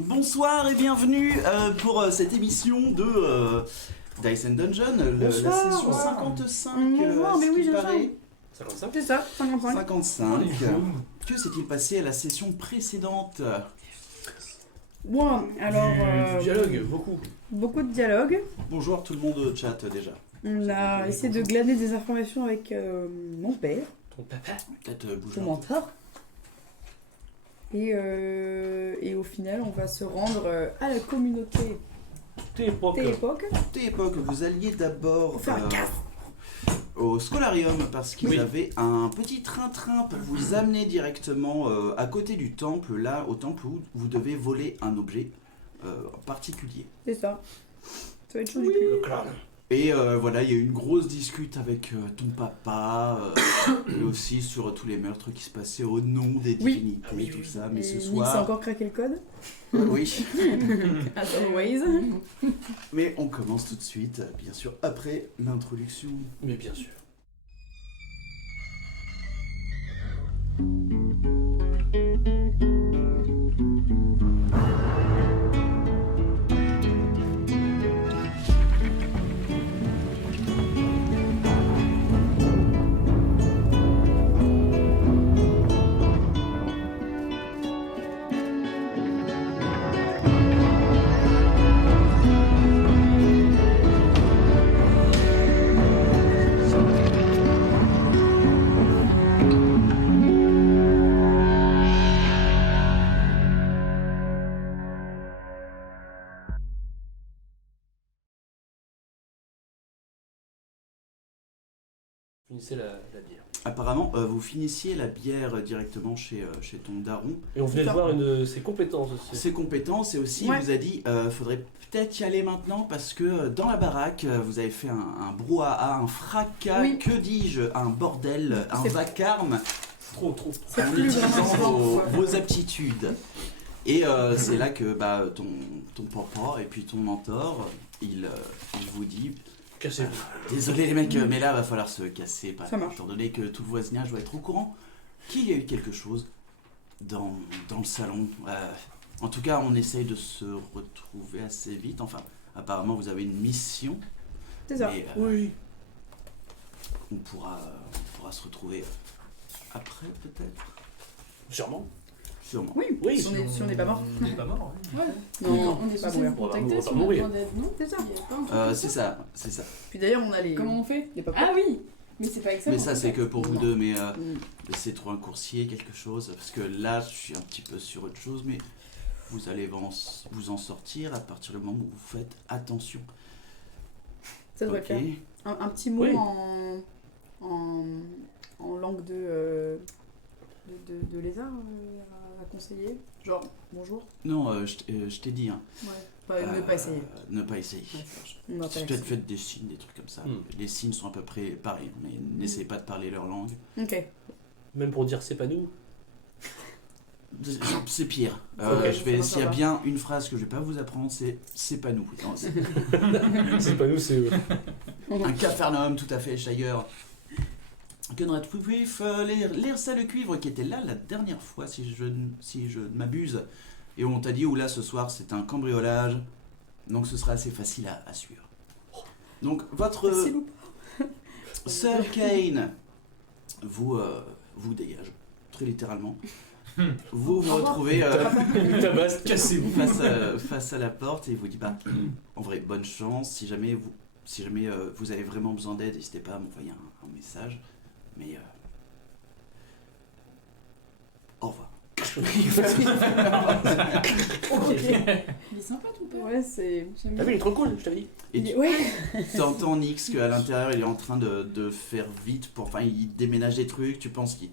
Bonsoir et bienvenue pour cette émission de Dice and Dungeon, la session 55. Mais oui, qui je paraît. 55. C'est ça, 55. 55. Que s'est-il passé à la session précédente? Bon, alors... Du dialogue, beaucoup. Beaucoup de dialogue. Bonjour tout le monde au chat déjà. On a essayé de glaner des informations avec mon père, Ton papa. Peut-être bouger mon mentor. Et au final, on va se rendre à la communauté Télépoque. Télépoque. époque, vous alliez d'abord Pour faire un casse. au Scholarium parce qu'ils Oui. avaient un petit train-train pour vous amener directement à côté du temple, là au temple où vous devez voler un objet particulier. C'est ça. Ça va être chaud du cul. Le clown. Et voilà, il y a eu une grosse discute avec ton papa, et aussi sur tous les meurtres qui se passaient au nom des Oui. divinités, Ah oui, tout oui. ça. Mais Et ce Nix a soir, encore craqué le code. oui. As always. Mais on commence tout de suite, bien sûr, après l'introduction. Mais bien sûr. Finissez la bière. Apparemment, vous finissiez la bière directement chez ton daron. Et on venait de ça. voir ses compétences aussi. Ses compétences, et aussi Ouais. il vous a dit faudrait peut-être y aller maintenant parce que dans la baraque, vous avez fait un brouhaha, un fracas, Oui. que dis-je, un bordel, un C'est- vacarme. Trop. C'est En plus utilisant vraiment vos aptitudes. Et c'est là que ton papa et puis ton mentor, il vous dit Cassez-vous. désolé les mecs, mais là va falloir se casser, Ça marche. étant donné que tout le voisinage va être au courant qu'il y a eu quelque chose dans le salon. En tout cas, on essaye de se retrouver assez vite. Enfin, apparemment, vous avez une mission. C'est ça. Mais, Oui. on pourra se retrouver après, peut-être. Sûrement. Sûrement. Oui, Oui. si on n'est pas mort. On n'est pas mort, oui. Ouais. Non, On est pas censé mourir. vous contacter On va si pas on a mourir. besoin d'aide, non? C'est ça. Il y a pas un truc comme ça. C'est ça. Puis d'ailleurs, on a les... Comment on fait? les papas. Ah oui. Mais c'est pas avec ça. Mais qu'on ça, c'est que contacte. pour vous Non. deux, mais Mm. essayez de trouver un coursier, quelque chose, parce que là, je suis un petit peu sur autre chose, mais vous allez vous en sortir à partir du moment où vous faites attention. Ça devrait Ok. le faire. Un petit mot Oui. en langue de lézard à conseiller. Genre, bonjour. Non, je t'ai dit, hein, Ouais. Ne pas essayer. ne pas essayer. Ouais, on va pas Peut-être essayer. faites des signes, des trucs comme ça. Mm. Les signes sont à peu près pareils, mais n'essayez pas de parler leur langue. Ok. Même pour dire c'est pas nous. C'est pire. Ok, je vais, ça s'il y a va. bien une phrase que je vais pas vous apprendre, c'est pas nous. Non, c'est C'est pas nous, c'est eux. un capharnaüm tout à fait chailleur. Conrad Poupouf, lire ça le cuivre qui était là la dernière fois, si je ne m'abuse. Et on t'a dit, oula, ce soir c'est un cambriolage, donc ce sera assez facile à suivre. Donc, votre Facile ou Sir Kane vous dégage, très littéralement. Vous vous retrouvez Tabasse. Cassez-vous. face à la porte et il vous dit, bah, en vrai, bonne chance, si jamais vous avez vraiment besoin d'aide, n'hésitez pas à m'envoyer un message. Mais au revoir. Ok. Il est sympa ton père. Ouais, c'est... J'aime T'as vu, il est trop cool, je t'avais dit. Et tu Ouais. entends Nix qu'à l'intérieur il est en train de faire vite enfin il déménage des trucs, tu penses qu'il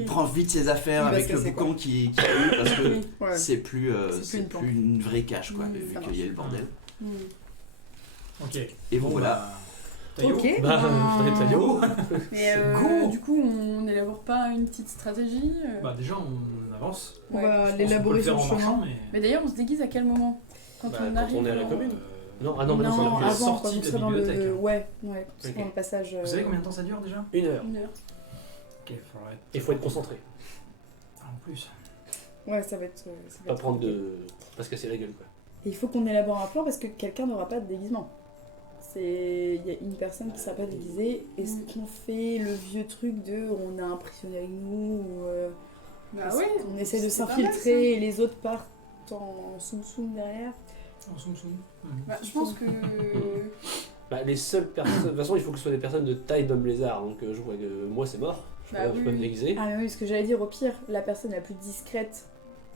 Ok. prend vite ses affaires Il va avec se le casser, boucan qui roule parce que Oui. Ouais. c'est plus C'est plus une une vraie cache quoi, Mm, vu ça qu'il y a le bordel. Mm. Ok. Et bon voilà. bah, Taillot. Ok. Bah, faudrait Taillot. Et Go. du coup, on n'élabore pas une petite stratégie Bah déjà on avance. On Ouais. va Je pense qu'on peut l'élaborer le sur faire le en marchant, chemin. mais... d'ailleurs, on se déguise à quel moment? Quand Bah, on quand arrive on est à la en- commune. Euh, Non, ah non, maintenant Non, c'est la la sortie avant, quand de on la serait dans bibliothèque, le... hein. Ouais, c'est Ok. dans le passage... Vous savez combien de temps ça dure déjà? 1 heure. 1 heure. Ok, faudrait être... Il faut être concentré. En plus. Ouais, ça va être. Ça va Pas être prendre compliqué. de. Pas se casser la gueule, quoi. Et il faut qu'on élabore un plan parce que quelqu'un n'aura pas de déguisement. Il y a une personne qui ne sera pas déguisée. Est-ce qu'on fait le vieux truc de on a impressionné avec nous ou, Bah est-ce ouais. qu'on essaie de c'est pas mal, s'infiltrer et les autres partent en soum-soum derrière. En soum soum. Bah, je pense que. Bah, les seules personnes. De toute façon, il faut que ce soit des personnes de taille d'homme lézard. Donc, je vois que moi, c'est mort. Je peux, Bah je peux oui. me déguiser. Ah mais oui, ce que j'allais dire, au pire, la personne la plus discrète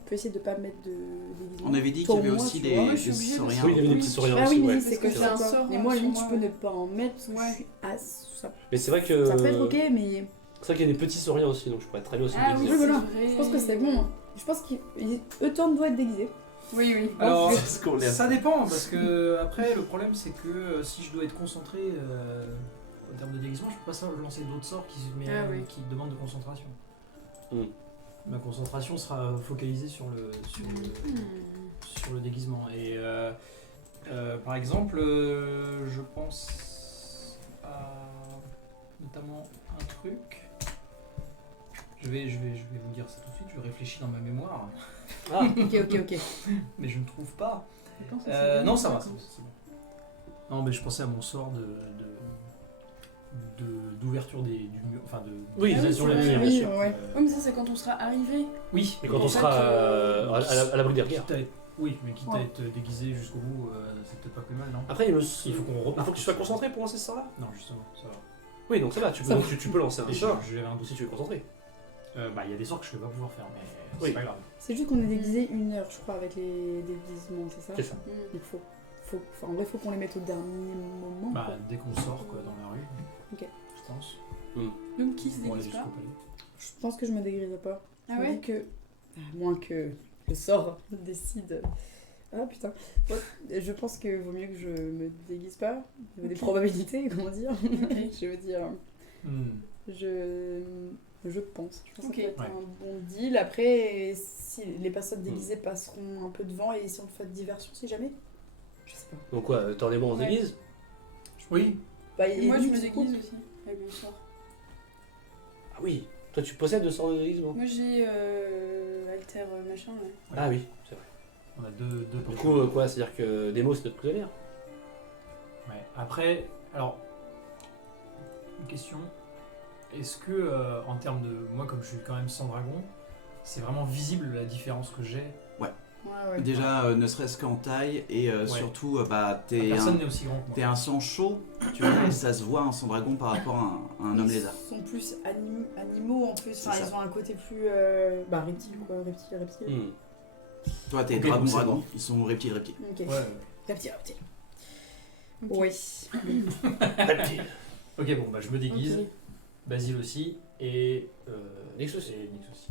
peut essayer de pas mettre de déguisement. On avait dit qu'il Toi y avait ou moi, aussi tu des, vois. Moi, je suis des obligée de sauriens. Oui, il y avait des Oui. petits souriants Ah aussi, oui, ouais. mais c'est que Parce que j'ai ça. un quoi. sort Mais moi, sur limite, moi, tu peux ouais. ne pas en mettre parce que Ouais. je suis ça Mais c'est vrai que. peut être ok, mais C'est vrai qu'il y a des petits sauriens aussi, donc je pourrais très bien aussi Ah me oui, déguiser. c'est voilà. vrai. je pense que c'est bon. Je pense qu'Eutorn doit être déguisé. Oui, oui. Alors, Qu'est-ce qu'on l'air. ça dépend, parce que après, le problème c'est que si je dois être concentré en termes de déguisement, je peux pas lancer d'autres sorts Ah oui. qui demandent de concentration. Mm. Ma concentration sera focalisée sur le déguisement. Et par exemple, je pense à notamment un truc. Je vais vous dire ça tout de suite, je réfléchis dans ma mémoire, Ah, Ok. mais je ne trouve pas. Je pense que c'est Non, bon, ça va. par contre. C'est bon. Non, mais je pensais à mon sort d'ouverture du mur, enfin de Oui, d'utilisation de la c'est lumière, vrai, bien oui, sûr. ouais. Ouais, mais ça, c'est quand on sera arrivé. Oui, mais quand En on fait, sera à l'abri des regards. Oui, mais quitte à Ouais. être déguisé jusqu'au bout, c'est peut-être pas plus mal, non? Après, il faut qu'on il reparte. faut que tu sois concentré pour lancer ce sort-là. Non, justement, ça va. Oui, donc ça va, tu peux, Ça donc tu peux lancer un Et sort j'avais un doute. si tu es concentré. Bah, il y a des sorts que je vais pas pouvoir faire, mais Oui. c'est pas grave. C'est juste qu'on est déguisé 1 heure, je crois, avec les déguisements, c'est ça C'est ça. Il faut. Enfin, en vrai, faut qu'on les mette au dernier moment. Bah, quoi. dès qu'on sort quoi, dans la rue, Ok. je pense. Donc, qui se Pour aller déguise jusqu'au pas palais. Je pense que je me dégriserai pas. Ah Je me ouais dis que. À moins que le sort décide. Ah putain. Ouais, je pense que vaut mieux que je me déguise pas. Au niveau des Ok. probabilités, comment dire. Ok. Je veux dire. Hmm. Je pense. Je pense Ok. que ça peut être Ouais. un bon deal. Après, si les personnes déguisées passeront un peu devant et si on fait diversion, si jamais. Je sais pas. Donc quoi, t'en es bon, on se Ouais. déguise. Oui, Bah, Et et moi, je nous, me du coup, déguise aussi, avec mon sort. Ah oui, toi tu possèdes le sort de déguisement. Moi, j'ai Alter machin, là. Ah oui, c'est vrai. on a deux Du potions. coup, quoi, c'est-à-dire que Demos c'est notre prisonnière. Ouais. Après, alors, une question. Est-ce que, en termes de. Moi, comme je suis quand même sans dragon, c'est vraiment visible la différence que j'ai? Ouais, ouais. Déjà, ne serait-ce qu'en taille, et surtout, bah, Personne n'est aussi grand que moi. t'es un sang chaud, tu vois, et ça se voit un sang dragon par rapport à un homme lézard. Ils sont plus animaux en plus. C'est Enfin, ça. ils ont un côté plus. Bah, reptile quoi. Reptile. Hmm. Toi, t'es Ok, dragon, donc c'est dragon, bon. ils sont reptiles. Ok. Ouais. Reptile. Ok. Oui. Reptile. Ok, bon, bah je me déguise. Ok. Basile aussi, et Nix aussi. et Nix aussi.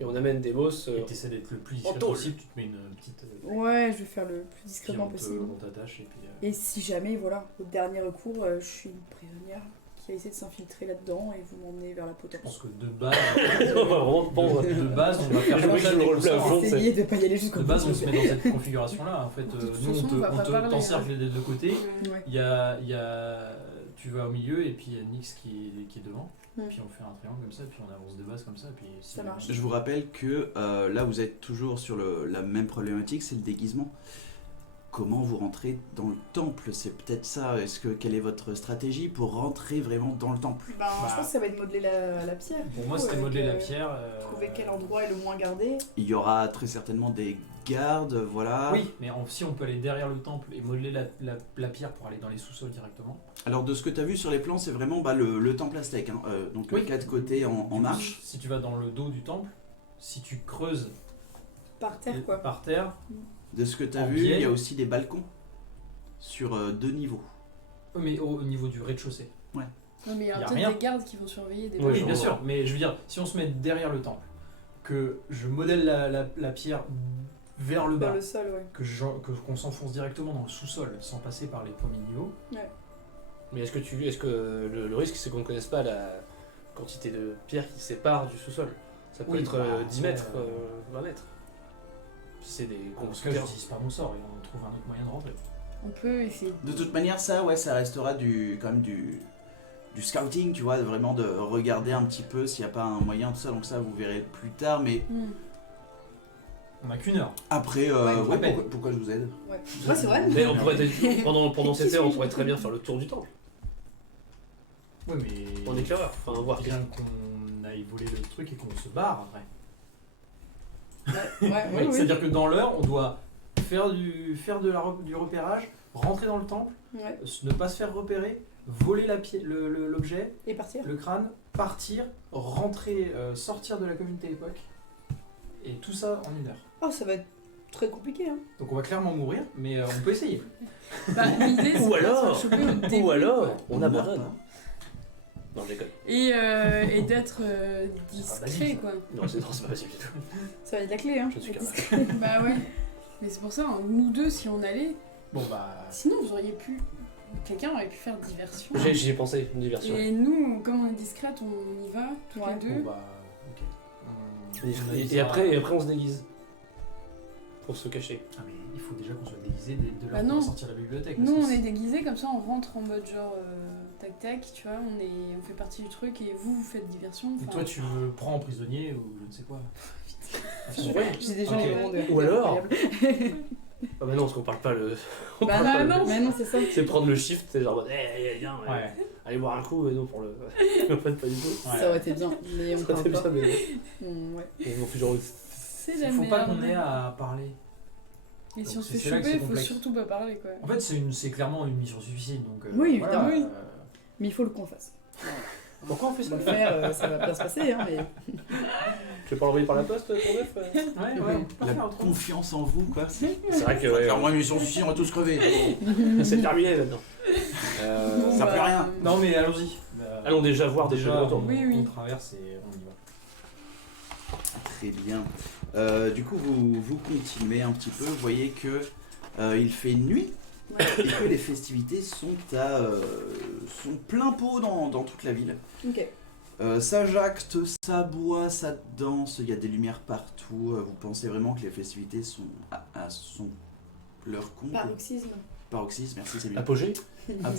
Et on amène Demos. Et t'essaies d'être le plus discret tôle. possible, tu te mets une petite. Ouais, je vais faire le plus Puis discrètement possible. on t'attache et puis. Et si jamais, voilà, au dernier recours, je suis une prisonnière qui a essayé de s'infiltrer là-dedans et vous m'emmenez vers la Je pense potence. que de base, On va vraiment te pendre. de base, on va faire Je vois que je le roleplay à fond. Essayez de pas y aller jusqu'au De bout. base, on se met dans cette configuration-là. En fait, De toute nous, façon, on va pas parler, t'encercle des deux côtés. Ouais. Il y a, tu vas au milieu et puis il y a Nyx qui est devant. Mm. Puis on fait un triangle comme ça, puis on avance de base comme ça. Puis si Ça marche. Je vous rappelle que là, vous êtes toujours sur la même problématique, c'est le déguisement. Comment vous rentrez dans le temple? C'est peut-être ça. Quelle est votre stratégie pour rentrer vraiment dans le temple? Ben, je pense que ça va être modeler la pierre. Pour moi, du coup, c'était avec, modeler la pierre. Trouver quel endroit est le moins gardé. Il y aura très certainement des gardes, voilà. Oui, mais si on peut aller derrière le temple et modeler la pierre pour aller dans les sous-sols directement. Alors de ce que tu as vu sur les plans, c'est vraiment bah, le temple aztèque, hein. Donc Oui. 4 côtés en Du coup, marche. Si tu vas dans le dos du temple, si tu creuses Par terre, quoi. par terre, De ce que tu as en vu, il y biais. a aussi des balcons sur 2 niveaux. mais au niveau du rez-de-chaussée. Ouais, mais il y Y a a peut-être rien. des gardes qui vont surveiller des Ouais, Oui, je bien vois. sûr, mais je veux dire, si on se met derrière le temple, que je modèle la pierre vers le Dans bas, le sol, ouais. qu'on s'enfonce directement dans le sous-sol sans passer par les premiers niveaux, Mais est-ce que le risque c'est qu'on ne connaisse pas la quantité de pierres qui sépare du sous-sol? Ça peut Oui, être bah, 10 ça, mètres, 20 mètres. C'est des dans ce cas, constructeurs. j'utilise pas mon sort et on trouve un autre moyen de rentrer. On peut essayer. De toute manière, ça, ouais, ça restera quand même du scouting, tu vois, vraiment de regarder un petit peu s'il n'y a pas un moyen, tout ça. Donc ça, vous verrez plus tard. Mais On a qu'une heure. Après, Ouais, pourquoi je vous aide? Ouais, c'est vrai. Mais on pourrait, pendant cette heure, on pourrait très bien faire le tour du temple. Ouais, mais. En éclaireur, enfin, voir. Bien qu'on aille voler le truc et qu'on se barre après. Ouais. C'est-à-dire que dans l'heure, on doit faire du repérage, rentrer dans le temple, Ouais. ne pas se faire repérer, voler l'objet, Et partir. le crâne, partir, rentrer, sortir de la communauté époque. Et tout ça en une heure. Oh, ça va être très compliqué, hein. Donc on va clairement mourir, mais on peut essayer. Bah, l'idée, c'est Ou pas de alors, se choper au début, Ou alors, quoi. on meurt abandonne. pas. Non, je déconne. Et d'être C'est pas discret, basique. quoi. Non, c'est pas possible du tout. Ça va être la clé, hein. Je suis Être capable. discret. Bah ouais. Mais c'est pour ça, hein, nous deux, si on allait, Bon bah. sinon vous auriez pu. Quelqu'un aurait pu faire diversion. J'y ai pensé, une diversion. Et nous, comme on est discrète, on y va, tous Ouais. les deux. Bon bah. Ok. On Et avisera- après, on se déguise. Pour se cacher. Ah mais il faut déjà qu'on soit déguisé de Bah là non. pour sortir de la bibliothèque. Nous, parce on que est déguisés, comme ça on rentre en mode genre tac tac, tu vois, on fait partie du truc et vous faites diversion. Et enfin, toi tu me prends en prisonnier ou je ne sais quoi. J'ai déjà Ok. eu vraiment de. Ou alors- incroyable. Ah bah non, parce qu'on parle pas le... on Bah parle pas non, le- non. Mais non, c'est ça. C'est prendre le shift, c'est genre, viens, Ouais. allez boire un coup, et non, pour le... en fait, pas du tout. Ça aurait été bien, mais on Ça aurait parle été pas. bien, mais... Ouais. On fait genre... c'est la Il faut pas merde. qu'on ait à parler. Et si Donc on se fait c'est là que choper, c'est il faut complexe. surtout pas parler, quoi. En fait c'est clairement une mission suicide donc. Oui, voilà, évidemment. Mais il faut le qu'on fasse. Pourquoi on fait On ça va le faire, ça va bien se passer, hein, mais. Tu veux pas l'envoyer par la poste, ton neuf Ouais ouais. On peut pas La faire autrement. confiance en vous, quoi. C'est vrai que... Alors moi, mission suicide, on va tous crever. c'est terminé, maintenant. Bon, Ça fait bah, rien. Non mais allons-y. Allons déjà voir des jeux de retour. Oui, oui. On traverse et on y va. Très bien. Du coup, vous continuez un petit peu. Vous voyez que il fait nuit et que les festivités sont sont plein pot dans toute la ville. Ok. Ça jacte, ça boit, ça danse. Il y a des lumières partout. Vous pensez vraiment que les festivités sont à son leur compte. Paroxysme. Paroxysme, merci, c'est bien. Apogée.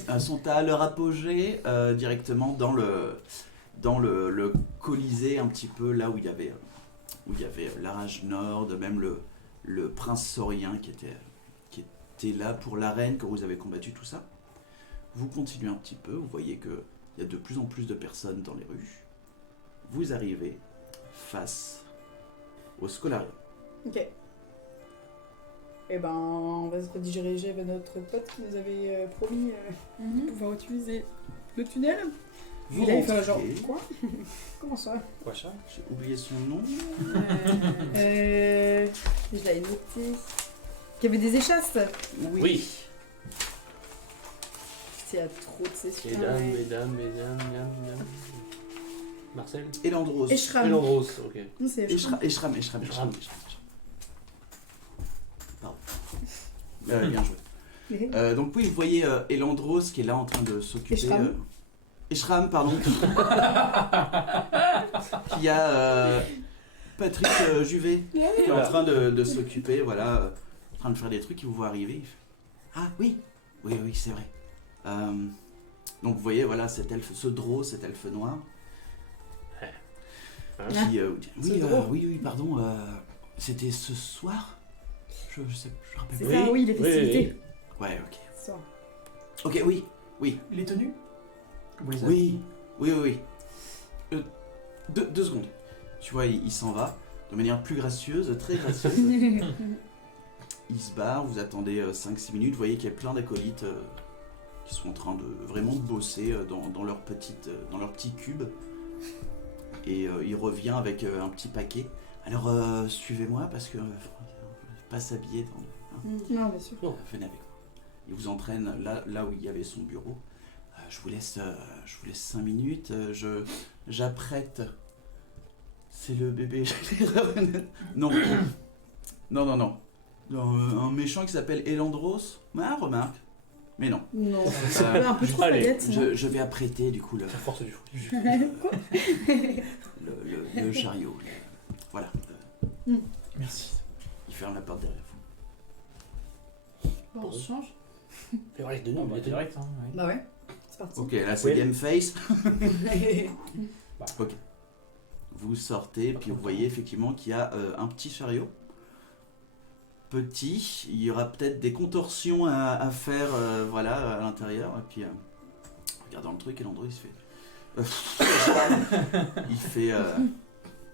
Elles sont à leur apogée directement dans le Colisée, un petit peu là où il y avait la Rage Nord, même le prince saurien qui était là pour l'arène quand vous avez combattu tout ça. Vous continuez un petit peu, vous voyez qu'il y a de plus en plus de personnes dans les rues. Vous arrivez face au Scolarium. Ok. Eh ben, on va se rediriger vers notre pote qui nous avait promis de pouvoir utiliser le tunnel. Vous Et là, il fait genre. rentrez. Quoi? Comment ça? Quoi ça? J'ai oublié son nom. Je l'avais noté. Qu'il y avait des échasses. Oui. C'est à trop de sessions. Mesdames. Marcel? Elandros. Eshram. Elandros, ok. Non, c'est Eshram. Eshram. Pardon. Bien joué. Donc oui, vous voyez Elandros qui est là en train de s'occuper... Eshram. Eshram, pardon. Qui a Patrick Juvet qui est en train de s'occuper, voilà, en train de faire des trucs, il vous voit arriver. Il fait, ah oui, c'est vrai. Donc vous voyez, voilà, cet elfe, ce drôle, cet elfe noir. Qui, Ce drôle. oui, pardon, c'était ce soir? Je rappelle C'est pas. ça, oui, les festivités. Ouais, ok. Ça. Ok, oui. Il est tenu? Vous les avez Oui. Deux secondes. Tu vois, il s'en va de manière plus gracieuse, très gracieuse. Il se barre, vous attendez 5-6 minutes. Vous voyez qu'il y a plein d'acolytes qui sont en train de vraiment de bosser dans leur petit cube. Et il revient avec un petit paquet. Alors, suivez-moi parce que pas s'habiller dans le... Non, bien sûr. Venez avec moi. Il vous entraîne là où il y avait son bureau. Je vous laisse 5 minutes. J'apprête. C'est le bébé. Non. Un méchant qui s'appelle Elandros. Ah, remarque. Mais non. Non, c'est un peu trop allez, baguette. Je vais apprêter du coup La force du fou. le chariot. Voilà. Merci. Il ferme la porte derrière vous. Bon, on se change. Fais voir les deux On noms, va direct, hein, ouais. Bah ouais, c'est parti. Ok, là c'est Oui. Game Face. Bah. Ok. Vous sortez, puis vous voyez effectivement qu'il y a un petit chariot petit. Il y aura peut-être des contorsions à faire voilà, à l'intérieur. Et puis, regardant le truc, et l'Andros il se fait. Il fait.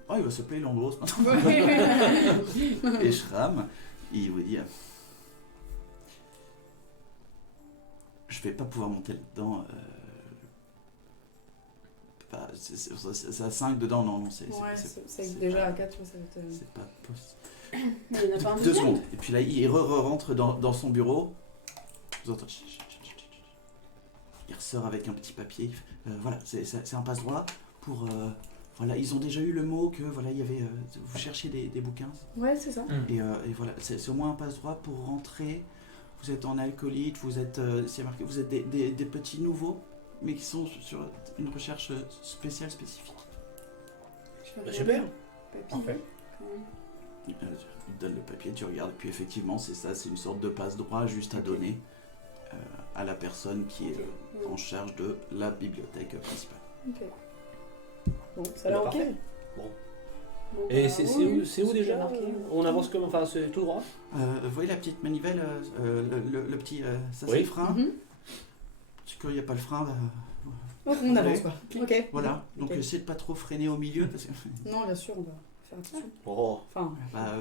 Oh, il va s'appeler l'Andros maintenant. Et Shram, il vous dit. Je vais pas pouvoir monter là-dedans. C'est à 5 dedans, non, c'est déjà à 4, ça va être. c'est pas possible. Mais il y en a pas un 2 deuxième. secondes. Et puis là, il rentre dans son bureau. Vous entendez. Il ressort avec un petit papier. Il fait, voilà, c'est un passe-droit pour. Voilà, ils ont déjà eu le mot que voilà, il y avait. Vous cherchiez des bouquins. Ouais, c'est ça. Et voilà, c'est au moins un passe-droit pour rentrer. Vous êtes en alcoolite, vous êtes. C'est marqué, vous êtes des petits nouveaux, mais qui sont sur une recherche spéciale, spécifique. Bah, super. Parfait. Il te donne le papier, tu regardes, et puis effectivement, c'est ça, c'est une sorte de passe-droit juste à donner à la personne qui est en charge de la bibliothèque principale. Ok. Bon, ça a l'air ok. Parfait. Bon, Et bah, c'est oui, où déjà marqué. On avance comme. Enfin, c'est tout droit. Vous voyez la petite manivelle, le petit. Ça, c'est Oui. le frein. Mhm. Si il n'y a pas le frein, bah, Oh, on avance quoi. Ok. voilà. Donc Ok. essayez de pas trop freiner au milieu, parce que Non, bien sûr, on va faire attention. Oh. Enfin, bah,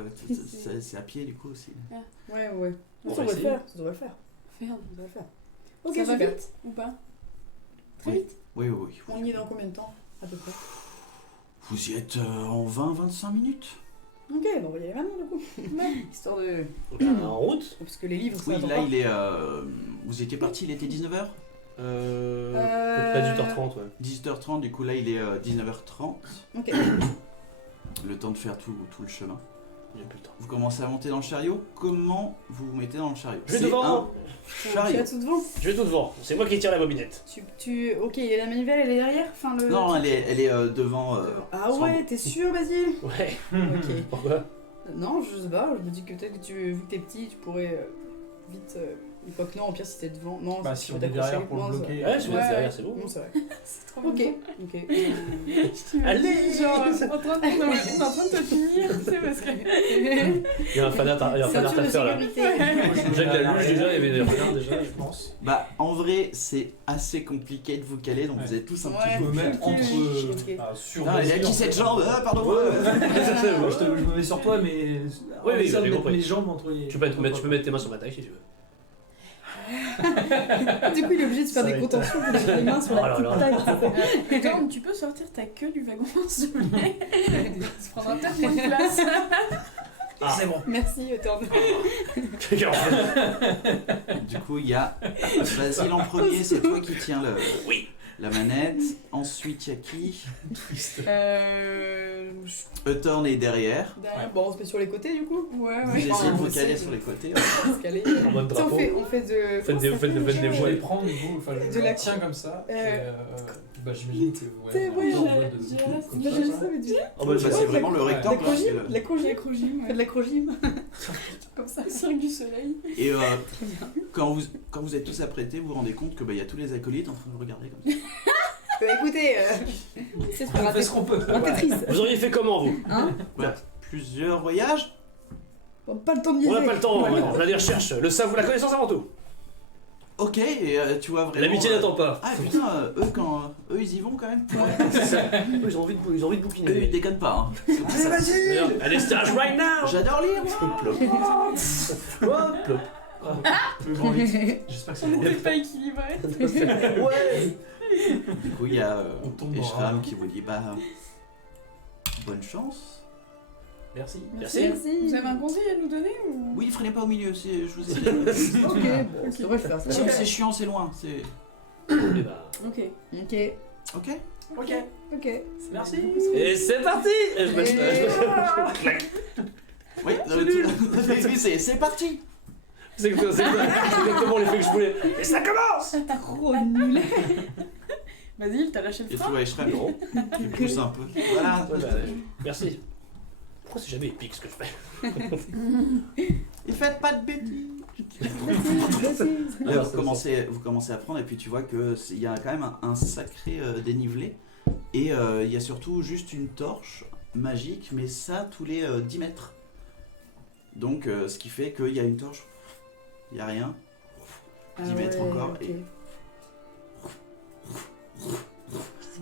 c'est à pied du coup aussi. ouais. On Ça va devrait le essayer. faire. Ça devrait le faire. Merde. Ça devrait le faire. Ok, Ça va super. vite ou pas? Très Oui. vite? Oui, oui, oui. On y est dans combien de temps à peu près? Vous y êtes en 20-25 minutes. Ok, bon, on va y aller maintenant du coup. Histoire de. En route. Parce que les livres, ça Oui, attend là pas. il est. Vous étiez parti, il était 19h À peu près 18h30, ouais. 18h30, du coup là il est 19h30. Ok. Le temps de faire tout le chemin. J'ai plus le temps. Vous commencez à monter dans le chariot. Comment vous vous mettez dans le chariot? Je vais C'est devant. un Tu chariot. as tout devant. Je vais tout devant. C'est moi qui tire la bobinette. Ok, et la manivelle, elle est derrière. Enfin, le. Non, elle est devant. Ah sans- ouais, t'es sûr, Basile? Ouais. Ok. Pourquoi? Non, je sais pas, je me dis que peut-être que vu que t'es petit, tu pourrais vite. Une fois que non, au pire si t'es devant. Non, Bah, tu si peux on est t'accrocher. derrière pour Non, le c'est bloquer. Ouais, je vais Ouais. être derrière, c'est bon. Non, c'est vrai. C'est trop Ok, bien. ok. Allez. Genre, on est en train de te finir, tu sais, parce que. Il y a un fanart à Ceinture de faire là. sécurité. J'ai que la luge déjà, il y avait des fanarts déjà. Je pense. Bah en vrai c'est assez compliqué de vous caler, donc Ouais. vous êtes tous un Ouais. petit Je peu. me mettre Ok. entre. Ok. Sur Non, il y a Basile, qui en cette fait. jambe? Pardon. Je me mets sur toi, mais. Oui, essaie de j'ai mettre compris. mes jambes entre les. Tu peux mettre tes mains sur ma taille si tu veux. Du coup, il est obligé de faire Ça des va être- contentions pour mettre les mains sur Oh la là petite là. taille. Tom, tu peux sortir ta queue du wagon, s'il te plaît? Ça prendra peut-être moins de place. Ah. C'est bon. Merci, Tom. Du coup, il y a Basile en premier, c'est toi qui tiens Oui. la manette. Ensuite, il y a qui? Je- Euthorn est derrière. Derrière, bon, on se met sur les côtés du coup. Ouais, Vous ouais. essayez de on vous essaie caler de- sur les côtés. On se caler. En mode Tu sais, drapeau. on fait de. Faites des- comment ça faites des- s'appelle faites des déjà Je vais les voix. prendre, du coup, enfin, je De la- les tiens comme ça. Et, Euh, bah, j'imagine que. C'est Ouais, vrai, en mode j'ai- de- j'ai- comme Bah, ça, je ça. sais, mais du. En mode Bah, c'est vraiment le La rectangle. hein, crogime. c'est La crogime. L'acrogime, Fais de la crogime. comme ça, le cirque du soleil. Et quand vous êtes tous apprêtés, vous vous rendez compte que bah, y a tous les acolytes en train de vous regarder comme ça. Écoutez, c'est ce qu'on On fait ce qu'on peut. Un Tetris. Vous auriez fait comment vous? Hein? Voilà. Plusieurs voyages. On n'a pas le temps de On niaiser. n'a pas le temps, on a des recherches. Le savoir, la connaissance avant tout. Ok, et tu vois vraiment. L'amitié n'attend pas. Ah putain, eux ils y vont quand même. Ils ont envie de Eux bouquiner. ils déconnent pas. Hein. Allez, vas-y. D'ailleurs, allez, stage right now. J'adore lire. moi. Hop, plop. Plus grand vite. J'espère que c'est bon. T'es pas équilibré. Ouais. Du coup, il y a On tombe dans Eshram un- qui vous dit bah bonne chance. Merci. Merci. Merci. Vous avez un conseil à nous donner ou... Oui, freinez pas au milieu, je vous ai dit. Ok, bon, ça devrait le faire. ça Si devrait c'est chiant, c'est loin. C'est Et bah. Ok. le faire. Ok, ok. Ok. ok. Merci. Et c'est parti. Et je me- Oui, oui, c'est parti. C'est exactement l'effet que je voulais. Et ça commence. Trop nul. Vas-y, t'as lâché le Et frein. tu vois Eshram qui pousse un peu. Voilà. Ouais, bah, merci. Pourquoi c'est jamais épique ce que je fais? Et faites pas de bêtises. Là, vous commencez à prendre et puis tu vois qu'il y a quand même un sacré dénivelé. Et il y a surtout juste une torche magique, mais ça tous les 10 mètres. Donc ce qui fait qu'il y a une torche, il n'y a rien. 10 mètres encore, ok. et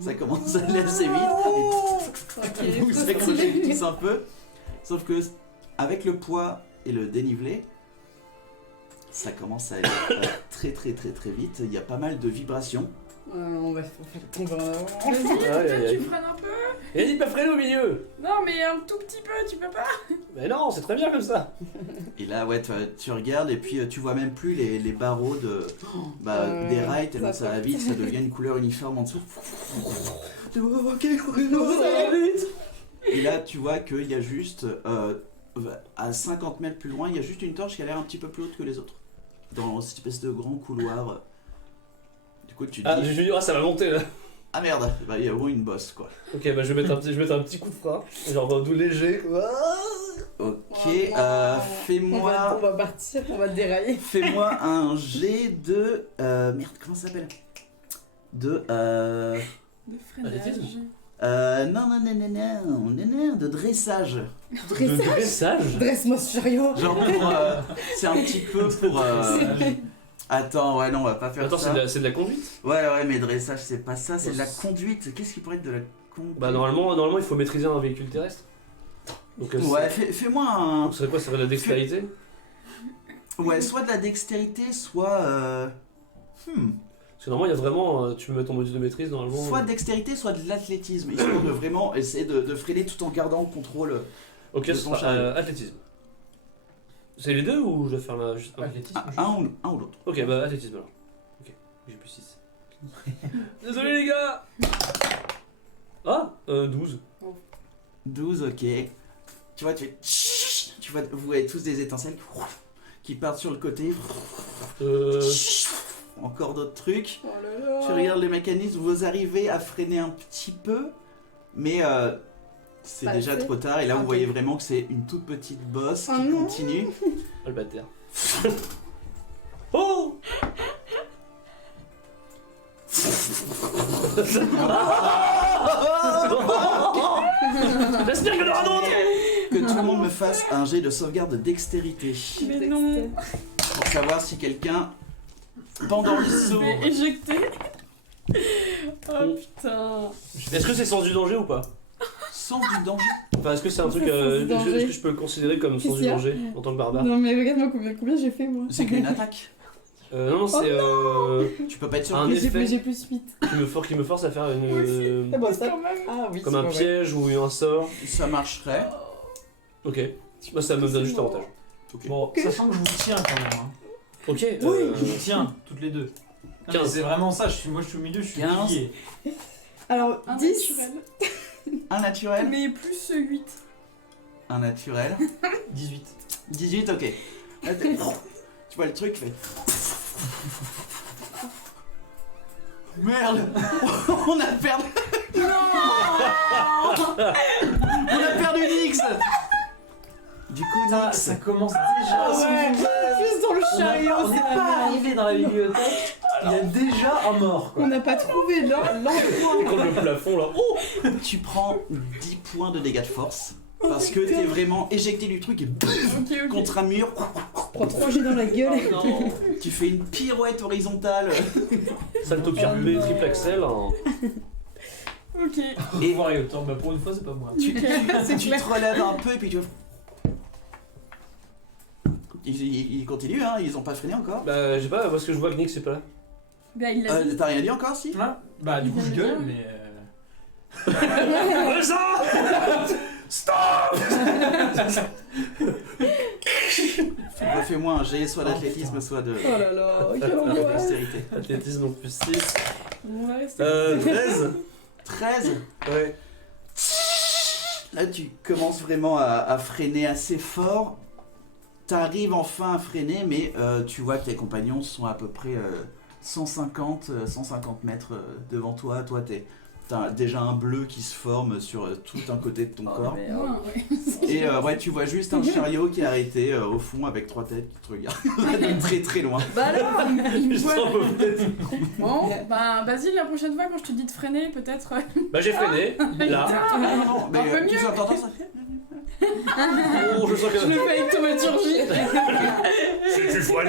ça commence à aller assez vite. Et vous Ok, accrochez tous un peu. Sauf que avec le poids et le dénivelé, ça commence à aller très très très très vite. Il y a pas mal de vibrations. On va tomber en avant. Vas-y, Aïe, aïe, peut-être aïe. tu freines un peu. Et dis pas freiner au milieu. Non, mais un tout petit peu, tu peux pas. Mais non, c'est très bien comme ça. Et là, ouais, tu regardes et puis tu vois même plus les barreaux des rails, tellement ça va vite, ça devient une couleur uniforme en dessous. Et là, tu vois qu'il y a juste, à 50 mètres plus loin, il y a juste une torche qui a l'air un petit peu plus haute que les autres. Dans cette espèce de grand couloir. Du coup, tu te Ah, dis, je dis, ah, ça va monter là. ah merde, bah, il y a au moins une bosse, quoi. Ok, bah je vais mettre un petit coup de frein. Genre d'où léger. Quoi. Ok, On fais-moi va partir, on va dérailler. fais-moi un jet de... merde, comment ça s'appelle De... De freinage. Athlétisme. non, de dressage. De dressage. Dresse-moi ce chariot. Genre pour... c'est un petit peu pour... Attends, ouais, non, on va pas faire Attends, ça. c'est de la conduite. Ouais, mais dressage, c'est pas ça, c'est de la conduite. Qu'est-ce qui pourrait être de la conduite? Bah normalement il faut maîtriser un véhicule terrestre. Donc Ouais, fais-moi un... donc, ça serait quoi? Ça serait de la dextérité? Ouais, soit de la dextérité, soit... Parce que normalement il y a vraiment... tu peux mettre ton module de maîtrise normalement. Soit dextérité, soit de l'athlétisme. Histoire de vraiment essayer de freiner tout en gardant le contrôle. Ok, de ce ton sera chariot. athlétisme. C'est les deux ou je dois faire la... juste un? Athlétisme, Un ou l'autre. Ok, bah athlétisme alors. Ok, j'ai plus 6. Désolé les gars. Ah 12. 12, ok. Tu vois, tu vois, vous voyez tous des étincelles qui partent sur le côté. Encore d'autres trucs. Oh là là. Tu regardes les mécanismes, vous arrivez à freiner un petit peu, mais c'est Pas déjà assez. trop tard. Et là, vous Ok. voyez vraiment que c'est une toute petite bosse Oh qui non. continue. Oh le bâtard. Oh. J'espère qu'il y en aura d'autres. Que tout le monde me fasse un jet de sauvegarde de dextérité Mais non. pour savoir si quelqu'un, pendant le Je saut, vais éjecter. Oh putain. Est-ce que c'est sens du danger ou pas? sens du danger. Enfin, est-ce que c'est un truc... C'est sens du danger. est-ce que je peux le considérer comme sens du Qu'est-ce danger en tant que barbare? Non mais regarde-moi combien j'ai fait moi. C'est qu'une attaque. Non, c'est... Tu peux pas être Un surpris. effet. J'ai plus 8. qui me force à faire Moi aussi. une... Ah bon, ça. Quand même. Ah oui. comme c'est un vrai. piège ou un sort. Ça marcherait. Ok. Moi ça me donne juste avantage. Ok. Bon, sachant que je vous tiens quand même. Hein. Ok. Je vous tiens, toutes les deux. Non, mais 15. c'est vraiment ça, moi je suis au milieu, je suis 15. plié. Alors Un 10. naturel. Un naturel. Mais plus 8. Un naturel. 18. 18, ok. Là, tu vois le truc fait. Merde. On a perdu. On a perdu Nix. Du coup, Ça, Nix. ça commence déjà. Plus dans le On chariot. n'est c'est pas la arrivé dans la bibliothèque, il y a déjà un mort. On Quoi. n'a pas trouvé l'endroit. Contre le plafond là. Oh. Tu prends 10 points de dégâts de force. Parce que t'es vraiment éjecté du truc et Ok. contre un mur. Prends 3 G dans la gueule. Non. Tu fais une pirouette horizontale. Salto pirulé, triple axel. Ok. Et Enfoiré, autant, bah pour une fois c'est pas moi. tu C'est clair. te relèves un peu et puis tu. Ils continuent, hein, ils ont pas freiné encore. Bah, j'ai pas, parce que je vois que Nick c'est pas là. Bah, il l'a dit. T'as rien dit encore, si? Hein Bah du coup je gueule, mais... Stop. Refais-moi un G, soit d'athlétisme, soit de Oh là là, quelle de angoisse. dextérité. Athlétisme donc plus 6. On va rester. 13. 13. Ouais. Là, tu commences vraiment à freiner assez fort. T'arrives enfin à freiner, mais tu vois que tes compagnons sont à peu près 150 mètres devant toi. Toi, t'as déjà un bleu qui se forme sur tout un côté de ton corps. Loin, ouais. Et ouais, tu vois juste un chariot qui est arrêté au fond avec 3 têtes qui te regardent de très très loin. Bah alors, il me Juste voit. un peu peut-être. Bon, bah Basile, la prochaine fois quand je te dis de freiner, peut-être. Bah, j'ai freiné. Là. Non, mais Un peu tu mieux. entends ça? Oh, je sens que. Je le fais avec thaumaturgie. C'est du poil.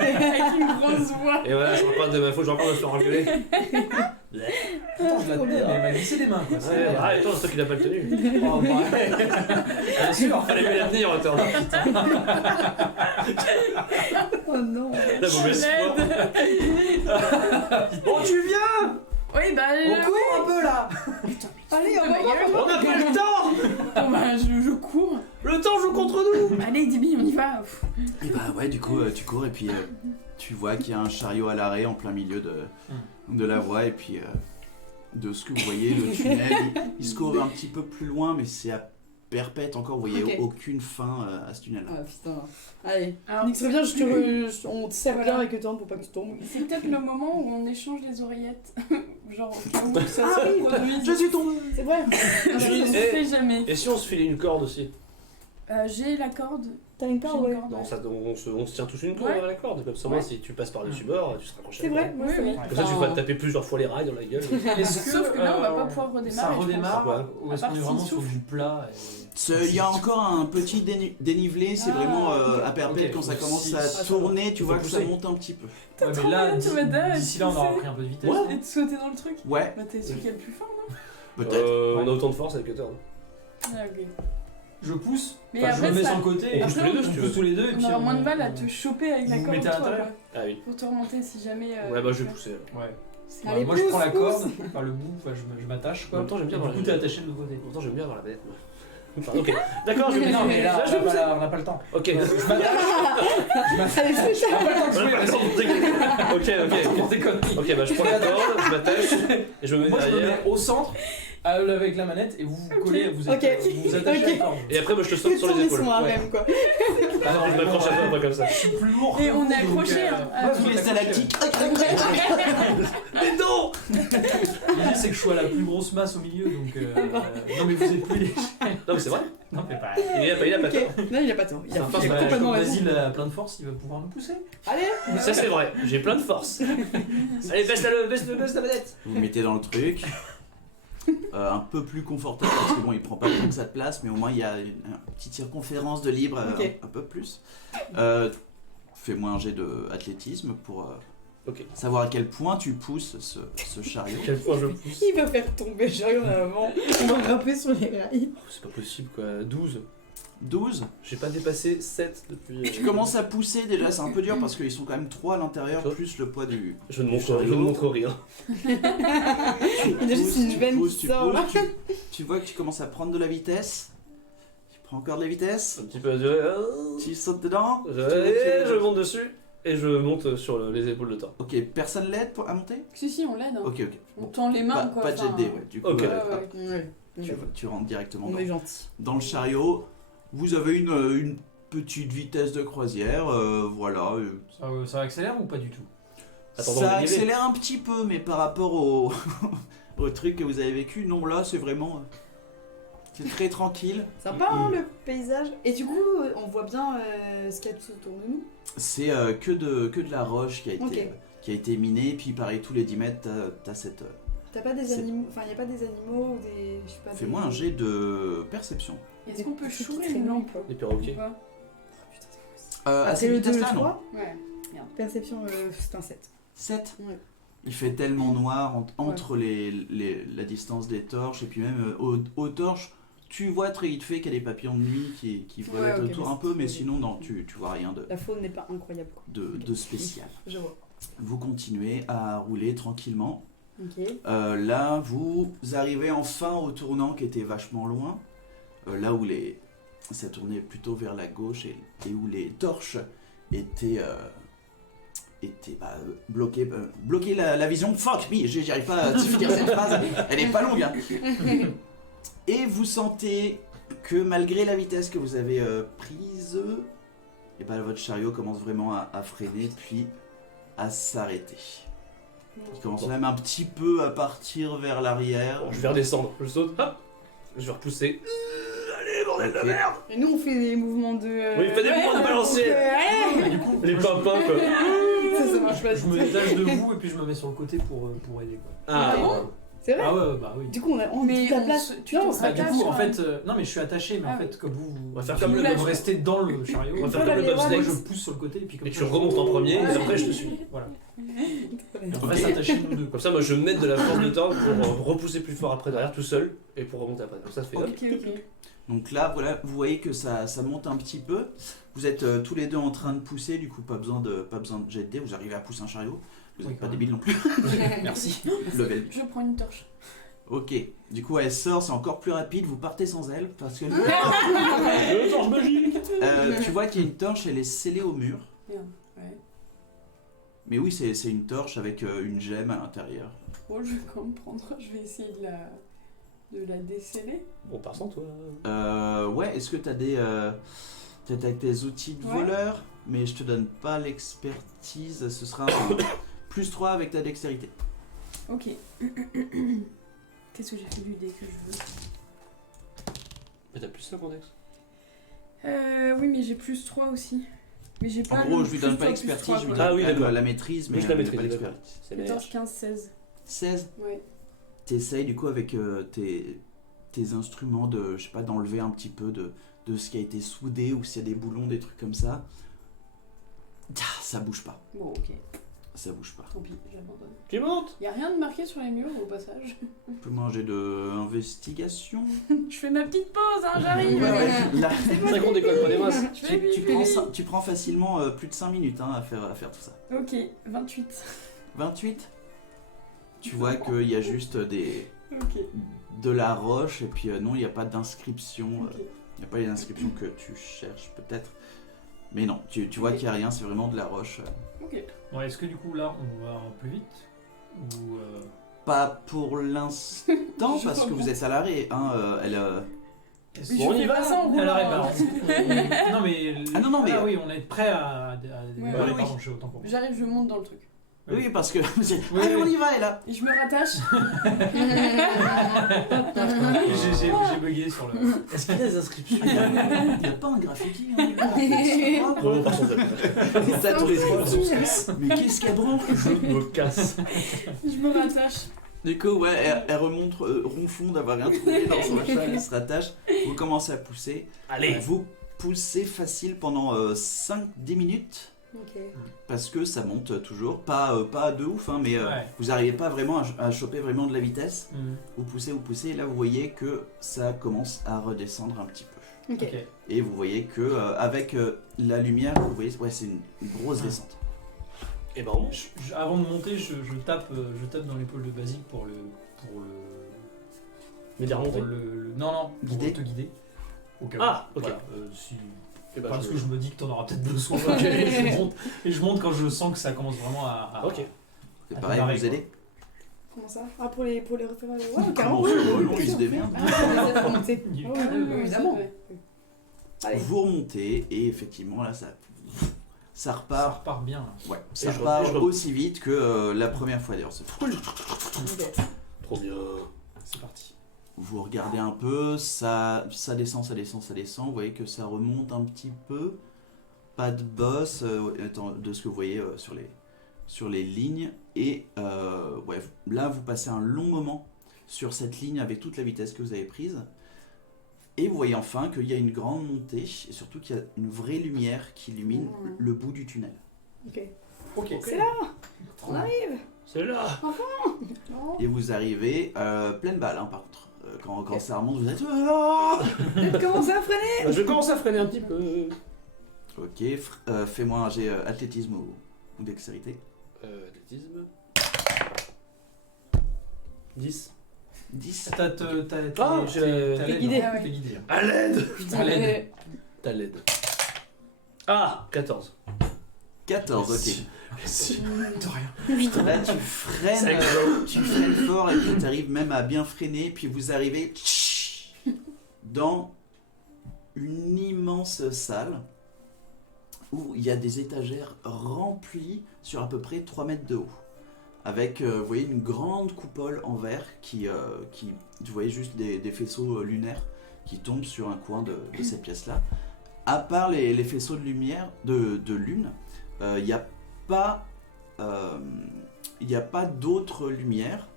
Avec une grosse voix. Et voilà, je reprends de ma faute, je reprends de me faire engueuler. Attends, je la tenais, mais elle m'a glissé des mains quoi. Ouais, ah, et toi, c'est toi qui l'as pas le tenu. Oh, ouais. Bien sûr. Fallait mieux la tenir en attendant. Oh non. La mauvaise foi. Oh, tu viens. Oui, bah. On court un peu là. Allez, on ma gueule. On n'a pas le temps. Bon, bah, je cours. Le temps joue contre nous. Allez, Dibi, on y va. Et bah ouais, du coup, tu cours et puis tu vois qu'il y a un chariot à l'arrêt en plein milieu de la voie. Et puis, de ce que vous voyez, le tunnel, il se court un petit peu plus loin, mais c'est à perpète encore. Vous voyez Ok. aucune fin à ce tunnel-là. Ah putain. Allez. Alors, Nick, très bien, on te serre bien avec le temps pour pas que tu tombes. c'est peut-être le moment où on échange les oreillettes. Genre, au cas où ça Ah se oui, reproduise. Je suis tombé. C'est vrai. On J'ai- sait jamais. Et si on se filait une corde aussi? J'ai la corde. T'as une J'ai corde, une ouais. corde, Non, ouais. ça, on se tient tous une corde Ouais. à la corde. Comme ça, Ouais. moi, si tu passes par-dessus bord, tu seras accroché. C'est vrai, Oui, ouais, c'est oui. vrai. Comme ça, tu vas te taper plusieurs fois les rails dans la gueule. Est-ce Sauf que là, on va pas euh, pouvoir redémarrer. Ça je pense. redémarre Ouais. ou À est-ce part qu'on est s'il vraiment sur souffle. du plat Il y a encore un petit dénivelé, c'est Ah, vraiment à ok. perpète Ok. quand ça commence Si- à ça tourner, tu faut vois que ça pousser. monte un petit peu. Ouais, trop mais là, bien, tu m'as d'ici là, on aura poussé. pris un peu de vitesse. Ouais. Et de sauter dans le truc. Ouais, Bah, t'es celui qui a le plus fort, non? peut-être. On a autant de force avec Cutter. Ah, ok. Je pousse, Mais enfin, je me après, mets ça. sur le côté, On pousse tous les deux, on si tu pousse veux. tous les deux et On puis aura moins de mal à te on- choper avec la vous corde. mettez à toi, l'intérieur. quoi. Ah oui. Pour te remonter si jamais. Ouais, bah, je vais pousser. Ouais. Allez, Bah, moi je pousse, prends la pousse. corde par le bout, enfin, je m'attache En quoi. même temps, j'aime bien Et dans du la coup, t'es attaché de l'autre côté. Pourtant, j'aime bien dans la bête. Pardon, ok. D'accord, je vais Non, mais là, je vais pousser. on n'a pas le temps. Ok. Je m'attache. Je m'attache. Allez, c'est ça. On n'a pas le temps de On a jouer, pas le temps vas-y. pour déconner. Ok, Pour ok. tes conneries. Ok, bah je prends la corde, je m'attache et je me mets Moi je me derrière. mets au centre avec la manette et vous vous collez, vous êtes, Ok. vous vous attachez à la corde. Et après, moi, je te saute C'est sur les tourner épaules. son harem, quoi. Ah non, Je m'accroche à toi, pas comme ça. Je suis plus lourd. Et que on vous, est accrochés, donc, hein. ouais, Tous vous les êtes stalactites. Mais non! L'idée c'est que je sois la plus grosse masse au milieu donc. Non mais vous êtes plus léger. Non, mais c'est vrai. Non mais pas. Il a pas tort. Ok. Non, il a pas tort. Il a, Enfin, il a bah, complètement Comme raison. Basile a plein de force, il va pouvoir me pousser. Allez. Ça, c'est vrai. J'ai plein de force. Allez, baisse la manette. Vous vous mettez dans le truc. Un peu plus confortable parce que bon, il prend pas tant que ça de place, mais au moins il y a une petite circonférence de libre, Ok. un peu plus. Fais-moi un jet d'athlétisme pour Ok. savoir à quel point tu pousses ce chariot. Quel point je pousse? Il va faire tomber Chariot en avant. On va grimper sur les rails. C'est pas possible, quoi. 12. 12. J'ai pas dépassé 7 depuis. Tu commences à pousser déjà, c'est un peu dur parce qu'ils sont quand même 3 à l'intérieur, plus le poids du. Je ne montre rien. Il y a juste une veine qui sort là. Tu vois que tu commences à prendre de la vitesse. Tu prends encore de la vitesse. Un petit peu de. Tu sautes dedans. Je monte dessus et je monte sur les épaules de Thor. Ok, personne l'aide à monter. Si, si, on l'aide. Hein. Ok, ok. On tend les mains, Pas, quoi. pas de jet de dés, ouais. Du coup, Ok. Ouais, hop, ouais. Ouais. tu rentres directement On est gentil. dans le chariot. Vous avez une petite vitesse de croisière, voilà. Ça accélère ou pas du tout? Attends, dans Ça le dénivelé. accélère un petit peu, mais par rapport au, au truc que vous avez vécu, non, là, c'est vraiment. C'est très tranquille. Sympa hein, le paysage. Et du coup, on voit bien ce qu'il y a tout autour de nous. C'est que de la roche Ok. qui a été minée, puis pareil, tous les 10 mètres, t'as cette. T'as pas des C'est- animaux. Enfin, y a pas des animaux ou des. Je sais pas. Fais-moi des- un jet de perception. Est-ce qu'on peut Des trucs qui chourer traînent, une lampe quoi. Les perroquets. ou pas À Ah, c'est cette le 2, le vitesse-là, non 3. Ouais. Perception, c'est un 7. 7. Ouais. Il fait tellement noir entre la distance des torches, et puis même aux torches, tu vois très vite fait qu'il y a des papillons de nuit qui volent Ouais, ok, autour mais un peu, mais c'est- sinon, non, tu vois rien La faune n'est pas incroyable quoi. de spécial. Je vois. Vous continuez à rouler tranquillement. Ok. Là, vous arrivez enfin au tournant qui était vachement loin, là où ça tournait plutôt vers la gauche et où les torches étaient bloquaient la vision. Fuck me, j'y arrive pas à finir cette phrase, elle est pas longue. Hein. Et vous sentez que malgré la vitesse que vous avez prise, et ben, votre chariot commence vraiment à freiner puis à s'arrêter. Il commence même un petit peu à partir vers l'arrière. Je vais redescendre. Je saute. Hop. Je vais repousser. Allez, bordel de Ok. merde. Et nous on fait des mouvements de. Oui, fais des mouvements de balancier. Ouais. Du coup, Les papins, quoi. Ça marche pas. je me détache de vous et puis je me mets sur le côté pour aider quoi. Ah, Ah bon C'est vrai. Ah ouais, bah oui. Du coup, on Mais dit ta on place. se- tu Non, te c'est Bah, pas du attaches, coup, en hein. fait, non mais je suis attaché, mais Ah en fait, comme vous, On va faire comme le Là, bobsleigh. vous restez dans le chariot, On va faire Voilà, comme le les bobsleigh. moi je pousse sur le côté et puis comme Et ça, tu je- remontes en premier, et Ouais. après je te suis. Voilà. Trop bien. On reste attachés nous deux. Comme ça, moi je mets de la force de temps pour repousser plus fort après derrière tout seul et pour remonter après. Donc ça fait hop. Ok, ok. Donc là, voilà, vous voyez que ça monte un petit peu. Vous êtes tous les deux en train de pousser, du coup, pas besoin de jet de dés. Vous arrivez à pousser un chariot. Vous Oui, n'êtes pas quand débile non plus. Merci. Level. Je prends une torche. Ok, du coup, elle sort, c'est encore plus rapide. Vous partez sans elle parce que. Torche magique. Tu vois qu'il y a une torche, elle est scellée au mur. Merde, ouais. Mais oui, c'est une torche avec une gemme à l'intérieur. Bon, je vais quand même prendre. Je vais essayer de la déceler. On part sans toi. Ouais, est-ce que t'as t'as tes outils de Ouais. voleur, mais je te donne pas l'expertise, ce sera un plus 3 avec ta dextérité. Ok. Qu'est-ce que j'ai fait du dé que je veux? Mais t'as plus ça contexte. Oui, mais j'ai plus 3 aussi. Mais j'ai pas. En gros, le je lui plus donne pas 3, plus l'expertise, 3, je lui quoi. donne Ah oui, quand même d'accord. la maîtrise, mais Mais je la pas maîtrise, d'accord. l'expertise. C'est meilleur. 14, 15, 16. 16, Ouais. t'essayes du coup avec tes instruments de, je sais pas, d'enlever un petit peu de ce qui a été soudé ou s'il y a des boulons, des trucs comme ça. Ah, ça bouge pas, Bon, ok. ça bouge pas. Tant pis, j'abandonne. Tu montes. Y a rien de marqué sur les murs au passage. On peut manger de investigation. Je fais ma petite pause, hein, j'arrive. Là, C'est qu'on déconne pas des masses. Je vais vite. tu prends facilement plus de 5 minutes hein, à faire tout ça. Ok, 28. 28. Tu vois qu'il y a juste Ok. de la roche et puis non, il n'y a pas d'inscription. Ok. Il n'y a pas les inscriptions que tu cherches peut-être. Mais non, tu vois Ok. qu'il n'y a rien, c'est vraiment de la roche. Ok. Bon, est-ce que du coup là on va plus vite ou Pas pour l'instant Je parce que comprends. vous êtes à l'arrêt. Hein, est-ce Mais que- Bon, on je y fais va. pas ça en roulant. Alors, hein. non mais Ah non, mais- oui, on est prêt à Ouais, pardon, oui. je suis autant pour moi. J'arrive, je monte dans le truc. Oui, parce que allez, oui. on y va, et là. Et je me rattache. J'ai bugué sur le. Est-ce qu'il y a des inscriptions? Il n'y a pas un graffiti. Hein, Non, par contre, T'as tous les trois. on se casse. Mais qu'est-ce qu'il y a branle Je me casse. Je me rattache. Du coup, ouais, elle remonte ronfond d'avoir rien trouvé dans son machin, elle se rattache. Vous commencez à pousser. Allez. Vous poussez facile pendant 5-10 minutes. Ok. Parce que ça monte toujours. Pas de ouf, hein, mais Ouais. vous n'arrivez pas vraiment à choper vraiment de la vitesse. Mhm. Vous poussez, et là vous voyez que ça commence à redescendre un petit peu. Ok. Ok. Et vous voyez que avec la lumière, vous voyez, ouais, c'est une grosse descente. Et ben on Avant de monter, je tape dans l'épaule de Basique pour le Mais des remontées. non pour Guider. te guider. Au cas où. Ah, ok. Voilà, si- Et ben, parce je- que je me dis que t'en auras peut-être besoin. Ok. Et je monte quand je sens que ça commence vraiment à. Ok. C'est À pareil, démarrer, vous quoi. aidez. Comment ça? Ah, pour les refaire. Ouais, Comment carrément. ça, oui, oui, non, oui, il se oui. démerde. Ah, c'est remonté. Il- Oui, Ah oui, oui, évidemment. ouais. Allez. Vous remontez et effectivement là ça Ça repart. repart bien. Là. Ouais, Et ça je repart repars. aussi vite que la première fois d'ailleurs. C'est fou. Trop bien. C'est parti. Vous regardez un peu, ça descend. Vous voyez que ça remonte un petit peu. Pas de boss de ce que vous voyez sur les lignes. Et ouais, là vous passez un long moment sur cette ligne avec toute la vitesse que vous avez prise. Et vous voyez enfin qu'il y a une grande montée et surtout qu'il y a une vraie lumière qui illumine le bout du tunnel. Ok. Ok. C'est là. On arrive. C'est là. Non. Et vous arrivez pleine balle hein, par contre. Quand Ok. ça remonte, vous êtes... Ah Peut-être commencer à freiner. Je commence à freiner un petit peu. Ok, fais-moi un jet athlétisme ou dextérité. Athlétisme. 10. 10. Ah, j'ai- T'es guidé. Ah ouais. T'es guidé. À l'aide. Putain, À l'aide. T'as l'aide. Ah 14. 14, ok. Merci. De rien. Là, tu freines fort et puis tu arrives même à bien freiner. Puis vous arrivez dans une immense salle où il y a des étagères remplies sur à peu près 3 mètres de haut. Avec, vous voyez, une grande coupole en verre qui vous voyez juste des faisceaux lunaires qui tombent sur un coin de cette pièce-là. À part les faisceaux de lumière, de lune, il n'y a pas d'autre lumière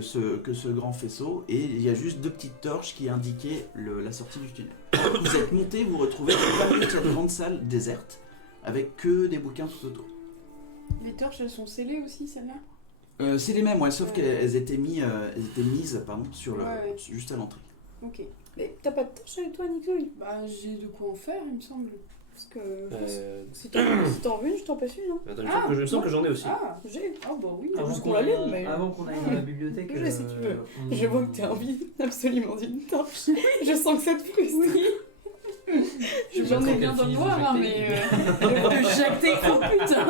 que ce grand faisceau, et il y a juste 2 petites torches qui indiquaient la sortie du tunnel. Vous êtes monté, vous retrouvez dans cette grande salle déserte, avec que des bouquins tout autour. Les torches, elles sont scellées aussi, celles-là? C'est les mêmes, ouais, sauf Ouais. qu'elles étaient mises sur le, Ouais. juste à l'entrée. Ok. Mais t'as pas de torche avec toi, Nicolas? Bah, j'ai de quoi en faire, il me semble. Parce que si t'en veux une, je t'en passe une. Hein. Attends, Ah, il me semble que j'en ai aussi. Ah, J'ai. ah bah oui. Juste qu'on la lune, mais- Avant qu'on aille dans la bibliothèque. Je sais, si tu veux. on- Je vois que t'as envie absolument d'une torche. Je sens que ça te frustre. Oui. Je J'en ai crois bien qu'elle dans le finit de noir, hein, jacter. mais de jacter, oh putain.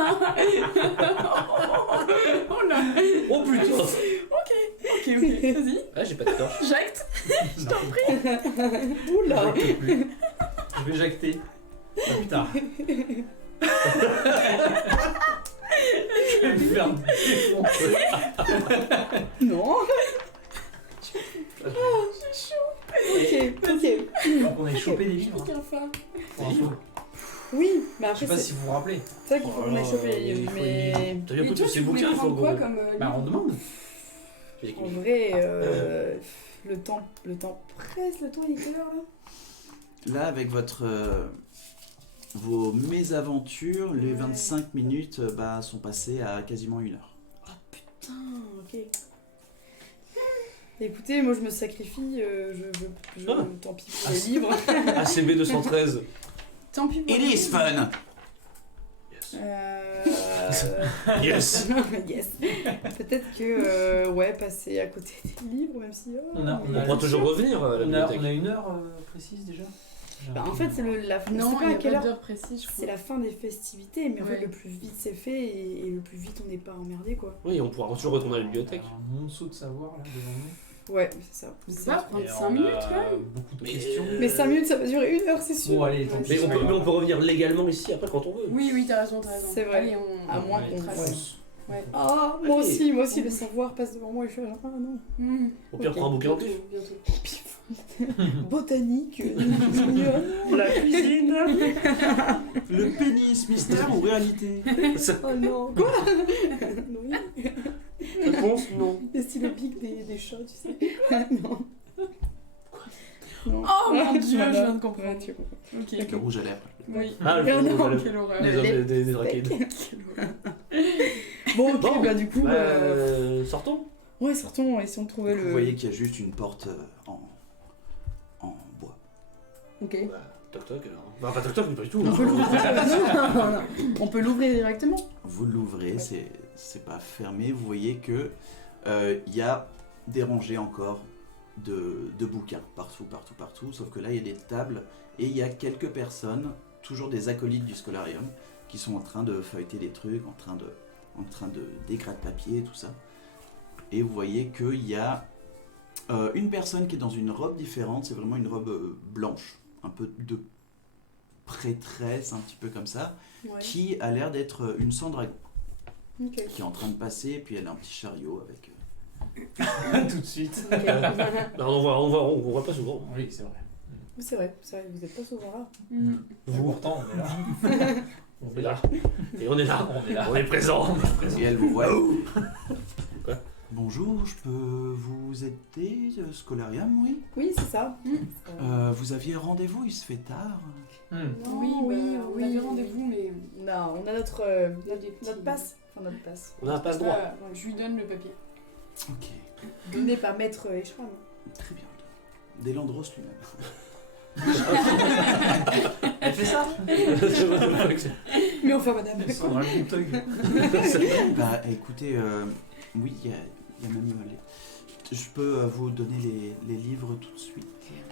Oh là. Oh putain. Ok, vas-y. Ah, j'ai pas de torche. Jacte. Je t'en prie. Oula. Je vais jacter. Ah putain. Je vais me faire défoncer. Non. Ok. Donc on a chopé des livres. Pique un phare. Pour info. Oui, mais Je après, sais pas c'est si vous vous rappelez. c'est vrai qu'il faut qu'on aille choper les livres, il faut mais T'as vu un Et peu toi, tous ces tu voulais bouquins, il faut prendre quoi qu'on- comme Bah on livre? demande. en vrai, le temps presse, le temps il est quelle heure là? Là, avec vos mésaventures, les Ouais. 25 minutes sont passées à quasiment 1 heure. Putain, ok. Écoutez, moi je me sacrifie, Ah. tant pis pour les livres. ACB 213. Tant pis pour It les is livres. fun! Yes. Yes. Yes. Peut-être que passer à côté des livres, même si On a- On pourra toujours revenir à la On a bibliothèque. 1 heure précise déjà. Bah, en fait, c'est la fin. Non, je sais il pas n'y à a quelle pas heure. d'heure précise, je C'est crois. la fin des festivités, mais en fait, Ouais. le plus vite c'est fait et le plus vite on n'est pas emmerdé quoi. Oui, on pourra toujours retourner à la bibliothèque. Un monceau de savoir là devant nous. Ouais, c'est ça. On peut pas prendre Et 5 on minutes a quand même. Beaucoup de Mais- questions. Mais 5 minutes ça va durer 1 heure, c'est sûr. Bon allez, tant pis. Mais c'est on, pas peut, mais grave. on peut revenir légalement ici après quand on veut. Oui, t'as raison. C'est vrai. Allez, on. À moins Allez, qu'on trace. fasse. Ouais. Ah, Allez. moi aussi, le savoir passe devant moi et je fais ah non. Mmh. Au pire, Ok. prends un bouquin en plus. Bientôt. Botanique. La cuisine. Le pénis, mystère ou réalité? Oh non. Quoi? Oui. Réponse non. Les stylopiques des chats, tu sais. Non. Non. Oh mon dieu, Voilà. je viens de comprendre. Ouais, tu comprends. Ok. Avec le rouge à lèvres. Oui. Ah, le Non, non, Quelle horreur. des hommes des raquettes. Bon, ok, Bon. bah du coup, Sortons. ouais, sortons, essayons de trouver Vous le. voyez qu'il y a juste une porte en bois. Ok. Bah, toc toc alors. Bah, pas toc toc, mais pas du tout. On peut l'ouvrir. Non. On peut l'ouvrir directement. Vous l'ouvrez, c'est pas fermé. Vous voyez que il y a des rangées encore de bouquins partout. Sauf que là, il y a des tables et il y a quelques personnes, toujours des acolytes du Scholarium, qui sont en train de feuilleter des trucs, en train de dégrader papier et tout ça. Et vous voyez qu'il y a une personne qui est dans une robe différente. C'est vraiment une robe blanche, un peu de prêtresse, un petit peu comme ça, Ouais. qui a l'air d'être une sans-dragon, Ok. qui est en train de passer, et puis elle a un petit chariot avec... Tout de suite. Ok. Bah, on voit pas souvent. Oui, c'est vrai. C'est vrai, vous n'êtes pas souvent là. Mmh. Vous. Pourtant, on est là. On est là. Et on est là. On est là. On est présent. Et elle vous voit. Quoi? Bonjour, je peux vous aider, Scholarium, oui? Oui, c'est ça. Vous aviez rendez-vous, il se fait tard. Oui, oui, on avait rendez-vous, mais. On a notre, Il y a des petits- notre passe. Enfin, notre passe. On a un passe droit. Je lui donne le papier. Ok, Donné par maître Eshram. très bien. Delandros lui-même. Elle fait ça. Mais enfin, madame. Elle sort dans le bouteille. Bah écoutez, oui, il y a même je peux vous donner les livres tout de suite.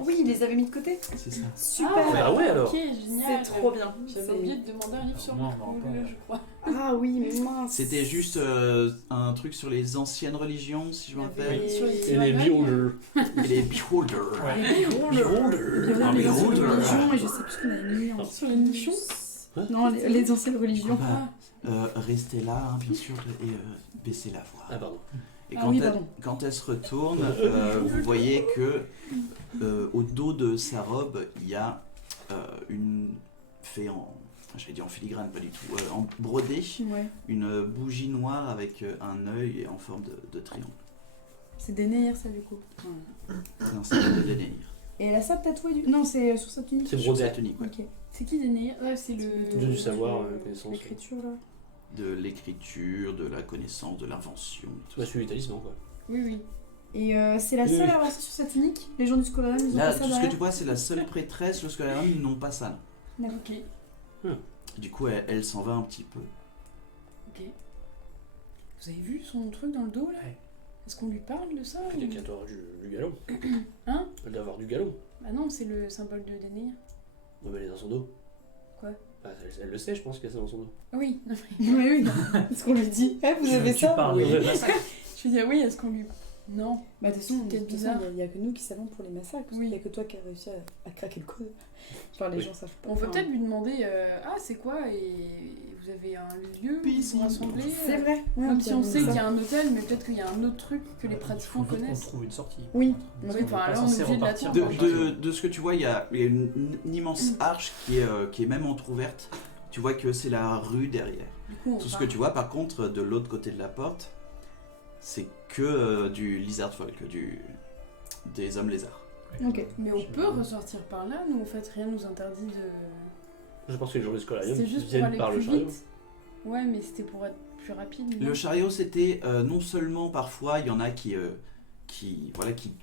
Oui, il les avait mis de côté. C'est ça. Super. bah ouais, alors. Ok, génial. C'est trop bien. J'avais C'est- oublié de demander un livre sur Moi, le on va Google, entendre. je crois. Ah oui, mince. C'était juste un truc sur les anciennes religions, si je me Il y rappelle. avait- Sur les Et les beholders. Et les beholders. Ouais. Il y avait Ah, les mais anciennes roule. religions et je sais plus ce qu'on avait mis en Sur les nichons. Non, les anciennes religions. Restez là, hein, bien sûr, et baissez la voix. Ah, pardon. Et Ah quand, oui, elle, pardon. quand elle se retourne, vous voyez que au dos de sa robe, il y a une fait en, je vais dire en filigrane, pas du tout, en brodé, Ouais. une bougie noire avec un œil en forme de triangle. C'est Dénéir, ça, du coup. Non, c'est de Dénéir. Et elle a ça tatoué du. Non, c'est sur sa tunique. C'est Sur brodé. sa tunique, ouais. Ok. C'est qui Dénéir? Ouais, c'est le... Dieu du savoir, connaissance. L'écriture là. De l'écriture, de la connaissance, de l'invention. C'est pas celui du talisman, quoi. Oui, oui. Et c'est la Oui, seule oui. à avoir ça sur sa tunique. Les gens du Scolarum, ils ont Là, pas ça tout ce que derrière. tu vois, c'est la seule prêtresse, le scolaire, ils n'ont pas ça. Là. Ok, Du coup, elle s'en va un petit peu. ok. Vous avez vu son truc dans le dos, là? Ouais. Est-ce qu'on lui parle de ça ou... Quelqu'un doit avoir du galon. Hein? Elle doit avoir du galon. Bah non, c'est le symbole de Dénéir. Non, mais elle est dans son dos. Quoi? Bah, elle le sait, je pense qu'il y a ça dans son dos. Ah oui, non, Oui, oui. Est-ce qu'on lui dit Eh, vous avez Tu ça parles Oui. de massacre. je veux dire oui, est-ce qu'on lui... Non. Bah, de toute façon, Quel de toute bizarre. façon, il n'y a que nous qui savons pour les massacres. Oui. Il n'y a que toi qui as réussi à craquer le code. Genre, les Oui. gens savent pas. On peut Enfin, peut-être lui demander ah c'est quoi et vous avez un lieu où vous vous rassemblez C'est vrai. Ouais, Même si on peut sait qu'il y ça. a un hôtel, mais peut-être qu'il y a un autre truc que les pratiquants Il faut vite connaissent. qu'on trouve une sortie. Oui. Parce Oui, qu'on enfin, est pas là, on est censé obligé de repartir l'attendre. dans le château. De ce que tu vois, il y a une immense arche qui est même entrouverte. Tu vois que c'est la rue derrière. Du coup, on Tout ce part. que tu vois, par contre, de l'autre côté de la porte, c'est que du lizard folk, des hommes lézards. Ok. Mais on peut ressortir par là, nous en fait rien nous interdit de... Je pense que les gens du scolaire C'était juste pour viennent aller par le plus chariot. vite. Ouais, mais c'était pour être plus rapide. non? Le chariot, c'était non seulement parfois, il y en a qui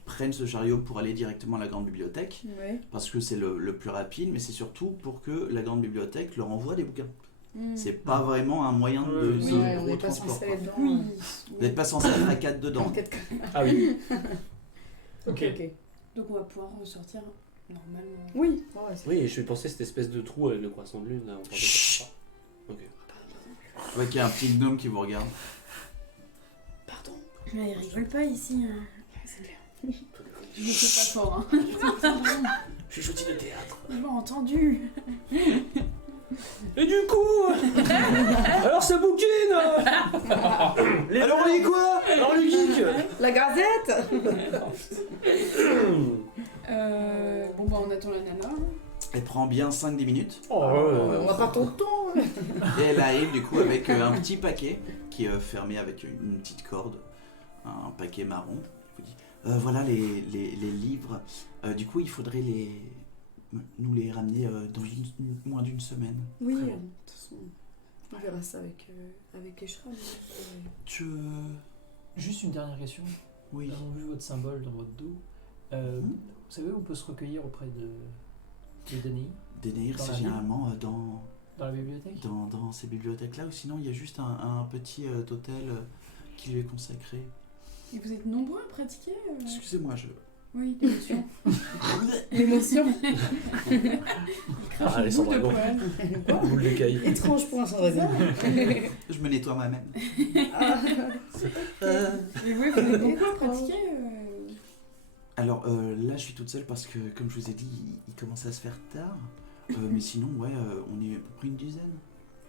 prennent ce chariot pour aller directement à la grande bibliothèque, Ouais. parce que c'est le plus rapide, mais c'est surtout pour que la grande bibliothèque leur envoie des bouquins. Hmm. C'est pas vraiment un moyen de Oui, Ouais, on gros n'est pas transport. censé quoi. aller dedans. Oui. Vous n'êtes pas censé être à 4 dedans. Enquête. Ah oui. Ok, ok. Donc on va pouvoir ressortir normalement. Oui. Ouais, c'est- Oui, et je pensais cette espèce de trou avec le croissant de lune, là. On parlait Chut. pas. Ok. Tu vois qu'il y a un petit gnome qui vous regarde. Pardon. Mais ils rigolent pas ici. Hein. C'est clair. Je ne sais pas fort. Hein. Je suis shooté de théâtre. Ils m'ont entendu. Et du coup alors ça bouquine Alors on dit quoi? Alors les geeks La gazette. Bon bah on attend la nana. hein. Elle prend bien 5-10 minutes. Oh, On va pas ton temps. Et elle arrive du coup avec un petit paquet qui est fermé avec une petite corde, un paquet marron. Elle vous dit, voilà les livres. Du coup, il faudrait nous les ramener dans moins d'une semaine. Oui, Très de bien. toute façon, on verra ça avec les chats. Je... Juste une dernière question. Oui. Nous avons vu votre symbole dans votre dos. Vous savez où on peut se recueillir auprès de Denis Dénéir, Dans c'est la ville. généralement dans la bibliothèque dans ces bibliothèques-là, ou sinon il y a juste un petit hôtel qui lui est consacré. Et vous êtes nombreux à pratiquer Excusez-moi, je... Oui, l'émotion. L'émotion. Ah, Alessandra Gon. Boule d'écaille. Étrange pour un Sandrine. Je me nettoie moi-même. Mais oui, vous êtes beaucoup à pratiquer Alors là, je suis toute seule parce que, comme je vous ai dit, il commence à se faire tard. Mais sinon, ouais, on est à peu près une dizaine.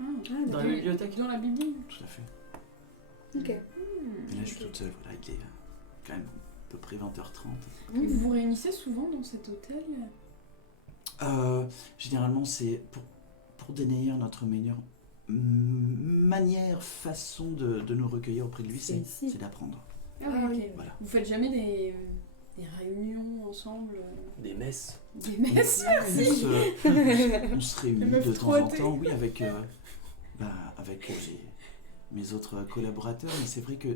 Ah, Dans la et- bibliothèque Dans la bibliothèque. Tout à fait. Ok. Et là, je suis toute seule. Voilà, il est quand même à peu près 20h30. Vous vous réunissez souvent dans cet hôtel Généralement, c'est pour Dénéir, notre meilleure façon de nous recueillir auprès de lui, C'est ici. c'est d'apprendre. Ah oui, ok. Voilà. Vous faites jamais des réunions ensemble Des messes. Des messes On se réunit meuf de trop temps en hâtée. temps, oui, avec mes autres collaborateurs, mais c'est vrai que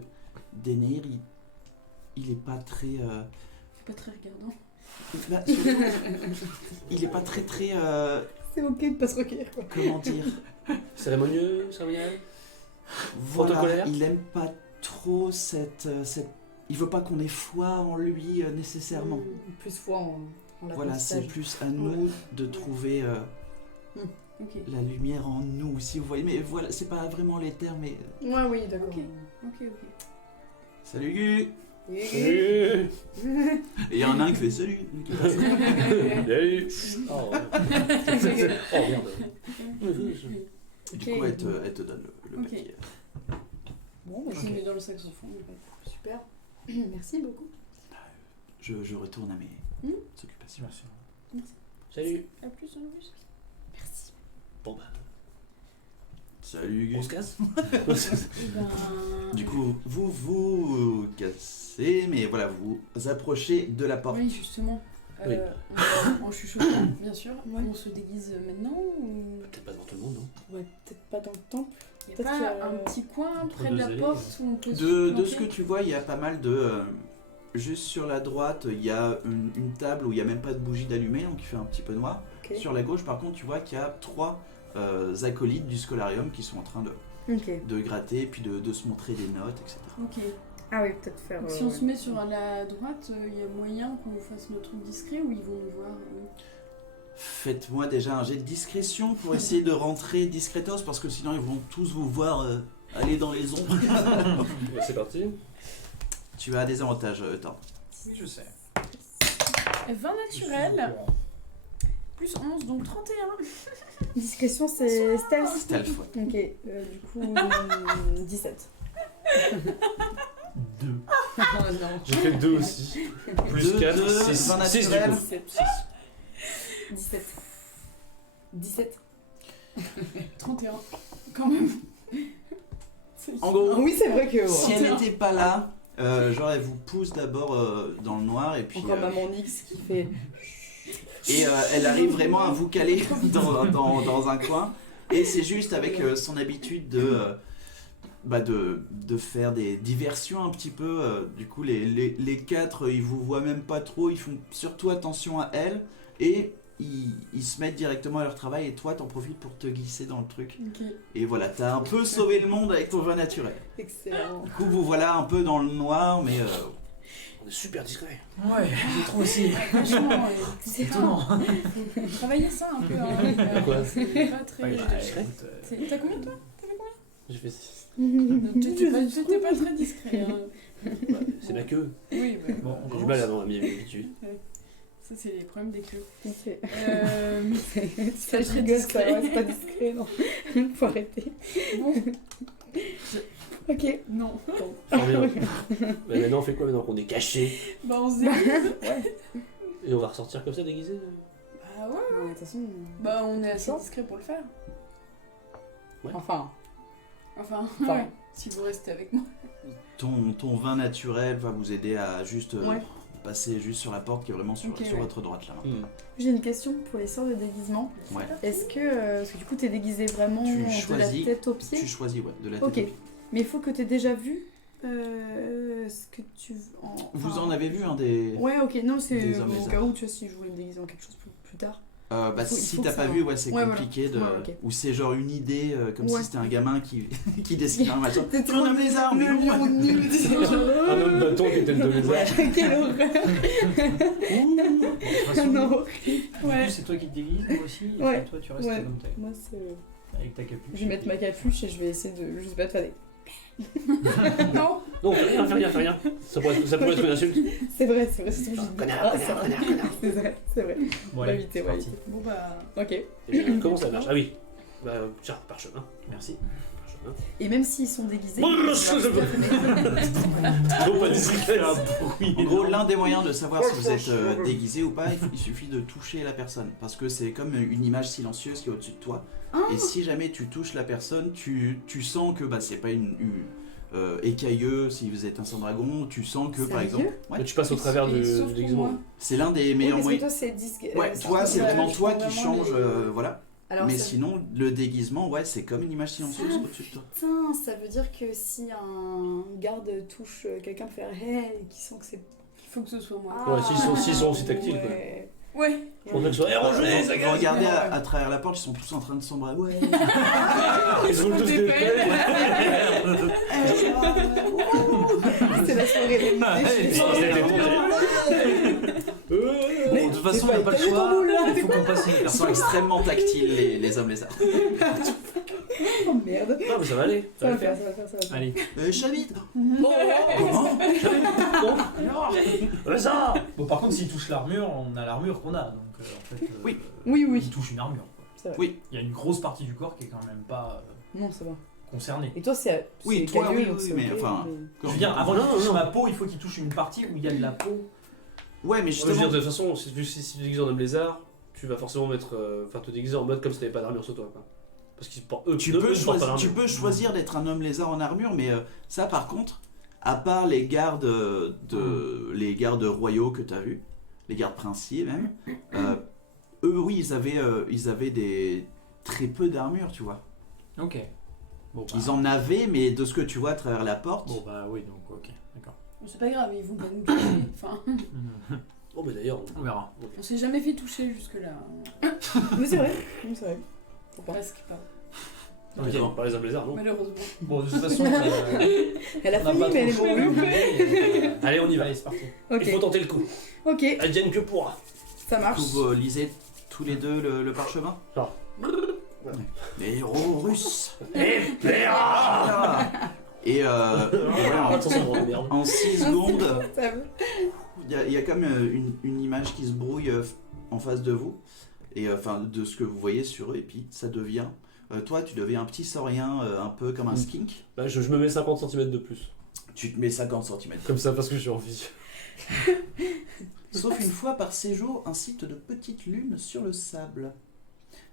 Dénéir, il est pas très... C'est pas très regardant. bah, surtout, il est pas très... C'est ok de pas se recueillir quoi. comment dire Cérémonial. Voilà, Protocolaire. il aime pas trop cette... Il veut pas qu'on ait foi en lui nécessairement. Plus foi en Voilà, c'est l'apprentissage. plus à nous de trouver Ok. la lumière en nous, si vous voyez. Mais voilà, c'est pas vraiment les termes, mais... Ouais, oui, d'accord. Ok. Ok. Salut Gu. Yeah. Salut. Et il y en a un qui fait salut. Salut. Oh, ouais. Oh merde. Et du coup, elle te donne le Ok. papier. Bon, bah, Je mets dans le saxophone. en fait. super. Merci beaucoup. Je retourne à mes occupations. Merci. Salut. À plus, en plus. Merci. Bon bah. Salut. On se casse. Eh ben, Du coup, vous cassez, mais voilà, vous approchez de la porte. Oui, justement. Oui. En chuchotant, bien sûr. Ouais. On se déguise maintenant ou... Peut-être pas devant tout le monde, non? Ouais, peut-être pas dans le temple. Y a Peut-être pas qu'il y a- un petit coin Entre près de deux la allées, porte où on peut se De ce que planquer tu vois, il y a pas mal de... juste sur la droite, il y a une table où il n'y a même pas de bougie d'allumée, donc il fait un petit peu noir. Ok. Sur la gauche, par contre, tu vois qu'il y a 3 acolytes du scholarium qui sont en train Ok. de gratter, puis de se montrer des notes, etc. Ok. Ah oui, peut-être faire. Donc si on se met sur la droite, il y a moyen qu'on fasse notre truc discret ou ils vont nous voir Faites-moi déjà un jet de discrétion pour essayer de rentrer discretos, parce que sinon ils vont tous vous voir aller dans les ombres. C'est parti. Tu as des avantages, Thor. Oui, je sais. 20 naturel, plus 11, donc 31. Discrétion, c'est stealth. Stealth, ouais. Ok, du coup, 17. 2. J'ai fait 2 aussi. Plus 2, 4, 2, 6. 20 6 du naturel. coup. 17. 17. 31, quand même. En gros, Ah oui, c'est vrai que. si elle n'était pas là, genre elle vous pousse d'abord dans le noir et puis Encore maman Nix qui fait. elle arrive vraiment à vous caler dans un coin, et c'est juste avec son habitude de faire des diversions un petit peu. Du coup les 4 ils vous voient même pas trop, ils font surtout attention à elle et ils se mettent directement à leur travail, et toi t'en profites pour te glisser dans le truc. Ok. Et voilà, t'as un peu sauvé le monde avec ton vin naturel. Excellent. Du coup vous voilà un peu dans le noir, mais On est super discret. Ouais, je trouve aussi. Franchement, C'est étonnant. faut travailler ça un peu. Hein. Quoi C'est pas très. Ouais, discret. T'as combien toi J'ai fait 6. T'étais pas très discret. Hein. C'est la queue. Oui, mais Bon, on J'ai du commence. mal à m'y habituer. ça c'est les problèmes des queues. Ok. C'est Ça, je très rigole, discret. ça va, c'est pas discret, non. Faut arrêter. Bon, Ok. non. Fort bien. Mais maintenant, on fait quoi maintenant qu'on est caché? Bah on se déguise. Et on va ressortir comme ça déguisé? Bah ouais. Non, mais de toute façon. Bah on est assez discret pour le faire. Enfin. Enfin, Enfin. ouais. Si vous restez avec moi. ton vin naturel va vous aider à juste Ouais. passer juste sur la porte qui est vraiment sur, Ok, sur ouais. votre droite là. J'ai une question pour les sorts de déguisement. Ouais. Est-ce que. Parce que du coup, t'es déguisé vraiment Tu de la choisis- tête aux pieds. Tu choisis, ouais, de la tête Ok. aux pieds. Mais il faut que t'aies déjà vu ce que tu. Vous en avez vu un des... Ouais, ok. Non, c'est Des hommes au lézards. cas où, tu vois, si je voulais me déguiser en quelque chose plus tard. Bah, il si faut t'as que pas ça- vu, ouais, c'est Ouais, compliqué de... voilà. Ouais, ok. Ou c'est genre une idée, comme Ouais. si c'était un gamin qui, qui dessine un machin. T'es Tu en as des armes, mais non, ouais. nul. Un homme bâton qui était le lézard. Quelle horreur. De toute façon, Non. au Ouais. début, c'est toi qui te déguises, moi aussi, et Ouais. puis toi tu restes Ouais. comme t'es, Moi, c'est. avec ta capuche. Je vais mettre ma capuche et je vais essayer de. Je sais pas, de faire des. Non. Non, fais rien. Ça pourrait être une insulte. C'est vrai, c'est juste. Connard. C'est vrai, c'est vrai. Bon, On va allez, éviter, c'est on va parti. éviter. Bon bah. Ok. Et comment ça marche? Ah oui. Bah, tiens, parchemin. Merci. Parchemin. Et même s'ils sont déguisés. Non, pas discret. En gros, l'un des moyens de savoir si vous êtes déguisé ou pas, il suffit de toucher la personne. Parce que c'est comme une image silencieuse qui est au-dessus de toi. Et si jamais tu touches la personne, tu sens que bah, c'est pas une écailleux si vous êtes un sang-dragon. Tu sens que par Sérieux exemple... Mais Ouais, tu passes au travers Et du sauf pour déguisement. moi. c'est l'un des Oui, meilleurs parce que moyens. toi, c'est disque. Ouais, toi, c'est ouais, vraiment je toi prends qui vraiment change, les- voilà. Alors, Mais ça... sinon, le déguisement, ouais, c'est comme une image silencieuse au-dessus de toi. Putain, ça veut dire que si un garde touche quelqu'un pour faire hey, et qui sent que c'est. Il faut que ce soit moi. Ouais, s'ils sont aussi tactiles, quoi. ouais. Ouais. Je pensais que ce soit. Eh, Roger, ça gagne. Regardez à travers la porte, ils sont tous en train de s'embrasser. Ouais. Ils sont tous des C'est la soirée des Bon, de toute façon, on n'a pas le choix, il faut qu'on passe une Ils sont personne. extrêmement tactiles, les hommes lézards. Oh merde. Non, mais ça va aller. Ça va le faire, ça va le faire, ça va le faire. Allez. Chavit Comment Ça. Bon, par contre, s'il touche l'armure, on a l'armure qu'on a, donc en fait. Oui. Oui, oui. Il touche une armure, quoi. C'est vrai. Oui. Il y a une grosse partie du corps qui est quand même pas Non, ça va. concernée. Et toi, c'est. Oui, c'est toi, cailleux, oui, donc oui, c'est mais ok, enfin, Je veux dire, avant Non, qu'il touche non. ma peau, il faut qu'il touche une partie où il y a de la peau. Ouais, mais Je veux dire, justement, de toute façon, si tu te déguises en homme lézard, tu vas forcément mettre. Enfin, te déguiser en mode comme si t'avais pas d'armure sur toi, quoi. Parce qu'ils portent eux, Tu eux, peux, eux, ils portent pas choisir, tu l'armure. peux choisir d'être un homme lézard en armure, mais ça par contre, à part les gardes, les gardes royaux que tu as vus, les gardes princiers même, eux oui ils avaient très peu d'armure, tu vois. Ok. Bon, bah, Ils en avaient, mais de ce que tu vois à travers la porte, Bon, bah oui, donc ok, d'accord. Bon, c'est pas grave, ils vont pas nous toucher. Enfin, Oh, mais d'ailleurs, On verra. on s'est jamais fait toucher jusque-là. Mais c'est vrai, oui, c'est vrai. Pourquoi Presque pas. ok, D'accord. par les hommes lézards, non. Malheureusement. Bon, de toute façon, Elle a on n'a failli, pas mais elle est trop morue. choisi. Allez, on y va. Allez, c'est parti. Ok, Il faut tenter le coup. ok, Advienne que pourra. ça marche. vous lisez tous les deux le parchemin. Genre. Les héros russes. Épéra. Et voilà, Attention, on merde. en 6 secondes, Ça va. il y a comme une image qui se brouille en face de vous, et enfin de ce que vous voyez sur eux, et puis ça devient. Toi, tu deviens un petit saurien, un peu comme un skink. Bah, je me mets 50 cm de plus. Tu te mets 50 cm. Comme ça, parce que j'ai envie. Sauf une fois par séjour, un site de petite lune sur le sable.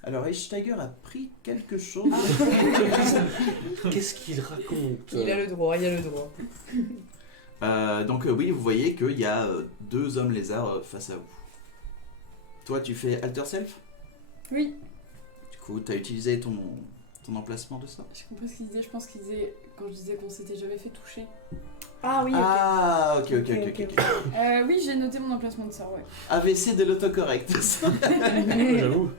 Alors, Eichsteiger a pris quelque chose. Qu'est-ce qu'il raconte? Il a le droit, il a le droit. Donc, oui, vous voyez qu'il y a 2 hommes lézards face à vous. Toi, tu fais Alter Self. Oui, Du coup, tu as utilisé ton emplacement de ça. j'ai compris ce qu'il disait. Je pense qu'il disait, quand je disais qu'on s'était jamais fait toucher. Ah oui, ok. Ah, ok. Ok. Oui, j'ai noté mon emplacement de ça, ouais. AVC de l'autocorrect. J'avoue.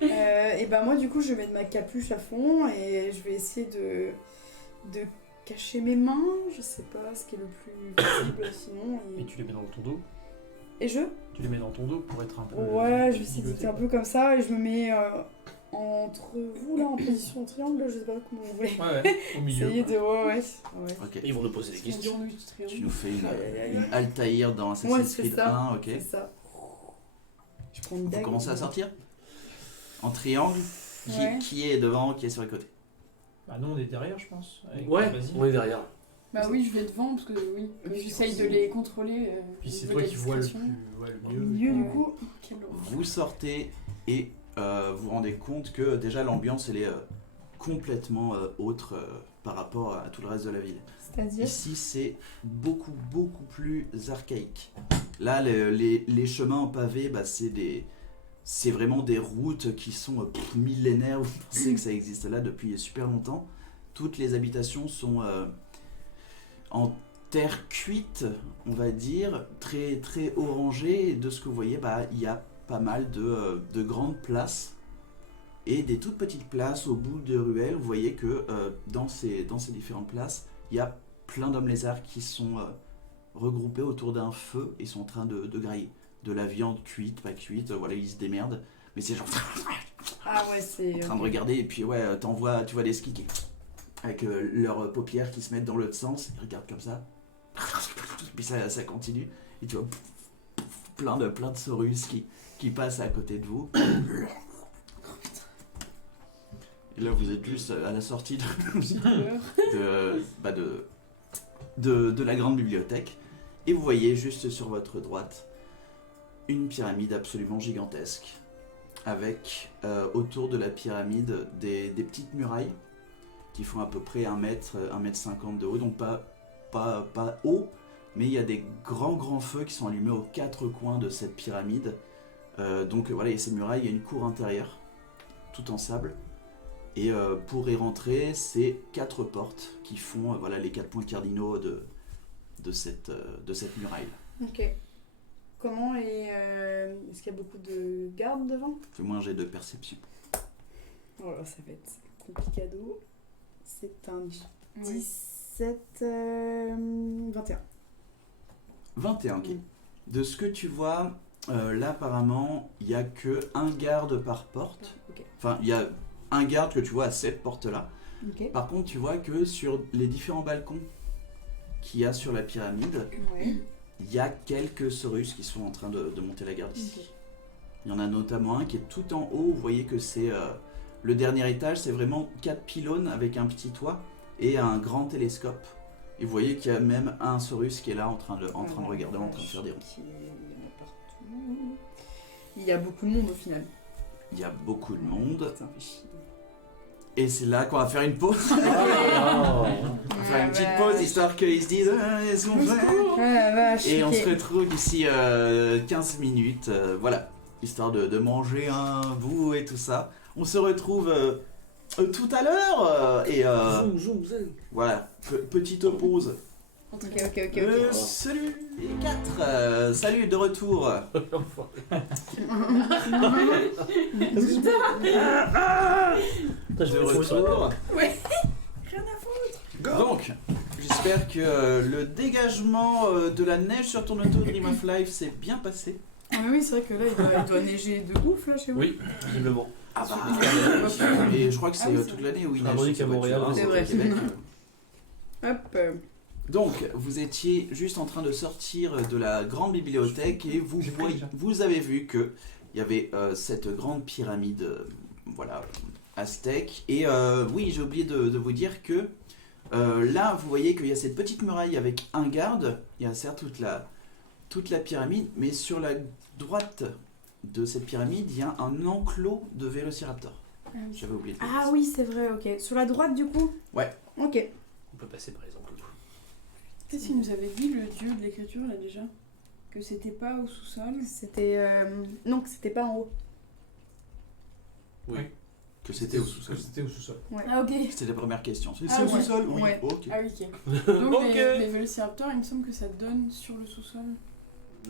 Et ben moi du coup je vais mettre ma capuche à fond et je vais essayer de cacher mes mains, je sais pas ce qui est le plus possible sinon. Et tu les mets dans ton dos. Et je Tu les mets dans ton dos pour être un peu. Ouais, je vais essayer ligoté, d'être un peu comme ça et je me mets entre vous là en position triangle, je sais pas comment vous voulez. Ouais, au milieu. Essayez de... Ouais. Ok. Ils vont nous poser des questions. Tu nous fais Aïe, aïe, aïe. une Altaïr dans Ouais, Assassin's c'est Creed ça. 1, ok. C'est ça. Je prends une Vous dague. commencez à sortir en triangle. Ouais. Qui est devant, qui est sur les côtés. Bah, nous, on est derrière, je pense. Avec Ouais, Vas-y. on est derrière. Bah oui, je vais devant parce que oui, Et puis, j'essaye c'est- de les contrôler. Puis c'est au toi niveau qui de la vois le discrétion. plus. Ouais, Au le mieux. milieu du Ouais. coup. Quelle horreur. Vous sortez et vous vous rendez compte que déjà l'ambiance elle est complètement autre par rapport à tout le reste de la ville. C'est-à-dire Ici c'est beaucoup plus archaïque. Là les chemins en pavé bah, c'est vraiment des routes qui sont millénaires. Vous pensez que ça existe là depuis super longtemps. Toutes les habitations sont en terre cuite, on va dire, très orangée. Et de ce que vous voyez, bah, il y a pas mal de grandes places et des toutes petites places au bout de ruelles. Vous voyez que dans ces différentes places, il y a plein d'hommes lézards qui sont regroupés autour d'un feu et sont en train de grailler. De la viande cuite, pas cuite, voilà, ils se démerdent. Mais c'est genre Ah ouais, c'est... en train de regarder et puis ouais, tu vois des skis avec leurs paupières qui se mettent dans l'autre sens, ils regardent comme ça. Puis ça continue et tu vois plein de saurus qui passent à côté de vous. Et là vous êtes juste à la sortie de la grande bibliothèque et vous voyez juste sur votre droite une pyramide absolument gigantesque avec autour de la pyramide des petites murailles qui font à peu près 1 mètre 50 de haut, donc pas haut, mais il y a des grands feux qui sont allumés aux 4 coins de cette pyramide. Donc voilà, il y a ces murailles, il y a une cour intérieure, tout en sable. Et pour y rentrer, c'est 4 portes qui font voilà, les 4 points cardinaux de cette muraille. Ok. Comment et est-ce qu'il y a beaucoup de gardes devant? Fais-moi un jet de perception. Oh là, ça va être complicado. C'est un Ouais. 17... 21. 21, ok. Mm. De ce que tu vois, là apparemment, il n'y a que un garde par porte. Ok. Enfin, il y a un garde que tu vois à cette porte-là. Ok. Par contre, tu vois que sur les différents balcons qu'il y a sur la pyramide, Ouais. il y a quelques saurus qui sont en train de monter la garde ici. Ok. Il y en a notamment un qui est tout en haut. Vous voyez que c'est le dernier étage, c'est vraiment 4 pylônes avec un petit toit et un grand télescope. Et vous voyez qu'il y a même un saurus qui est là en train de regarder, en train de faire des ronds. Il y en a partout. Il y a beaucoup de monde au final. Il y a beaucoup de monde. Putain, fait chier. Et c'est là qu'on va faire une pause. Oh. On va faire une petite pause histoire qu'ils se disent qu'est-ce qu'on fait. Ah la vache. Et on ok. se retrouve d'ici 15 minutes. Voilà, histoire de manger un bout et tout ça. On se retrouve tout à l'heure. Voilà, petite pause. Ok, ok, ok. Salut les 4. Salut de retour. Putain, je De vais retrouver sur la retour. Rien à foutre. Donc, j'espère que le dégagement de la neige sur ton auto Dream of Life s'est bien passé. Ah oui, c'est vrai que là, il doit neiger de ouf, là, chez vous. Oui, visiblement. Ah bah, Ah et je crois que c'est Ah oui, c'est toute l'année où il Ah, neige. on dit sur qu'à ces Montréal, voitures, c'est au vrai. Québec. Hop. Donc, vous étiez juste en train de sortir de la grande bibliothèque et vous avez vu que il y avait cette grande pyramide, voilà, aztèque. Et oui, j'ai oublié de vous dire que là, vous voyez qu'il y a cette petite muraille avec un garde. Il y a certes toute la pyramide, mais sur la droite de cette pyramide, il y a un enclos de vélociraptor. J'avais oublié de le dire. Ah oui, c'est vrai, ok. Sur la droite, du coup. Ouais. Ok. On peut passer par exemple. Qu'est-ce qu'il nous avait dit, le dieu de l'écriture, là, déjà? Que c'était pas au sous-sol? C'était. Non, que c'était pas en haut. Oui. Que c'était au sous-sol. C'était au sous-sol. Ah, ok. C'était la première question. C'est Ah, au ouais. sous-sol? Oui. Ouais. Ok. Ah, oui, ok. Donc, Ok. les vélociraptors, il me semble que ça donne sur le sous-sol.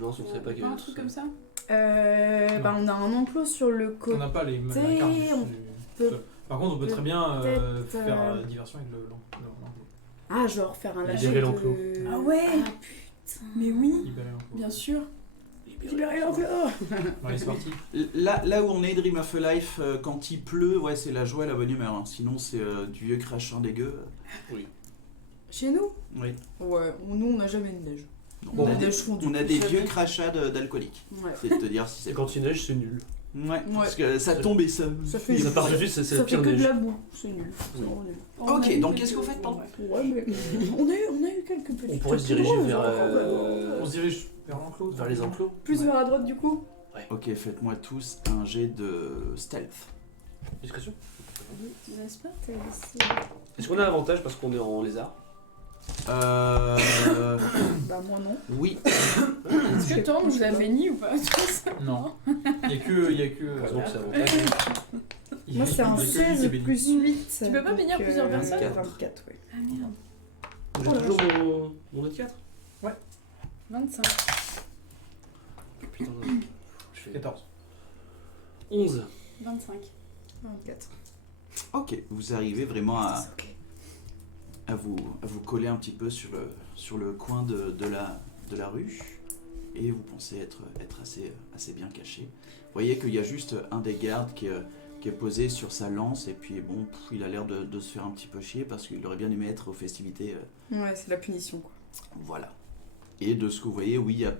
Non, je ne savais pas qu'il y Pas avait un tout truc ça. comme ça? Bah, on a un enclos sur le On côté. n'a pas la carte on du peut sous-sol. Par contre, on peut très bien peut-être, faire diversion avec l'enclos. Ah, genre faire un lâcher Libérer de... l'enclos. Ah ouais. Ah putain. Mais oui, Libérer l'enclos. bien sûr. Libérer l'enclos. Allez, c'est parti. Là où on est, Dream of a Life, quand il pleut, ouais, c'est la joie et la bonne humeur. Hein. Sinon, c'est du vieux crachant dégueu. Chez nous? Oui. Ouais, nous, on n'a jamais de neige. Non, Bon, on a des des, chevaux, on a du des coup, vieux jamais. crachats d'alcooliques. Ouais. C'est de te dire si c'est. Et quand il neige, c'est nul. Ouais, parce que ça tombe et ça. Ça fait- Ça part tout de suite, c'est Ça la fait pire que de neige. la boue. C'est nul. C'est Oui. vraiment nul. Ok, donc qu'est-ce que vous faites, pardon? Ouais, mais... on a eu quelques petits On pourrait se trucs diriger drôles, vers, genre, On se dirige vers l'enclos. vers les enclos. Plus vers la droite, du coup. Ok, faites-moi tous un jet de stealth. Discrétion. N'est-ce pas? Est-ce qu'on a un avantage parce qu'on est en lézard? Euh. Bah, moi non. Oui. Est-ce que Tom, vous l'avez ni ou pas? Non. Il y a que. Heureusement que c'est avantage. Moi, c'est un 16 plus 8. Tu peux pas bénir plusieurs personnes? 24. Ouais. Ah merde. J'ai Oh la toujours mon autre 4. 25. Putain, je fais 14. 11. 25. 24. Ok, vous arrivez vraiment à. C'est ok. à vous coller un petit peu sur le coin de la rue et vous pensez être assez bien caché. Vous voyez qu'il y a juste un des gardes qui est posé sur sa lance et puis bon, il a l'air de se faire un petit peu chier parce qu'il aurait bien aimé être aux festivités. Ouais, c'est la punition, quoi. Voilà. Et de ce que vous voyez, oui, il y a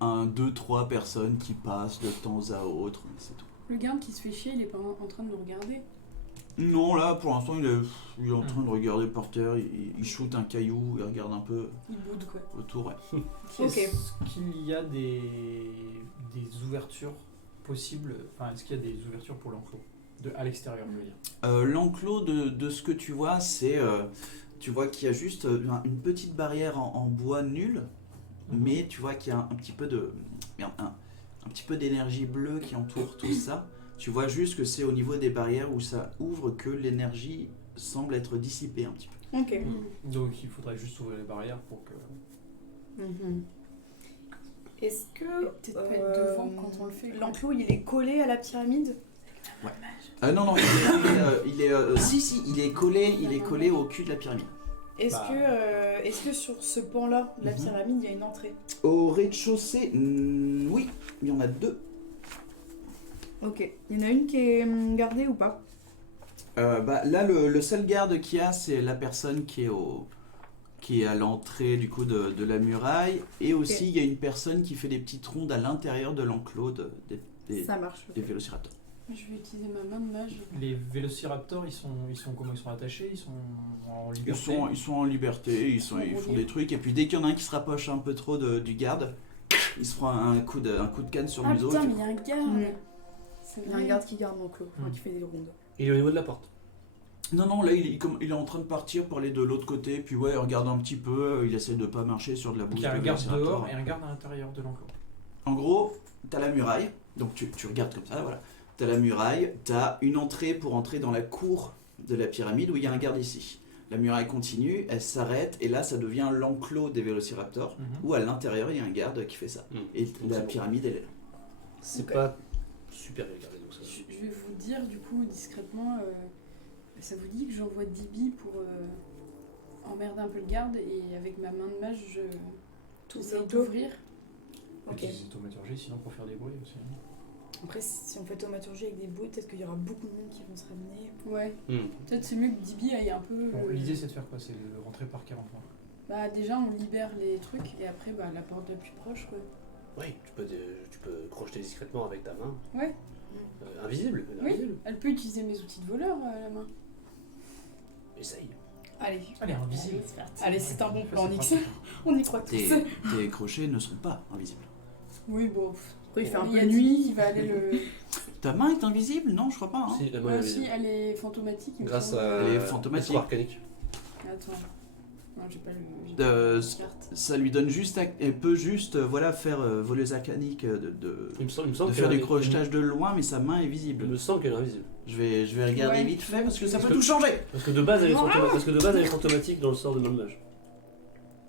1, 2, 3 personnes qui passent de temps à autre, mais c'est tout. Le garde qui se fait chier, il est pas en train de nous regarder. Non, là, pour l'instant, il est en train de regarder par terre, il shoot un caillou, il regarde un peu Il boude quoi. autour, ouais. Ok. Est-ce qu'il y a des ouvertures possibles? Enfin, est-ce qu'il y a des ouvertures pour l'enclos à l'extérieur, je veux dire. L'enclos de ce que tu vois, c'est... tu vois qu'il y a juste une petite barrière en bois nul, mais tu vois qu'il y a un petit peu de... un petit peu d'énergie bleue qui entoure tout ça. Tu vois juste que c'est au niveau des barrières où ça ouvre que l'énergie semble être dissipée un petit peu. Ok. Donc il faudrait juste ouvrir les barrières pour que. Mhm. Est-ce que Peut-être pas être devant quand on le fait. l'enclos il est collé à la pyramide? Non, il est collé au cul de la pyramide. Est-ce Bah. est-ce que sur ce pan-là de la Mhm. pyramide il y a une entrée? Au rez-de-chaussée, oui, il y en a 2. Ok. Il y en a une qui est gardée ou pas? Là, le seul garde qu'il y a, c'est la personne qui est à l'entrée du coup de la muraille. Et aussi, il y a une personne qui fait des petites rondes à l'intérieur de l'enclos des Ça marche. des vélociraptors. Je vais utiliser ma main de mage. Les vélociraptors, ils sont comment? Ils sont attachés? Ils sont en Ils liberté? sont en liberté, ils font des trucs. Et puis dès qu'il y en a un qui se rapproche un peu trop du garde, il se prend un coup de canne sur le Ah museau. putain, et mais puis- il y a un garde. Mm. C'est Il y a un vrai. garde qui garde l'enclos, enfin, qui fait des rondes. Il est au niveau de la porte. Non, là il est en train de partir pour aller de l'autre côté, puis ouais, il regarde un petit peu, il essaie de pas marcher sur de la boue. Il y a un garde dehors et un garde à l'intérieur de l'enclos. En gros, t'as la muraille, donc tu regardes comme ça, voilà. T'as la muraille, t'as une entrée pour entrer dans la cour de la pyramide où il y a un garde ici. La muraille continue, elle s'arrête, et là ça devient l'enclos des vélociraptors, où à l'intérieur il y a un garde qui fait ça. Et la pyramide elle est là. C'est Ok. pas super bien gardé, donc ça. Je vais vous dire du coup discrètement, ça vous dit que j'envoie 10 billes pour emmerder un peu le garde et avec ma main de mage j'essaie l'enclos. d'ouvrir. Ok. Utiliser thaumaturgie sinon pour faire des bruits aussi. Après, si on fait thaumaturgie avec des bruits, peut-être qu'il y aura beaucoup de monde qui vont se ramener. Ouais, Hmm. peut-être c'est mieux que 10 billes aille un peu. Bon, l'idée c'est de faire quoi? C'est de rentrer par 40 points. Bah déjà on libère les trucs et après bah la porte la plus proche quoi. Oui, tu peux crocheter discrètement avec ta main. Ouais, Invisible, elle est Oui. invisible. elle peut utiliser mes outils de voleur à la main. Essaye. Allez, Allez, invisible. C'est parti. allez, c'est un bon plan, C'est Nix. pratique. On y croit tous. Tes crochets ne sont pas invisibles. Oui bon. Il fait un Il peu y a nuit. nuit qui va aller le. Ta main est invisible? Non, je crois pas. Hein. Si, la main Moi est aussi invisible. elle est fantomatique. il me Grâce semble. à. Elle est au fantomatique. sort arcanique. Attends. Non j'ai pas le. j'ai Euh, pas la carte. Ça lui donne juste, elle peut juste voilà, faire voleuse arcanique, Il me semble de qu'elle faire est du crochetage de loin, mais sa main est Il visible. me semble qu'elle est invisible. Je vais regarder Ouais. vite fait parce que ça Parce peut que- tout changer. Parce que de base, elle est fantomatique dans le sort de Malmage.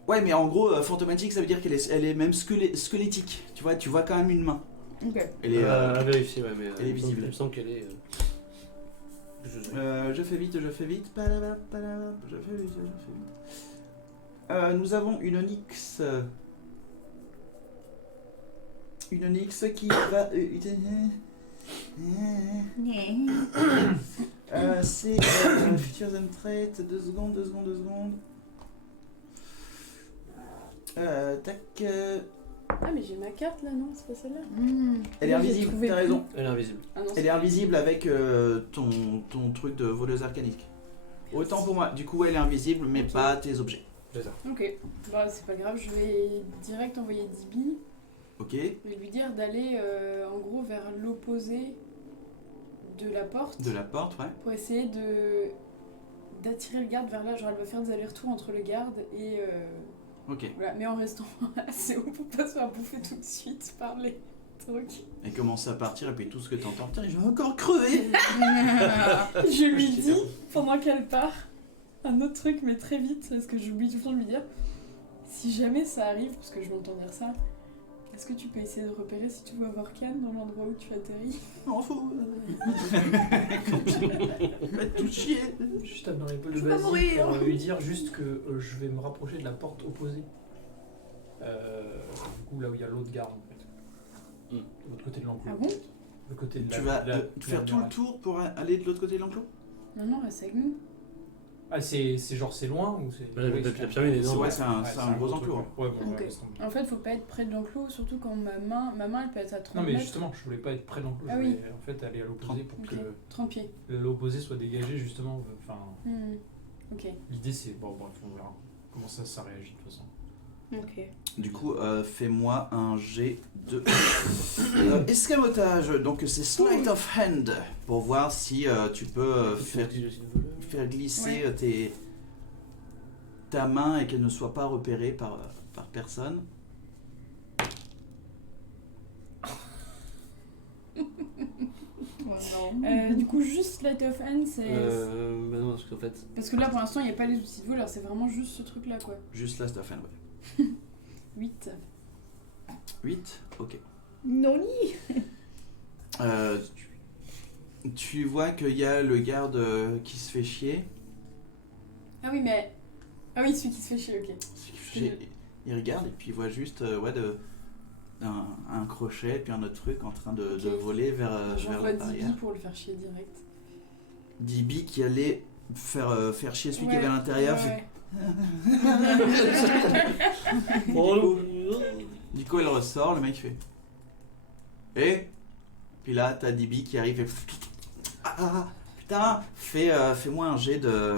Ouais, mais en gros, fantomatique, ça veut dire elle est même squelettique. Tu vois quand même une main. Ok. Elle est. À vérifier, ouais, mais. elle est il me semble- visible. Il me semble qu'elle est. Je fais vite. Palala, palala, je fais vite. Nous avons une Onyx. Une Onyx qui va. C'est Features and Traits. 2 secondes. Tac. Ah mais j'ai ma carte là non c'est pas celle-là. Elle est Oui, j'ai invisible, trouvé t'as plus. raison. Elle est invisible. Ah non, Elle est invisible avec ton truc de voleuse arcanique. Autant pour moi. Du coup, elle est invisible, mais pas tes objets. C'est ça. Ok, bah c'est pas grave, je vais direct envoyer 10 billes. Ok. Je vais lui dire d'aller en gros vers l'opposé de la porte De la porte, ouais. pour essayer de d'attirer le garde vers là. Genre elle va faire des allers-retours entre le garde et Ok. voilà, mais en restant assez haut pour pas se faire bouffer tout de suite par les trucs. Elle commence à partir et puis tout ce que t'entends, putain, je vais encore crever. Je lui dis pendant qu'elle part un autre truc mais très vite parce que j'oublie tout le temps de lui dire si jamais ça arrive parce que je l'entends dire ça. Est-ce que tu peux essayer de repérer si tu vois Vorkan dans l'endroit où tu atterris? M'en fous. Va te tout chier. Je tape dans les poils de Je vais pas Basile mourir. pour lui dire juste que je vais me rapprocher de la porte opposée. Du coup, là où il y a l'autre garde en fait. Hmm. De l'autre côté de l'enclos. Ah bon en fait. Le côté de Tu la- vas de la- faire de tout le la- tour pour aller de l'autre côté de l'enclos? Non, reste avec nous. Ah, c'est genre c'est loin ou c'est. Ouais, la pyramide est énorme. Ouais, c'est un gros enclos. truc, ouais. Ouais, bon, Ok. ouais, laisse tomber. En fait, faut pas être près de l'enclos, surtout quand ma main elle peut être à 30 Non, mais mètres. justement, je voulais pas être près de l'enclos. Ah je oui. voulais en fait aller à l'opposé pour Ok, que 30 pieds. l'opposé soit dégagé justement. Enfin, Ok. l'idée c'est. Bon, bref, on verra comment ça réagit de toute façon. Ok. Du coup, fais-moi un jet de escamotage. Donc c'est sleight of hand pour voir si tu peux faire glisser ta main et qu'elle ne soit pas repérée par personne. Du coup, juste Light of Hand, c'est. Bah non, parce qu'en fait. Parce que là, pour l'instant, il n'y a pas les outils de voleur, c'est vraiment juste ce truc-là, quoi. Juste sleight of hand, ouais. 8. 8, ok. Noni. Tu vois qu'il y a le garde qui se fait chier. Ah oui, mais. Ah oui, celui qui se fait chier, ok. Il regarde et puis il voit juste un crochet puis un autre truc en train de Ok. voler vers J'envoie la 10 barrière. billes pour le faire chier direct. Dibi qui allait faire chier celui qui avait à l'intérieur. Ouais. Oh, Du coup, elle ressort, le mec fait. Et puis là, t'as Dibi qui arrive et. Ah, putain, fais-moi un jet de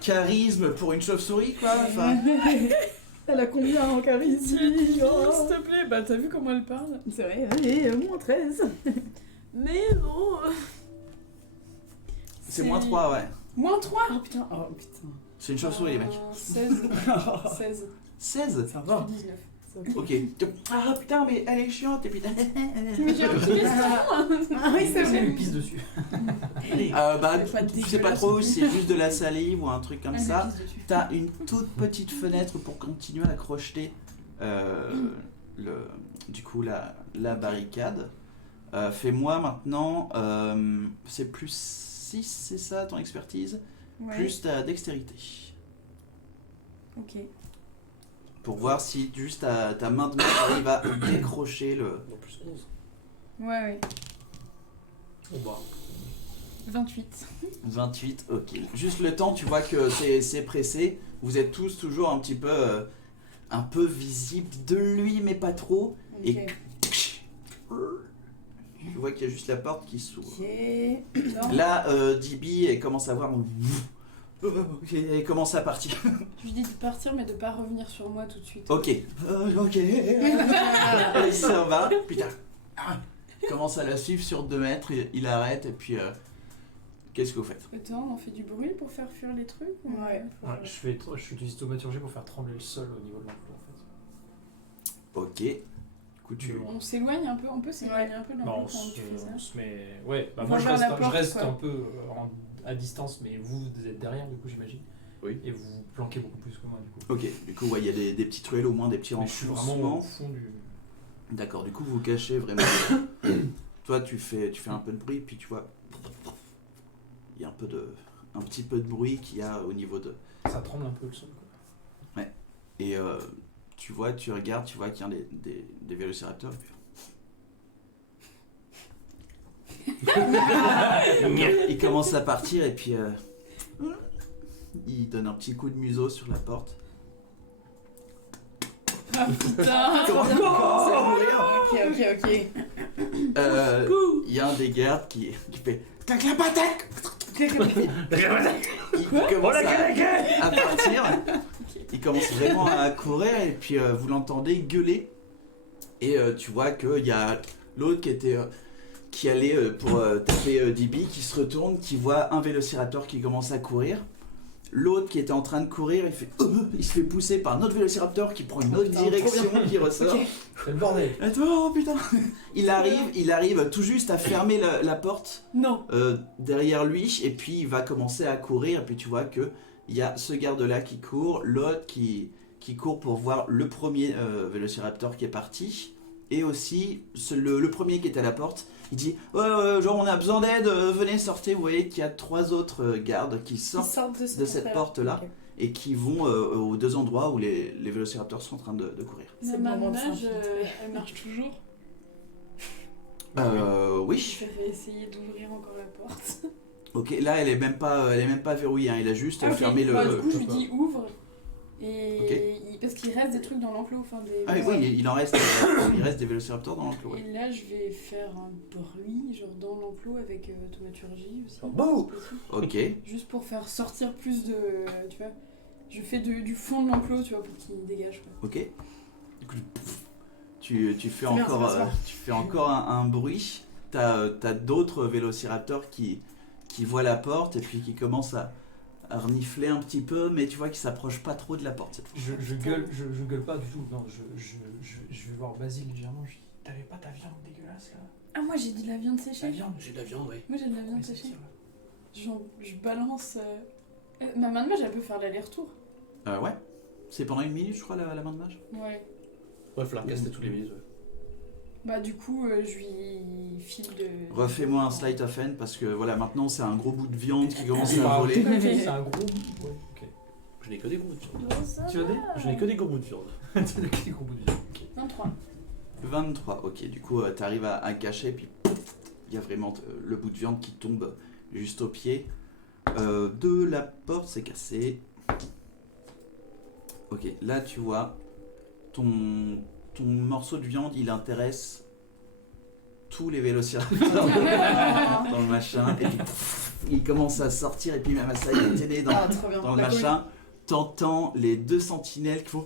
charisme pour une chauve-souris, quoi. Enfin, Elle a combien en charisme? S'il te plaît, bah t'as vu comment elle parle? C'est vrai, allez, moins 13. Mais non. C'est moins 3, ouais. Moins 3. Oh putain, oh putain. C'est une chauve-souris, les mecs. 16. 16. 16. Ça Je va. fais 19. Ok. Ah putain, mais elle est chiante, et puis... Mais j'ai un petit veston. Ah oui, c'est Ça vrai. lui pisse dessus. Bah, C'est pas tu sais pas dégueulasse. trop, c'est juste de la salive ou un truc comme Elle me ça. pisse dessus. T'as une toute petite fenêtre pour continuer à crocheter du coup la barricade. Fais-moi maintenant, c'est plus 6, c'est ça ton expertise, Ouais. plus ta dextérité. Ok. Pour voir si juste ta main de maître arrive à décrocher le... Non, plus 11. Ouais. Bon bah. 28. 28, ok. Juste le temps, tu vois que c'est pressé. Vous êtes tous toujours un peu visibles de lui, mais pas trop. Ok. Et tu vois qu'il y a juste la porte qui s'ouvre. Ok. Non, Là, DB, elle commence à voir... Ok, elle commence à partir. je lui dis de partir, mais de pas revenir sur moi tout de suite. Ok. Ok. Il s'en va. Putain. Il commence à la suivre sur 2 mètres. Il arrête et puis... qu'est-ce que vous faites? Attends, on fait du bruit pour faire fuir les trucs ou Ouais. faut Ouais, faire- je utilise thaumaturgie pour faire trembler le sol au niveau de l'enclos en fait. Ok. Du coup, tu... On s'éloigne un peu, on peut s'éloigner un peu dans Bah, le on, quand tu fais ça. on se met. Ouais, bah On moi va je vers reste, la je porte, reste quoi. un peu à distance, mais vous êtes derrière du coup j'imagine. Oui. Et vous vous planquez beaucoup plus que moi du coup. Ok. Du coup, ouais, il y a des petites ruelles au moins, des petits Mais je suis vraiment renfoncements. au fond du. D'accord. Du coup, vous vous cachez vraiment. Toi, tu fais un peu de bruit, puis tu vois... Il y a un petit peu de bruit qu'il y a au niveau de... Ça tremble un peu le sol quoi. Et tu regardes, tu vois qu'il y a des vélociraptors. Il commence à partir et puis il donne un petit coup de museau sur la porte. Ah putain. Comment il commence à mourir. Ok. Il y a un des gardes qui fait clac la patate. Il commence à partir. Il commence vraiment à courir et puis vous l'entendez gueuler. Et tu vois qu'il y a l'autre qui allait pour taper DB, qui se retourne, qui voit un vélociraptor qui commence à courir. L'autre qui était en train de courir, il se fait pousser par un autre vélociraptor qui prend une autre putain, direction, trop bien. qui ressort. Ok. C'est le bordel. Oh putain. Il arrive tout juste à fermer la porte Non. derrière lui, et puis il va commencer à courir, et puis tu vois que il y a ce garde-là qui court, l'autre qui court pour voir le premier vélociraptor qui est parti, et aussi le premier qui était à la porte. Il dit genre on a besoin d'aide, venez sortez. Vous voyez qu'il y a 3 autres gardes qui sortent de cette porte-là. Ok. Et qui vont aux 2 endroits où les vélociraptors sont en train de courir. Ma C'est le main moment de de nage, s'infiltrer. elle marche toujours. Oui. Je vais essayer d'ouvrir encore la porte. Ok, là elle est même pas verrouillée, hein. Il a juste Ah, ok. fermé le... Bah, du coup, je lui dis ouvre. Et Ok. parce qu'il reste des trucs dans l'enclos, enfin des. Ah oui, il reste des vélociraptors dans l'enclos. Ouais. Et là, je vais faire un bruit, genre dans l'enclos avec thaumaturgie aussi. Bouh spécifique. Ok, Juste pour faire sortir plus de. Tu vois, je fais du fond de l'enclos, tu vois, pour qu'il dégage. Quoi. ok. Du coup, tu fais C'est bien, encore, c'est bien, tu fais encore un bruit. T'as d'autres vélociraptors qui voient la porte et puis qui commencent à renifler un petit peu, mais tu vois qu'ils s'approchent pas trop de la porte cette fois. Je gueule pas du tout. Non, je vais voir Basile légèrement. Je dis t'avais pas ta viande dégueulasse là? Ah, moi j'ai de la viande séchée. Ta viande? J'ai de la viande, oui. Moi j'ai de la viande Oui, c'est séchée. ça. Je balance. Ma main de mage, elle peut faire l'aller-retour. Ouais. C'est pendant 1 minute, je crois, la main de mage. Ouais. Ouais, faut la recaster tous les minutes, ouais. Bah, du coup, je lui file de. Refais-moi un sleight of hand parce que voilà, maintenant c'est un gros bout de viande qui commence à Ah, voler. C'est un gros. Ouais, ok. Je n'ai que des gros bouts de viande. Tu veux des? Je n'ai que des gros bouts de viande. Tu as des gros bouts de viande. Ok. 23. 23, ok, du coup t'arrives à cacher, puis il y a vraiment le bout de viande qui tombe juste au pied de la porte, c'est cassé. Ok, là tu vois, ton morceau de viande il intéresse tous les vélociraptors dans le machin, et puis il commence à sortir, et puis même à ça il t'aider Ah, trop bien. dans le La machin. T'entends les 2 sentinelles qui font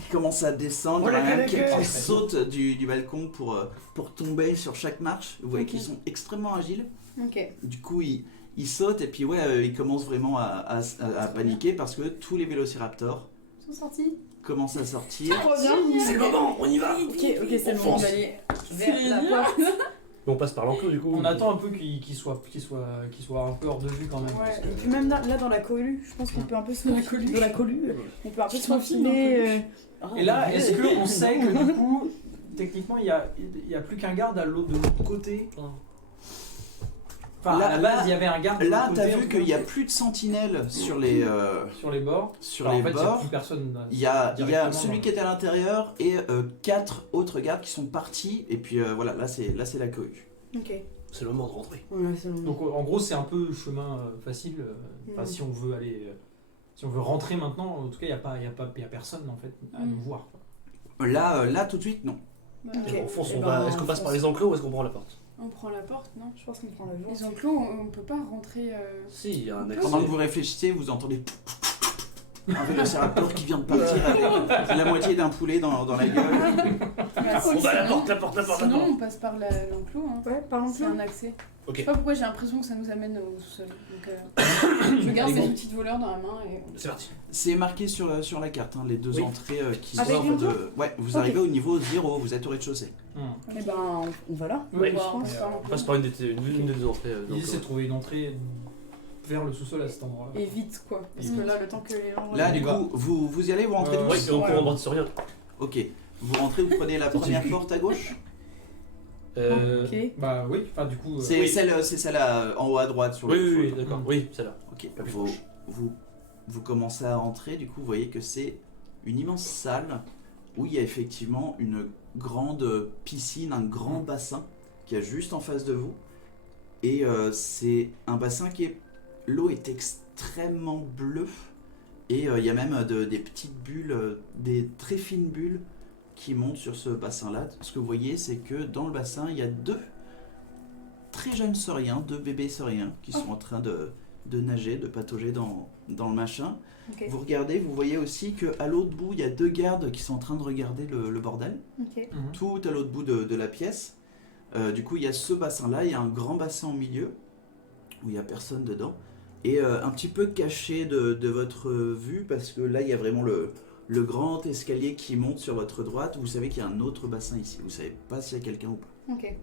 qui commencent à descendre, il y en a même qui sautent du balcon pour tomber sur chaque marche. Vous voyez Ok. qu'ils sont extrêmement agiles. Ok. Du coup, il saute et puis il commence vraiment à paniquer parce que tous les vélociraptors Ils sont sortis. commencent à sortir. Trop bien. C'est le moment, on y va. Ok, c'est le On moment fonce. d'aller C'est vers la génial. porte. On passe par l'enclos du coup. On attend un peu qu'il soit un peu hors de vue quand même. parce Ouais, que- et puis même là dans la cohue, je pense qu'on peut un peu se Dans la colue. Dans la colue, on peut un peu se C'est un film, faufiler. Et là, est-ce qu'on sait que du coup, techniquement, il y a plus qu'un garde de l'autre côté Enfin, Là- à la base, là- il y avait un garde de Là, l'autre t'as côté, en vu tout qu'il cas, n'y a plus de sentinelles sur les sur les bords. sur Enfin, les en fait, il y a bords. plus personne. Il y a directement celui dans- qui était à l'intérieur et 4 autres gardes qui sont partis. Et puis voilà, là c'est la cohue. Ok. C'est le moment de rentrer. Ouais, c'est bon. Donc en gros, c'est un peu chemin facile. Enfin, Mm. si on veut aller, si on veut rentrer maintenant, en tout cas, il y a personne en fait à Mm. nous voir. Là tout de suite, non. Bah, Ok. On fonce, Eh on ben, va. Est-ce qu'on on passe par fonce. les enclos ou est-ce qu'on prend la porte? on prend la porte, non? Je pense qu'on prend la journée. Les enclos, on peut pas rentrer. Si, il y a un accès. Pendant que vous réfléchissez, vous entendez un vélociraptor qui vient de partir avec la moitié d'un poulet dans la gueule. On va à la porte, la porte, la porte, la Sinon, porte. on passe par l'enclos. Hein. Ouais, par C'est un accès. Ok. Je sais pas pourquoi j'ai l'impression que ça nous amène au sous-sol. Donc, je garde Allez, mes go. outils de voleur dans la main et. C'est parti. C'est marqué sur la carte, hein, les deux Oui. entrées qui Avec sortent le de. Ouais, vous Ok. arrivez au niveau 0, vous êtes au rez-de-chaussée. Eh ben, on va là. Ouais. On va- on je passe par On l'enclos. passe par une des deux entrées. L'idée, c'est de trouver une entrée vers le sous-sol à cet endroit-là. Et vite, quoi. Parce Mm. que là, le temps que les gens. Là, on y du va. coup, vous y allez, vous rentrez Ouais, Oui, tous et on peut embrasser sur rien. Ok. Vous rentrez, vous prenez la première porte à gauche. Ok. Bah oui, enfin du coup. C'est oui. celle en haut à droite sur Oui, le. oui, sur oui, le- d'accord. Oui, celle-là. Ok. La plus Vous, proche. vous commencez à rentrer, du coup, vous voyez que c'est une immense salle où il y a effectivement une grande piscine, un grand bassin qui est juste en face de vous. Et c'est un bassin l'eau est extrêmement bleue. Et il y a même des petites bulles, des très fines bulles qui montent sur ce bassin-là. Ce que vous voyez, c'est que dans le bassin, il y a deux très jeunes sauriens, deux bébés sauriens qui sont en train de nager, de patauger dans le machin. Ok. Vous regardez, vous voyez aussi qu'à l'autre bout, il y a deux gardes qui sont en train de regarder le bordel, Ok. Mhm. tout à l'autre bout de la pièce. Du coup, il y a ce bassin-là, il y a un grand bassin au milieu, où il n'y a personne dedans, et un petit peu caché de votre vue, parce que là, il y a vraiment le grand escalier qui monte sur votre droite. Vous savez qu'il y a un autre bassin ici, vous savez pas s'il y a quelqu'un ou pas. Ok.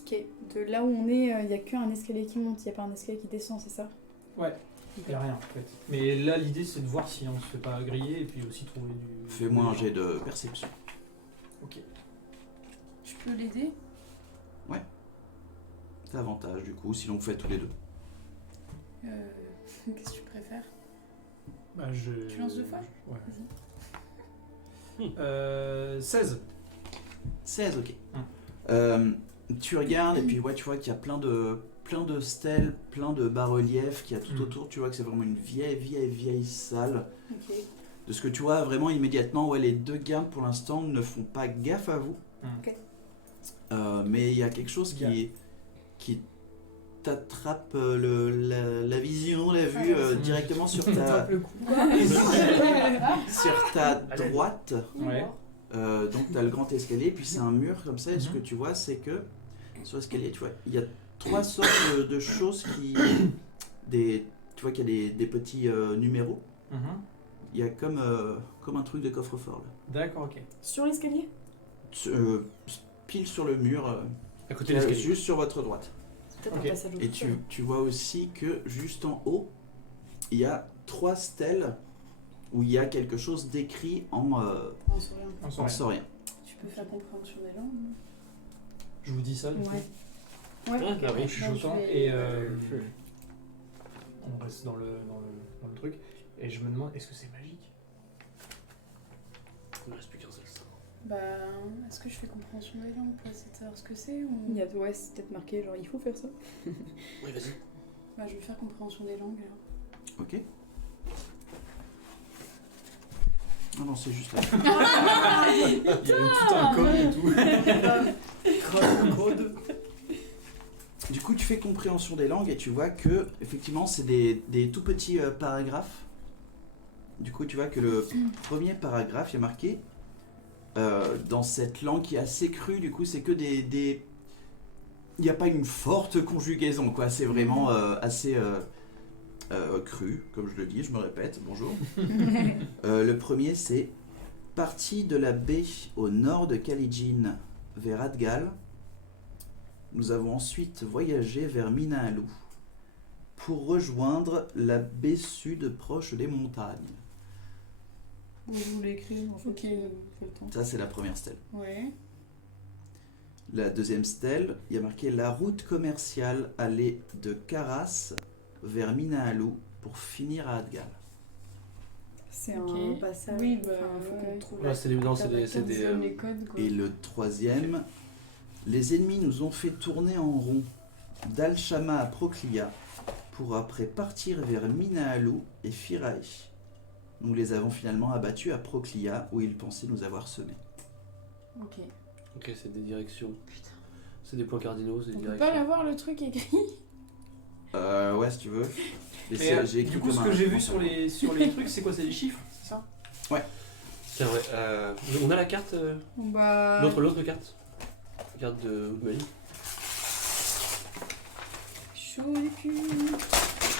Ok. De là où on est, il n'y a qu'un escalier qui monte, il n'y a pas un escalier qui descend, c'est ça? Ouais, il n'y a rien en fait. Mais là, l'idée, c'est de voir si on se fait pas griller et puis aussi trouver du. Fais-moi un jet de perception. Ok. Je peux l'aider? T'as avantage du coup, sinon vous faites tous les deux. Qu'est-ce que tu préfères? Bah, Tu lances deux fois? Ouais. Vas-y. 16. 16, ok. Hum. Tu regardes et puis ouais, tu vois qu'il y a plein de stèles, plein de bas-reliefs qu'il y a tout Mhm. autour. Tu vois que c'est vraiment une vieille salle. Ok. De ce que tu vois vraiment immédiatement, ouais, les deux gardes pour l'instant ne font pas gaffe à vous. Mhm. Ok. Mais il y a quelque chose qui t'attrape la vision, la vue directement sur ta, le coup. sur ta droite. Ouais. Donc tu as le grand escalier, puis c'est un mur comme ça, et ce Mhm. que tu vois, c'est que sur l'escalier, tu vois, il y a trois sortes de choses qui... tu vois qu'il y a des petits numéros. Mhm. Il y a comme un truc de coffre-fort, là. D'accord, ok. Sur l'escalier? Pile sur le mur, À côté de l'escalier. juste sur votre droite. C'est peut-être Ok. un passage au Et tu vois aussi que juste en haut, il y a trois stèles où il y a quelque chose d'écrit en En souriant. On s'en va. saurien. Tu peux faire compréhension des langues? non? Je vous dis ça. du Ouais. coup. Ouais. Ah, oui. Je suis chuchotant je vais- et on reste dans le truc. Et je me demande, est-ce que c'est magique? Il ne reste plus qu'un seul instant. Bah, est-ce que je fais compréhension des langues pour essayer de savoir ce que c'est ou... Il y a, ouais, c'est peut-être marqué, genre il faut faire ça. Oui, vas-y. Bah, je vais faire compréhension des langues alors. Ok. Ah non, c'est juste là. Il y a tout un code et tout. Code. Du coup, tu fais compréhension des langues et tu vois que, effectivement, c'est des tout petits paragraphes. Du coup, tu vois que le premier paragraphe, il y a marqué dans cette langue qui est assez crue, du coup, c'est que Il n'y a pas une forte conjugaison, quoi. C'est vraiment assez cru, comme je le dis, je me répète. Bonjour. Le premier, c'est parti de la baie au nord de Kalijin vers Adgal. Nous avons ensuite voyagé vers Minaalou pour rejoindre la baie sud proche des montagnes. Vous voulez écrire en fait, Ok. faut le temps. Ça, c'est la première stèle. Ouais. La deuxième stèle, il y a marqué la route commerciale allait de Karas vers Minaalou pour finir à Adgal. C'est Ok. un passage. Oui, bah, enfin, faut qu'on ouais. trouve Ouais, la c'est des- non, carte c'est des- avec c'est un- des, Donne les codes, quoi. Et le troisième, les ennemis nous ont fait tourner en rond d'Al-Shama à Proclia pour après partir vers Minaalou et Firae. Nous les avons finalement abattus à Proclia où ils pensaient nous avoir semés. Ok. Ok, c'est des directions. C'est des points cardinaux, c'est des On peut directions. pas l'avoir le truc écrit. Ouais, si tu veux. Mais Mais, j'ai écrit du coup, comme ce un- que j'ai vu sur les trucs, c'est quoi? C'est des chiffres, c'est ça? Tiens, ouais, on a la carte, Bon bah. l'autre carte. La carte de Woodmany. Chaud les culs.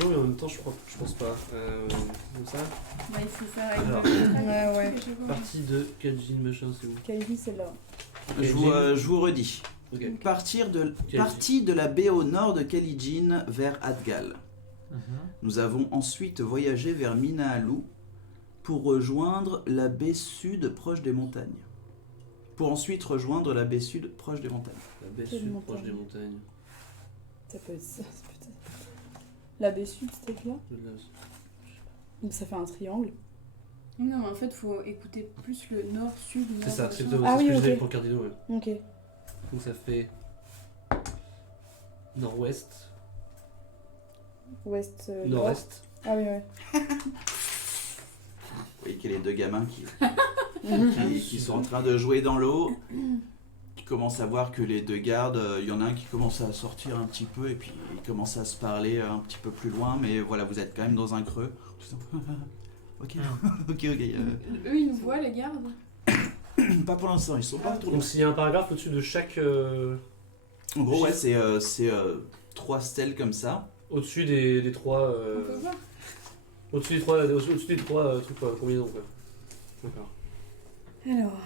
Non, mais en même temps, je pense pas. Comme ça. Bah, il faut faire avec Alors. Ouais, ouais. Partie de Kalijin machin, c'est où? Kalijin, c'est là. Je vous redis. Ok. Partie Kalijin. de la baie au nord de Kalijin vers Adgal. Mhm. Nous avons ensuite voyagé vers Minaalou pour rejoindre la baie sud proche des montagnes. Pour ensuite rejoindre la baie sud proche des montagnes. La baie Quelle sud montagne? proche des montagnes. Ça peut être ça, c'est peut-être. La baie sud, c'était là. De là. Donc ça fait un triangle. Non, mais en fait, faut écouter plus le nord-sud. C'est ça, c'est machin. plutôt Ah c'est ce oui, que je disais ok. pour cardinaux. Ouais. Ok. Donc ça fait nord-ouest, Ouest. nord-est. Ah oui, ouais. Vous voyez qu'il y a les deux gamins qui sont en train de jouer dans l'eau, qui commencent à voir que les deux gardes, il y en a un qui commence à sortir un petit peu et puis ils commencent à se parler un petit peu plus loin, mais voilà, vous êtes quand même dans un creux. Ok, ok. Eux, ils nous voient, les gardes. Pas pour l'instant, ils sont pas retournés. Donc s'il y a un paragraphe au-dessus de chaque... En gros, ouais, c'est 3 stèles comme ça. au-dessus des trois... On peut voir. au-dessus des trois trucs quoi, combinaisons quoi. D'accord. Alors.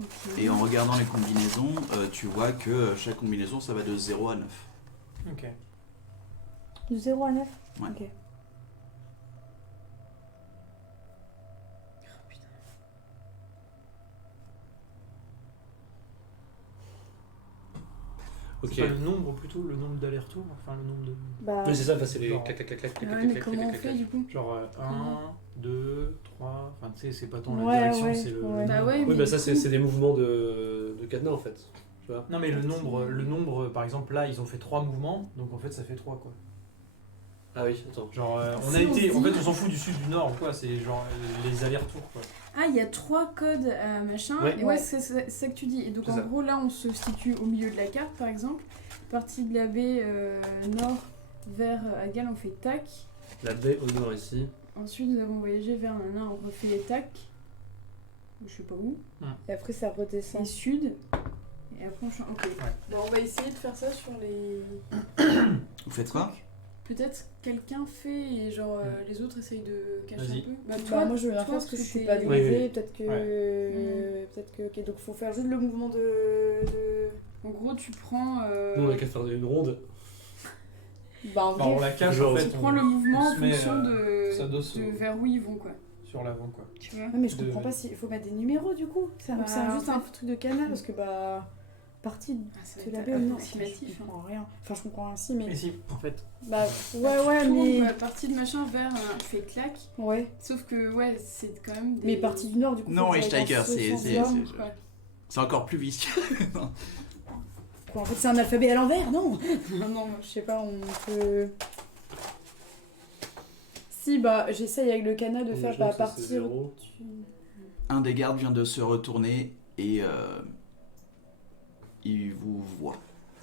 Ok. Et en regardant les combinaisons, tu vois que chaque combinaison, ça va de 0 à 9. Ok. De 0 à 9 Ouais. Ok. Ok. C'est pas le nombre plutôt, le nombre d'allers-retours, enfin le nombre de... Bah. Oui, c'est ça, enfin, c'est les Genre. clac clac clac clac Ah clac ouais, clac mais clac comment on clac fait clac. du coup? Genre 1, 2, 3, enfin tu sais, c'est pas tant la Ouais, direction, ouais, c'est le... ouais. le Bah nombre. ouais, Oui, mais bah du ça coup- c'est des mouvements de cadenas en fait. Tu vois. Non mais le nombre, par exemple là, ils ont fait 3 mouvements, donc en fait ça fait 3 quoi. Ah oui, attends. Genre on Si a on été, se en dit- fait on s'en fout du sud, du nord ou quoi, c'est genre les allers-retours quoi. Ah, il y a 3 codes à machin. Ouais. Et ouais, Ouais. c'est ça que tu dis. Et donc C'est en ça. gros, là, on se situe au milieu de la carte, par exemple. Partie de la baie nord vers Adgal, on fait tac. La baie au nord ici. Ensuite, nous avons voyagé vers Nana, on refait les tac. Je sais pas où. Et après, ça Et redescend. sud. Et après, on change. Ok. Ouais. Bon, on va essayer de faire ça sur les. Vous faites quoi? Peut-être quelqu'un fait et genre les autres essayent de cacher Vas-y. un peu. Bah, Bah, moi, je veux rien toi, faire parce que je suis t'es- pas déguisée. Oui. Peut-être que. Ouais. Peut-être que. Ok, donc faut faire juste le mouvement de. En gros, tu prends. Nous on a qu'à faire une ronde. Bah, en Bah, on vrai. la cache Genre, en fait, Tu prends le mouvement on en se met, fonction de, s'adosse de au- vers où ils vont, quoi. sur l'avant quoi. Tu vois? Ouais, mais je de- comprends pas s'il faut mettre des numéros du coup. C'est Bah, c'est juste en un fait- truc de canal parce que bah. Partie Ah, ça de va la être baie au nord. approximatif, Je hein. comprends rien. Enfin, je comprends ainsi, mais. Mais si, en fait, Bah, Tu ouais, tournes, mais. quoi, partie de machin vers tu fais clac. Ouais. Sauf que, ouais, c'est quand même des. Mais partie du nord, du coup. Non, faut que j'aille Hitchhiker, dans ce c'est- sens-là. Quoi. C'est encore plus vicieux. Quoi, en fait, c'est un alphabet à l'envers, non? Non, non, Je sais pas, on peut. Si, bah, j'essaye avec le canal de faire bah, partir. 0. Un des gardes vient de se retourner et il vous voit.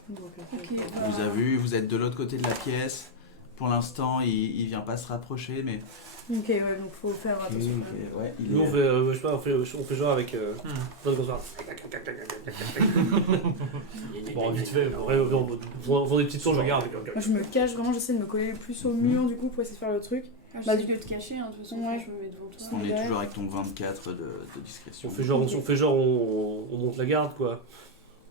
Donc, Ok, Vous avez vu, vous êtes de l'autre côté de la pièce. Pour l'instant, il vient pas se rapprocher, mais... Ok, ouais, donc faut faire attention. quand même. Ouais, il Nous, est- on fait, je sais pas, on fait genre avec. Notre grosse barre. Bon, vite fait, on vend des petites sources, je regarde. Moi je me cache vraiment, j'essaie de me coller le plus au mur du coup pour essayer de faire le truc. Bah, du lieu de te cacher, hein, de toute façon, Ouais. je me mets devant toi. On est Ouais. toujours avec ton 24 de discrétion. On fait genre, on monte la garde, quoi.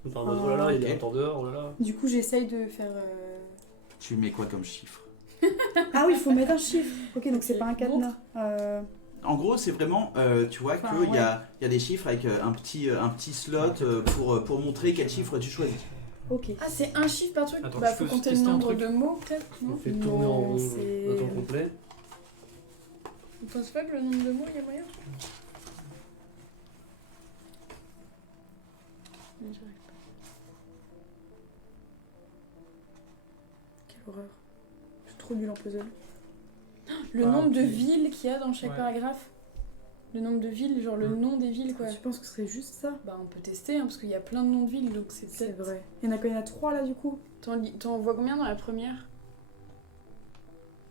Enfin, oh là là, il y a ok. un temps dehors, oh là là. Du coup j'essaye de faire... Tu mets quoi comme chiffre? Ah oui, il faut mettre un chiffre. Ok, donc c'est Ok, pas un cadenas. En gros, c'est vraiment, tu vois Enfin, qu'il ouais. y a des chiffres avec un petit slot pour montrer quel chiffre tu choisis. Ok. Ah, c'est un chiffre par truc. Attends, Bah, je faut peux compter le tester un nombre truc. de mots, peut-être, On non fait tourner en Non, rond c'est- le temps complet. Vous pensez pas que le nombre de mots, il y a moyen Quelle horreur. Je suis trop nulle en puzzle. Le Ah, nombre de ok. villes qu'il y a dans chaque Ouais. paragraphe. Le nombre de villes, genre le Mm. nom des villes, quoi. Tu penses que ce serait juste ça? Bah, on peut tester, hein, parce qu'il y a plein de noms de villes, donc c'est C'est peut-être... vrai. Il y en a 3 là du coup. T'en vois combien dans la première?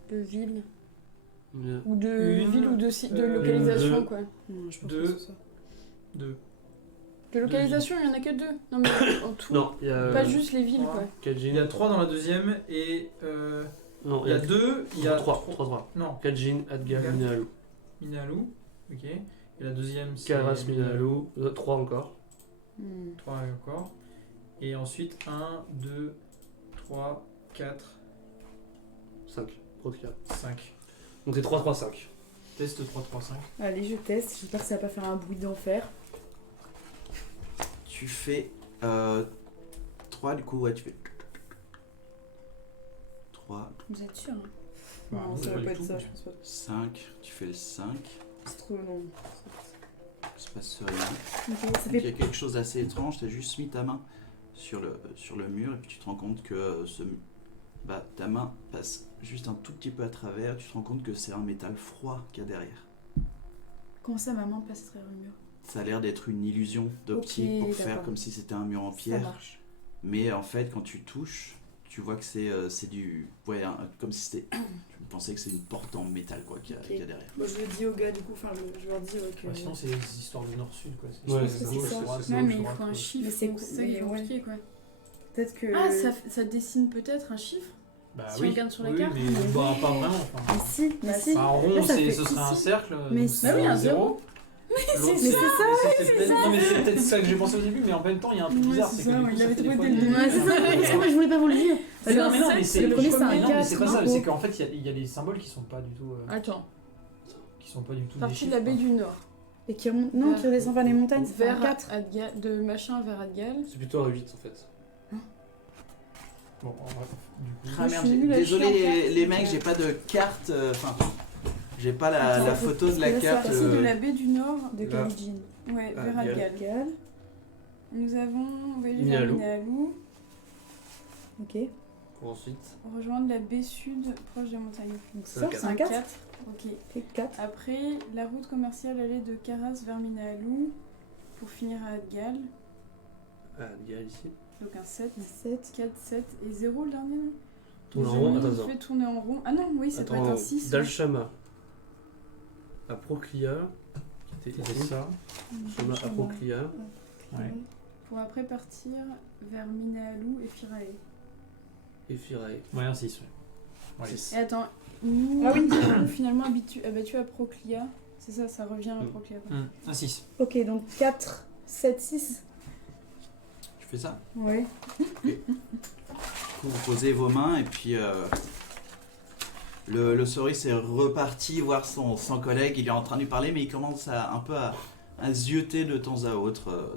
De villes Une, Ou de Une, villes ou de localisation, deux. quoi. Non, je pense Deux. que c'est ça. 2. De localisation, il y en a que 2. Non, mais en tout. Non, il y a. Pas juste les villes, trois. quoi. Il y a 3 dans la deuxième et Non, il y a 2, il y a 3. Non, Kajin, Adgal, Adgal. Minalou. Minalou. Ok. Et la deuxième c'est Karas, Minalou. 3 encore. 3 encore. Et ensuite 1, 2, 3, 4, 5. Prokia. 5. Donc c'est 3, 3, 5. Test 3, 3, 5. Allez, je teste. J'espère que ça va pas faire un bruit d'enfer. Tu fais 3 du coup, ouais, tu fais 3, Vous êtes sûr, hein? Non, ça pas va du pas être tout. ça, je pense pas. 5, tu fais le 5, C'est trop long. il se passe rien. Ok, ça Donc, il y fait. a quelque chose d'assez étrange, tu as juste mis ta main sur le mur et puis tu te rends compte que ta main passe juste un tout petit peu à travers, tu te rends compte que c'est un métal froid qu'il y a derrière. Comment ça, ma main passe à travers le mur? Ça a l'air d'être une illusion d'optique Ok, pour faire d'accord. comme si c'était un mur en Ça pierre. marche. Mais en fait, quand tu touches, tu vois que c'est du... Ouais, comme si c'était... Tu pensais que c'est une porte en métal quoi qu'il y a, Ok. qu'il y a derrière. Bon, je le dis aux gars, du coup, enfin, je leur dis que. Ouais, sinon c'est des histoires du nord-sud quoi. Ouais, c'est ça. Ouais, mais il faut un chiffre. Mais c'est donc cool, c'est ça qui est mais ouais. compliqué, quoi. Peut-être que. Ah, ça dessine peut-être un chiffre? Bah Si on regarde sur la oui, carte. mais bah, pas vraiment. Mais Enfin, si, mais si. en rond, Là, ça fait ce serait un ici. cercle. Mais donc si. c'est Bah oui, un zéro. L'autre, Mais c'est ça, Non, mais c'est peut-être ça que j'ai pensé au début, mais en même temps, il y a un truc Ouais, bizarre. c'est C'est que ça, du coup, il ça avait fait des trouvé fois dès le des- début. Ouais, c'est ça, parce que moi je voulais pas vous le dire. Mais non, mais non, mais c'est le premier, c'est un mais non, mais c'est pas ça. 4, C'est qu'en fait, il y a des symboles qui sont pas du tout. Attends, Qui sont pas du tout. des partie de chiffres, la baie quoi. du Nord. Et qui remonte. Non, qui redescend vers les montagnes, c'est un Vers 4. Adgal, de machin vers Adgal. C'est plutôt un 8 en fait. Bon, en vrai, du coup. Ah Moi, je merde, suis nulle à désolé chier en carte, les donc, mecs, j'ai pas de carte, enfin, j'ai pas Attends, la faut- photo de la parce que là, carte. Partie de la baie du Nord. De Là. Kalijin. Ouais, vers Adgal. Adgal. Gal. Nous avons voyagé vers Minalou. Minalou. Ok. Pour ensuite. Rejoindre la baie sud proche des montagnes. Donc C'est ça, un c'est un 4. Ok. Ok, 4. Après, la route commerciale allait de Karas vers Minalou pour finir à Adgal. Adgal ici. Donc un 7, 7. 4, 7 et 0 le dernier, non? Tourne en J'ai rond, mis, attends, je attends. fais tourner en rond. Ah non, oui, ça doit être un 6. Dalshama. À Proclia. Qui était C'est ici. ça. Shama à Proclia. Ouais. Pour après partir vers Minalou et Firae. Et Firae. Ouais, un 6. Ouais. Six. Et attends, nous, Ah oui. nous avons finalement abattu à Proclia. C'est ça, ça revient à Mm. Proclia. quoi. Un 6. Ok, donc 4, 7, 6. Tu fais ça. Ouais. Du coup, vous posez vos mains et puis le Cerise est reparti voir son collègue, il est en train de lui parler mais il commence un peu à zioter de temps à autre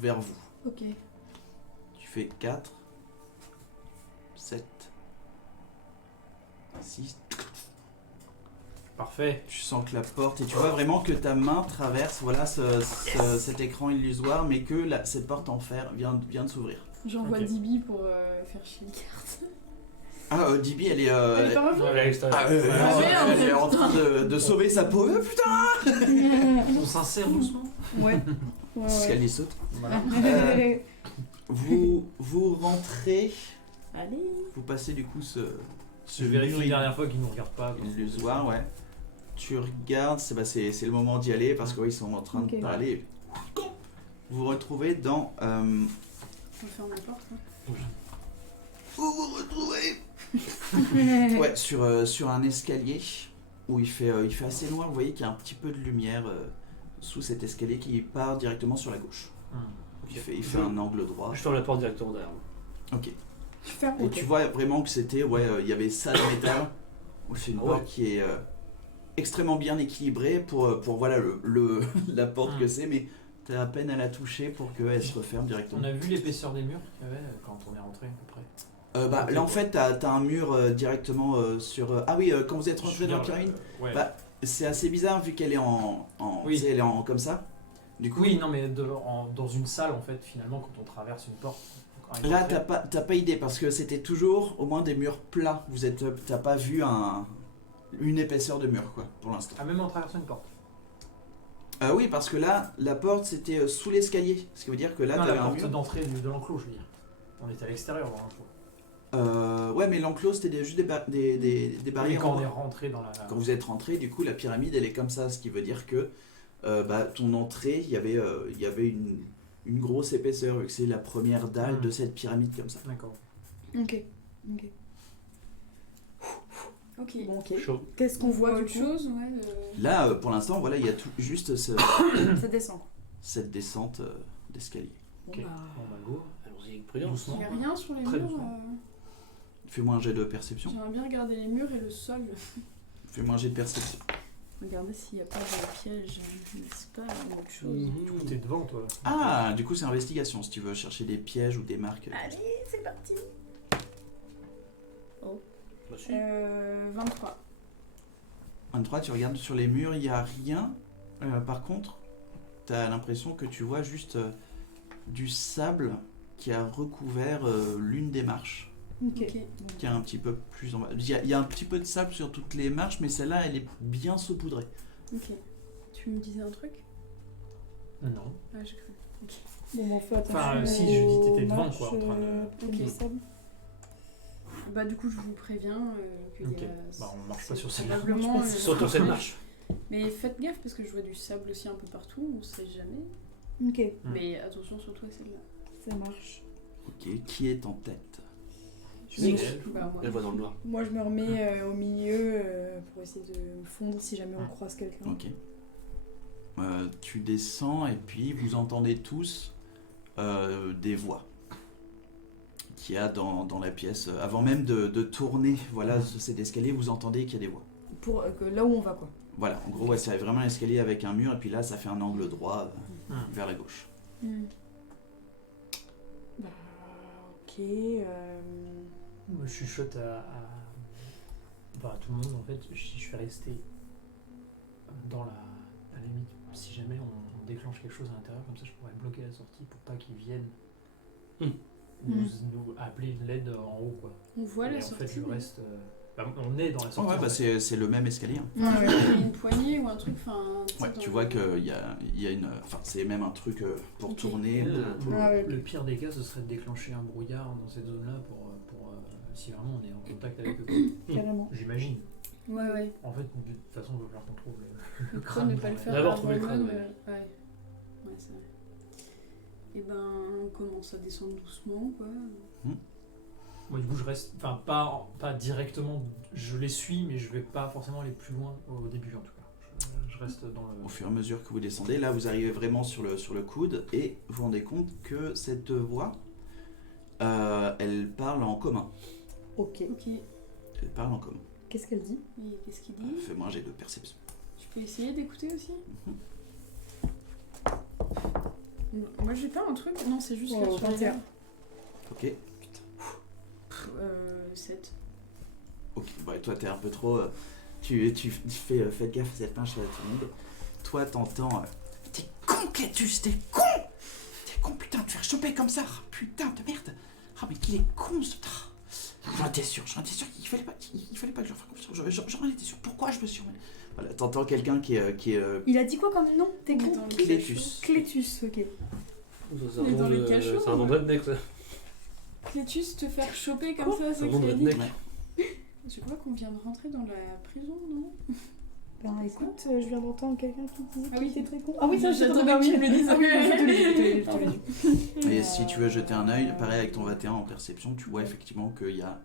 vers vous. Ok. Tu fais 4, 7, 6. Parfait. Tu sens que la porte, et tu vois vraiment que ta main traverse voilà, cet écran illusoire, mais que cette porte en fer vient de s'ouvrir. J'envoie Ok. Dibi pour faire chier les cartes. Ah, Dibi, elle est, Elle est pas revenue? Ouais, à l'extérieur. merde. elle est en train de sauver sa peau. Putain, On s'insère doucement. Ouais. parce qu'elle y saute. Voilà. Vous rentrez, Allez. vous passez du coup Je vérifie une dernière fois qu'ils nous regardent pas. Illusoire, ouais. Tu regardes, c'est le moment d'y aller parce qu'ils sont en train de Ok. parler. Vous vous retrouvez dans... On ferme la porte. Hein. Vous vous retrouvez ouais, sur un escalier où il fait assez noir. Vous voyez qu'il y a un petit peu de lumière sous cet escalier qui part directement sur la gauche. Il fait un angle droit. Je ferme la porte directement derrière moi. Ok. Super. Et tu vois vraiment que c'était, il y avait ça de métal. C'est une Ah ouais. porte qui est extrêmement bien équilibrée pour voilà la porte que c'est, mais t'as à peine à la toucher pour qu'elle se referme directement. On a vu l'épaisseur des murs qu'il y avait quand on est rentré à peu près. Là en fait t'as un mur directement sur. Ah oui, quand vous êtes rentré dans la pyramide, Ouais. bah, c'est assez bizarre vu qu'elle est Oui. tu sais, elle est en comme ça. Du coup, Oui, non, mais dans une salle, en fait, finalement, quand on traverse une porte. là t'as pas idée parce que c'était toujours au moins des murs plats. T'as pas vu une épaisseur de mur quoi pour l'instant. Ah, même en traversant une porte. Oui, parce que là, la porte c'était sous l'escalier. Ce qui veut dire que là, Non, t'avais la un porte mur. d'entrée de l'enclos, je veux dire. On était à l'extérieur dans l'enclos. Ouais, mais l'enclos c'était juste des Et barrières. quand en on est bas. rentré dans la. Quand vous êtes rentré, du coup, la pyramide elle est comme ça. Ce qui veut dire que ton entrée, il y avait une grosse épaisseur, vu que c'est la première dalle de cette pyramide comme ça. D'accord. Ok. Ok. Bon, ok. Chaud. Qu'est-ce qu'on voit du autre coup chose, ouais. Là, pour l'instant, voilà, il y a juste Ça descend. cette descente d'escalier. Bon, Ok. bah, Bon, bah, go. Allons-y avec prudence. Doucement. Il n'y a rien sur les Très murs. doucement. Fais-moi un jet de perception. J'aimerais bien regarder les murs et le sol. Fais-moi un jet de perception. Regardez s'il n'y a pas de piège, n'est-ce pas, ou autre chose. Du coup, t'es devant, toi. Ah, du coup, c'est investigation si tu veux chercher des pièges ou des marques. Allez, c'est parti. Bah, si. 23. 23, tu regardes sur les murs, il n'y a rien. Par contre, tu as l'impression que tu vois juste du sable qui a recouvert l'une des marches. ok. Ok. Qui est un petit peu plus en bas. Il y a un petit peu de sable sur toutes les marches, mais celle-là, elle est bien saupoudrée. Ok. Tu me disais un truc? Non. Ah, j'ai cru. Bon, on fait attention. Enfin, si, je dis, t'étais aux devant, marches, quoi, en train de- pour le Ok. sable. Bah, du coup, je vous préviens qu'il Ok. y a. Bah, on marche pas sur celle-là. Probablement. Sautons cette marche. Mais faites gaffe parce que je vois du sable aussi un peu partout, on sait jamais. Ok, Mais attention surtout à celle-là. ça marche. Ok, qui est en tête? Oui, Bah, moi. elle voit dans le noir. Moi, je me remets au milieu pour essayer de me fondre si jamais on croise quelqu'un. Ok. Tu descends et puis vous entendez tous des voix qu'il y a dans la pièce. Avant même de tourner voilà, cet escalier, vous entendez qu'il y a des voix. Pour là où on va, quoi. Voilà, en gros, ouais, c'est vraiment un escalier avec un mur et puis là, ça fait un angle droit Hmm. vers la gauche. Bah, ok. Moi, je chuchote à tout le monde, en fait. Je vais rester dans la. À la limite, si jamais on déclenche quelque chose à l'intérieur, comme ça, je pourrais bloquer la sortie pour pas qu'ils viennent nous appeler de l'aide en haut, quoi. On voit Et la en sortie. fait, je reste. On est dans la Oh, sortie. ouais, en bah fait. c'est le même escalier. Hein. Il y a une poignée ou un truc, enfin. sais, Ouais, dans tu le- vois qu'il y a une. Enfin, c'est même un truc pour Ok. tourner. Le pire des cas, ce serait de déclencher un brouillard dans cette zone-là pour si vraiment on est en contact avec eux. Carrément. J'imagine. Ouais, ouais. En fait, de toute façon, il va falloir qu'on trouve Le crâne, ne pas le faire. D'abord avant trouver le crâne, même, ouais. Ouais, ouais c'est vrai. Et ben, on commence à descendre doucement, quoi. Moi, du coup, je reste. Enfin, pas directement. Je les suis, mais je vais pas forcément aller plus loin au début, en tout cas. Je reste dans le. Au fur et à mesure que vous descendez, là vous arrivez vraiment sur le coude et vous vous rendez compte que cette voix, elle parle en commun. Ok. Ok. Elle parle en commun. Qu'est-ce qu'elle dit? Et qu'est-ce qu'il dit? Fais-moi un jet de perception. Je peux essayer d'écouter aussi? Mhm. Moi, j'ai pas un truc. Non, c'est juste Oh, là sur les 21. lèvres. Ok. 7. Ok. Bah, toi t'es un peu trop. Tu fais faites gaffe à cette pinche à tout le monde. Toi t'entends. T'es con, Clétus, t'es con! T'es con, putain, de te faire choper comme ça! Putain de merde! Ah, mais qu'il est con ce. J'en étais sûr qu'il fallait pas que je leur fasse confiance. J'en étais sûr. Pourquoi je me suis. Voilà, t'entends quelqu'un qui est. Il a dit quoi comme nom? T'es On est con? dans le Clétus. Clétus, ok. C'est On est dans les cachots, C'est un nom de redneck, ça. Clétus, te faire choper comme ça, C'est c'est un nom de crédible. redneck. Ouais. Je crois qu'on vient de rentrer dans la prison, non? Ben écoute, je viens d'entendre quelqu'un qui disait Ah qu'il oui. était très con. Ah oui, ça, J'attendais j'attendais que tu me le dises. Ah oui, je te l'ai dit. Et si tu veux jeter un œil, pareil avec ton 21 en perception, tu vois effectivement qu'il y a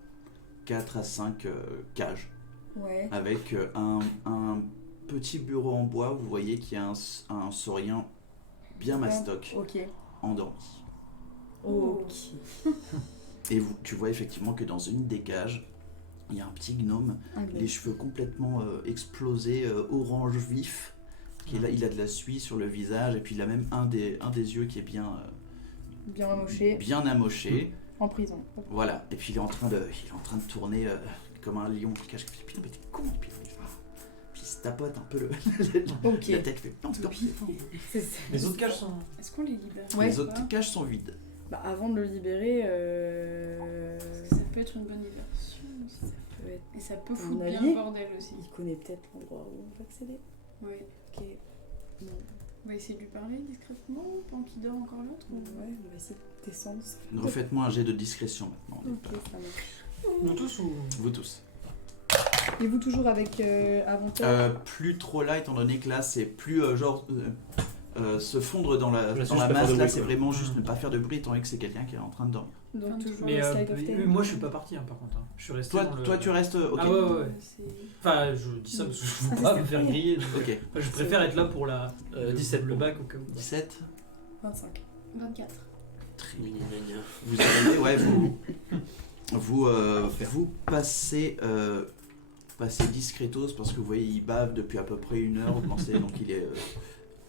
4 à 5 cages Ouais. avec un petit bureau en bois. Vous voyez qu'il y a un saurien bien mastoc Ok. endormi. Ok. Et tu vois effectivement que dans une des cages, il y a un petit gnome, les cheveux complètement explosés, orange vif, qui est là, il a de la suie sur le visage, et puis il a même un des yeux qui est bien Bien amoché. en prison. Voilà, et puis il est en train de tourner comme un lion qui cache. Putain, mais t'es con. Puis il se tapote un peu Ok. la tête, fait non, non. Les autres cages sont. Est-ce qu'on les libère? Ouais. Les autres cages sont vides. Bah avant de le libérer, Ça peut être une bonne diversion. ça peut être. Et ça peut Un foutre bien allié. le bordel aussi. Il connaît peut-être l'endroit où on va accéder. Ouais. Ok. Non. On va essayer de lui parler discrètement pendant qu'il dort encore l'autre. Ouais, on va essayer de descendre. Refaites-moi un jet de discrétion maintenant. Ok, ça marche. Nous tous ou. Vous tous. Et vous toujours avec avantage Plus trop là, étant donné que là, c'est plus se fondre dans la Là, c'est masse. juste pas faire de Là, bruit, c'est quoi. vraiment juste ne pas faire de bruit, étant donné que c'est quelqu'un qui est en train de dormir. Donc toujours Mais le slide of time. moi je suis pas parti par contre. Hein. Je suis resté. Toi, dans le... toi, tu restes. Ok. Ah ouais. C'est- Enfin, je dis ça parce que je veux pas me faire griller. donc, Ok. enfin, je préfère être là pour 17 le bac au cas où. 17. 25. 24. Très bien. Vous arrivez, ouais, vous passez discretos parce que vous voyez, il bave depuis à peu près 1 heure, vous pensez, donc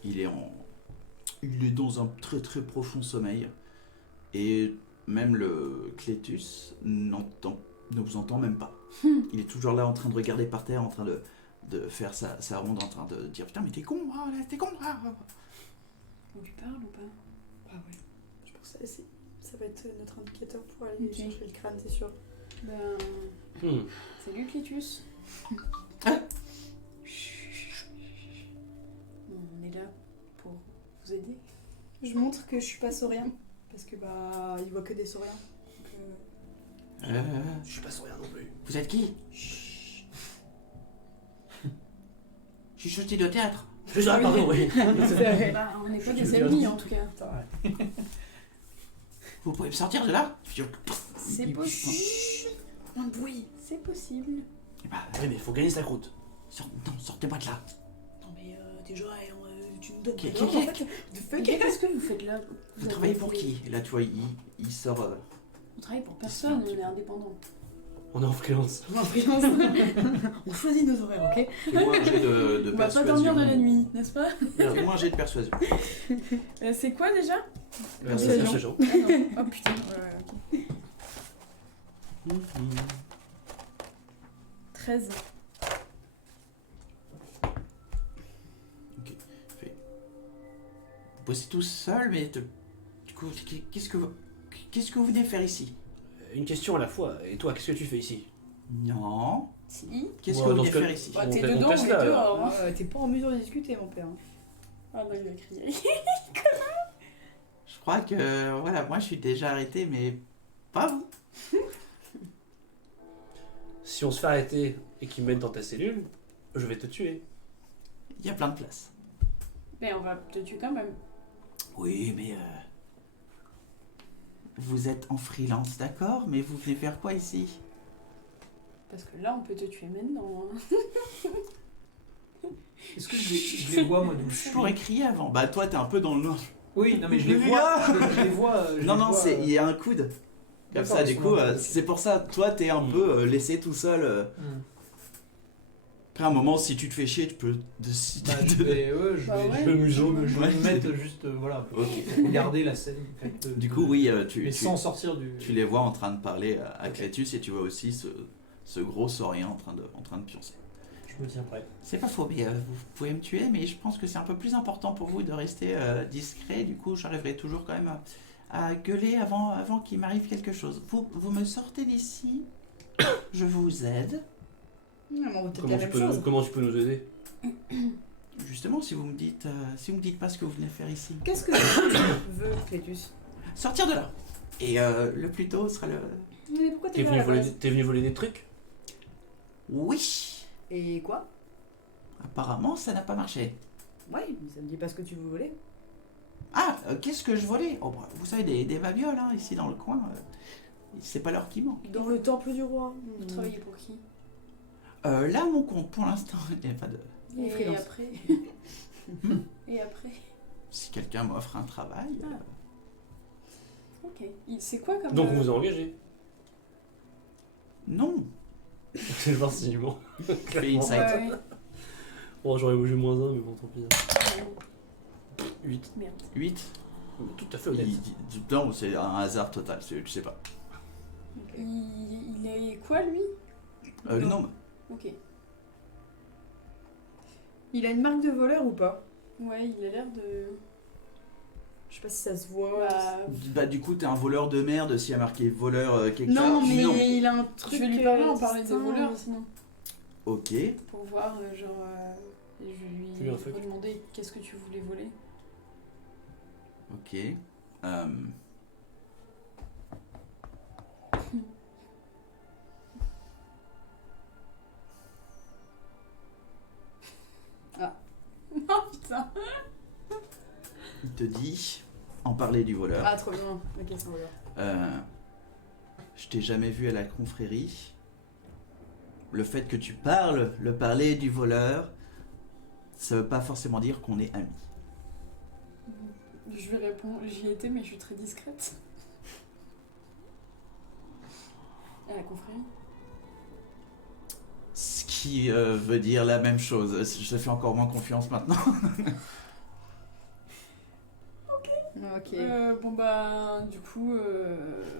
il est dans un très très profond sommeil. Et même le Clétus ne vous entend même pas. Il est toujours là en train de regarder par terre, en train de faire sa ronde, en train de dire putain mais t'es con, là, t'es con. On lui parle ou pas? Ah ouais. Je pense que ça va être notre indicateur pour aller Ok. chercher le crâne, c'est sûr. Ben. Salut Clitus. On est là pour vous aider. Je montre que je suis pas saurien. Parce que bah, il voit que des sauriens. Donc, Je suis pas sourire non plus. Vous êtes qui? Je suis chutier de théâtre. Ah, pardon, oui. Bah, on n'est pas Je des viens ennemis de- en tout cas. Vous pouvez me sortir de là? C'est possible. un bruit. C'est possible. Bah, Oui, mais faut gagner sa croûte. non, sortez-moi de là. Non mais déjà, tu nous donnes Ok, pas ok, d'ordre, ok. en fait. Mais qu'est-ce que vous faites là? Vous travaillez pour qui? Et là, tu vois, il sort. On travaille pour personne, on est indépendant. On est en freelance. On choisit nos horaires, ok? Fais-moi un jet de On va pas persuasion. dormir de la nuit, n'est-ce pas? Fais-moi un jet de persuasion. C'est quoi déjà? Persuasion. Ah non. Oh putain, ok. 13. Vous bossez tous seuls, mais du coup, qu'est-ce que vous venez faire ici? Une question à la fois. Et toi, qu'est-ce que tu fais ici? Non. Si. Qu'est-ce Ouais, que vous dans venez ce cas- faire ici? Bah, On t'es fait- on dedans, casse on est là, dehors. hein. T'es pas en mesure de discuter, mon père. Ah non, il va crier. Je crois que, voilà, moi je suis déjà arrêté, mais pas vous. Si on se fait arrêter et qu'ils me mettent dans ta cellule, je vais te tuer. Il y a plein de places. Mais on va te tuer quand même. Oui, mais vous êtes en freelance, d'accord? Mais vous venez faire quoi ici? Parce que là, on peut te tuer maintenant. hein. Est-ce que je les vois moi d'où je Je suis? pourrais crier avant. Bah toi t'es un peu dans le noir. Oui, non mais je les Les vois. gars Je les vois. je Non, les non, vois, il y a un coude. Comme D'accord, ça, ils du sont coup, là. c'est pour ça, toi t'es un peu laissé tout seul. Après un moment, si tu te fais chier, tu peux décider Bah, je de... vais, je Bah vais, ouais. je vais me Ouais. mettre juste voilà pour Ok. regarder la scène. En fait, Du coup, oui, mais sans sortir du. tu les vois en train de parler à Clétus et tu vois aussi ce gros saurien en train de pioncer. Je me tiens prêt. C'est pas faux, mais vous pouvez me tuer, mais je pense que c'est un peu plus important pour vous de rester discret. Du coup, j'arriverai toujours quand même à gueuler avant qu'il m'arrive quelque chose. Vous me sortez d'ici, je vous aide. Non, mais on va peut-être la même chose. Comment tu peux nous aider? Justement, si vous me dites pas ce que vous venez faire ici. Qu'est-ce que tu veux, Clétus? Sortir de là. Et le plus tôt sera le... Mais pourquoi T'es t'es là à la base? venu voler des trucs? Oui. Et quoi? Apparemment, ça n'a pas marché. Ouais, mais ça me dit pas ce que tu veux voler. Ah, qu'est-ce que je volais? Oh, bah, vous savez, des babioles, hein, ici dans le coin. C'est pas l'heure qui manque. Dans le temple du roi. Vous travaillez pour qui? Là, mon compte, pour l'instant, il n'y a pas de... Il est Et freelance. après Et après Si quelqu'un m'offre un travail... Ah. Ok. C'est quoi comme. Donc on vous a engagé. Non. C'est le renseignement. Fais insight. Ouais, ouais. Bon, j'aurais bougé -1, mais bon, tant pis. 8. Merde. 8. Tout à fait honnête. Non, c'est un hasard total, tu sais pas. Il est quoi lui? Gnome. Ok. Il a une marque de voleur ou pas? Ouais, il a l'air de. Je sais pas si ça se voit. Bah du coup, t'es un voleur de merde s'il y a marqué voleur quelque Non, part. mais il a un truc. Je vais lui parler, on euh, parlait de distinct. voleurs sinon. Ok. Pour voir, genre. Je vais Fais-lui lui un fuck. demander qu'est-ce que tu voulais voler. Ok. Oh putain! Il te dit, en parler du voleur. Ah, trop bien. Ok, c'est un voleur. Je t'ai jamais vu à la confrérie. Le fait que tu parles, le parler du voleur, ça veut pas forcément dire qu'on est amis. Je lui réponds, j'y étais mais je suis très discrète. À la confrérie. Ce qui veut dire la même chose. Je te fais encore moins confiance maintenant. Ok. Bon bah, du coup.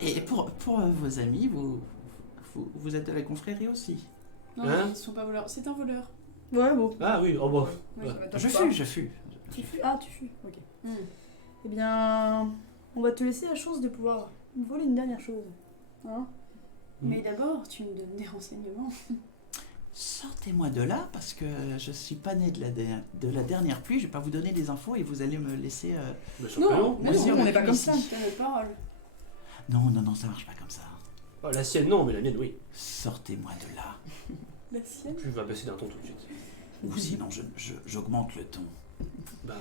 Et pour vos amis, vous êtes à la confrérie aussi. Non, Hein ils sont pas voleurs. C'est un voleur. Ouais, bon. Ah oui, oh bon. Oui. Ouais. Je fus. Tu fuis. Ah, tu fuis. Ok. Hmm. Eh bien, on va te laisser la chance de pouvoir voler une dernière chose. Hein? Mais d'abord, tu me donnes des renseignements. Sortez-moi de là parce que je suis pas né de la dernière pluie. Je vais pas vous donner des infos et vous allez me laisser. Bien sûr que non. Moi aussi, on n'est pas comme ici. ça. T'as mes paroles. Non, ça marche pas comme ça. Oh, la sienne, non, mais la mienne, oui. Sortez-moi de là. La sienne? Tu vas baisser d'un ton tout de suite. Ou sinon, j'augmente le ton. Bah.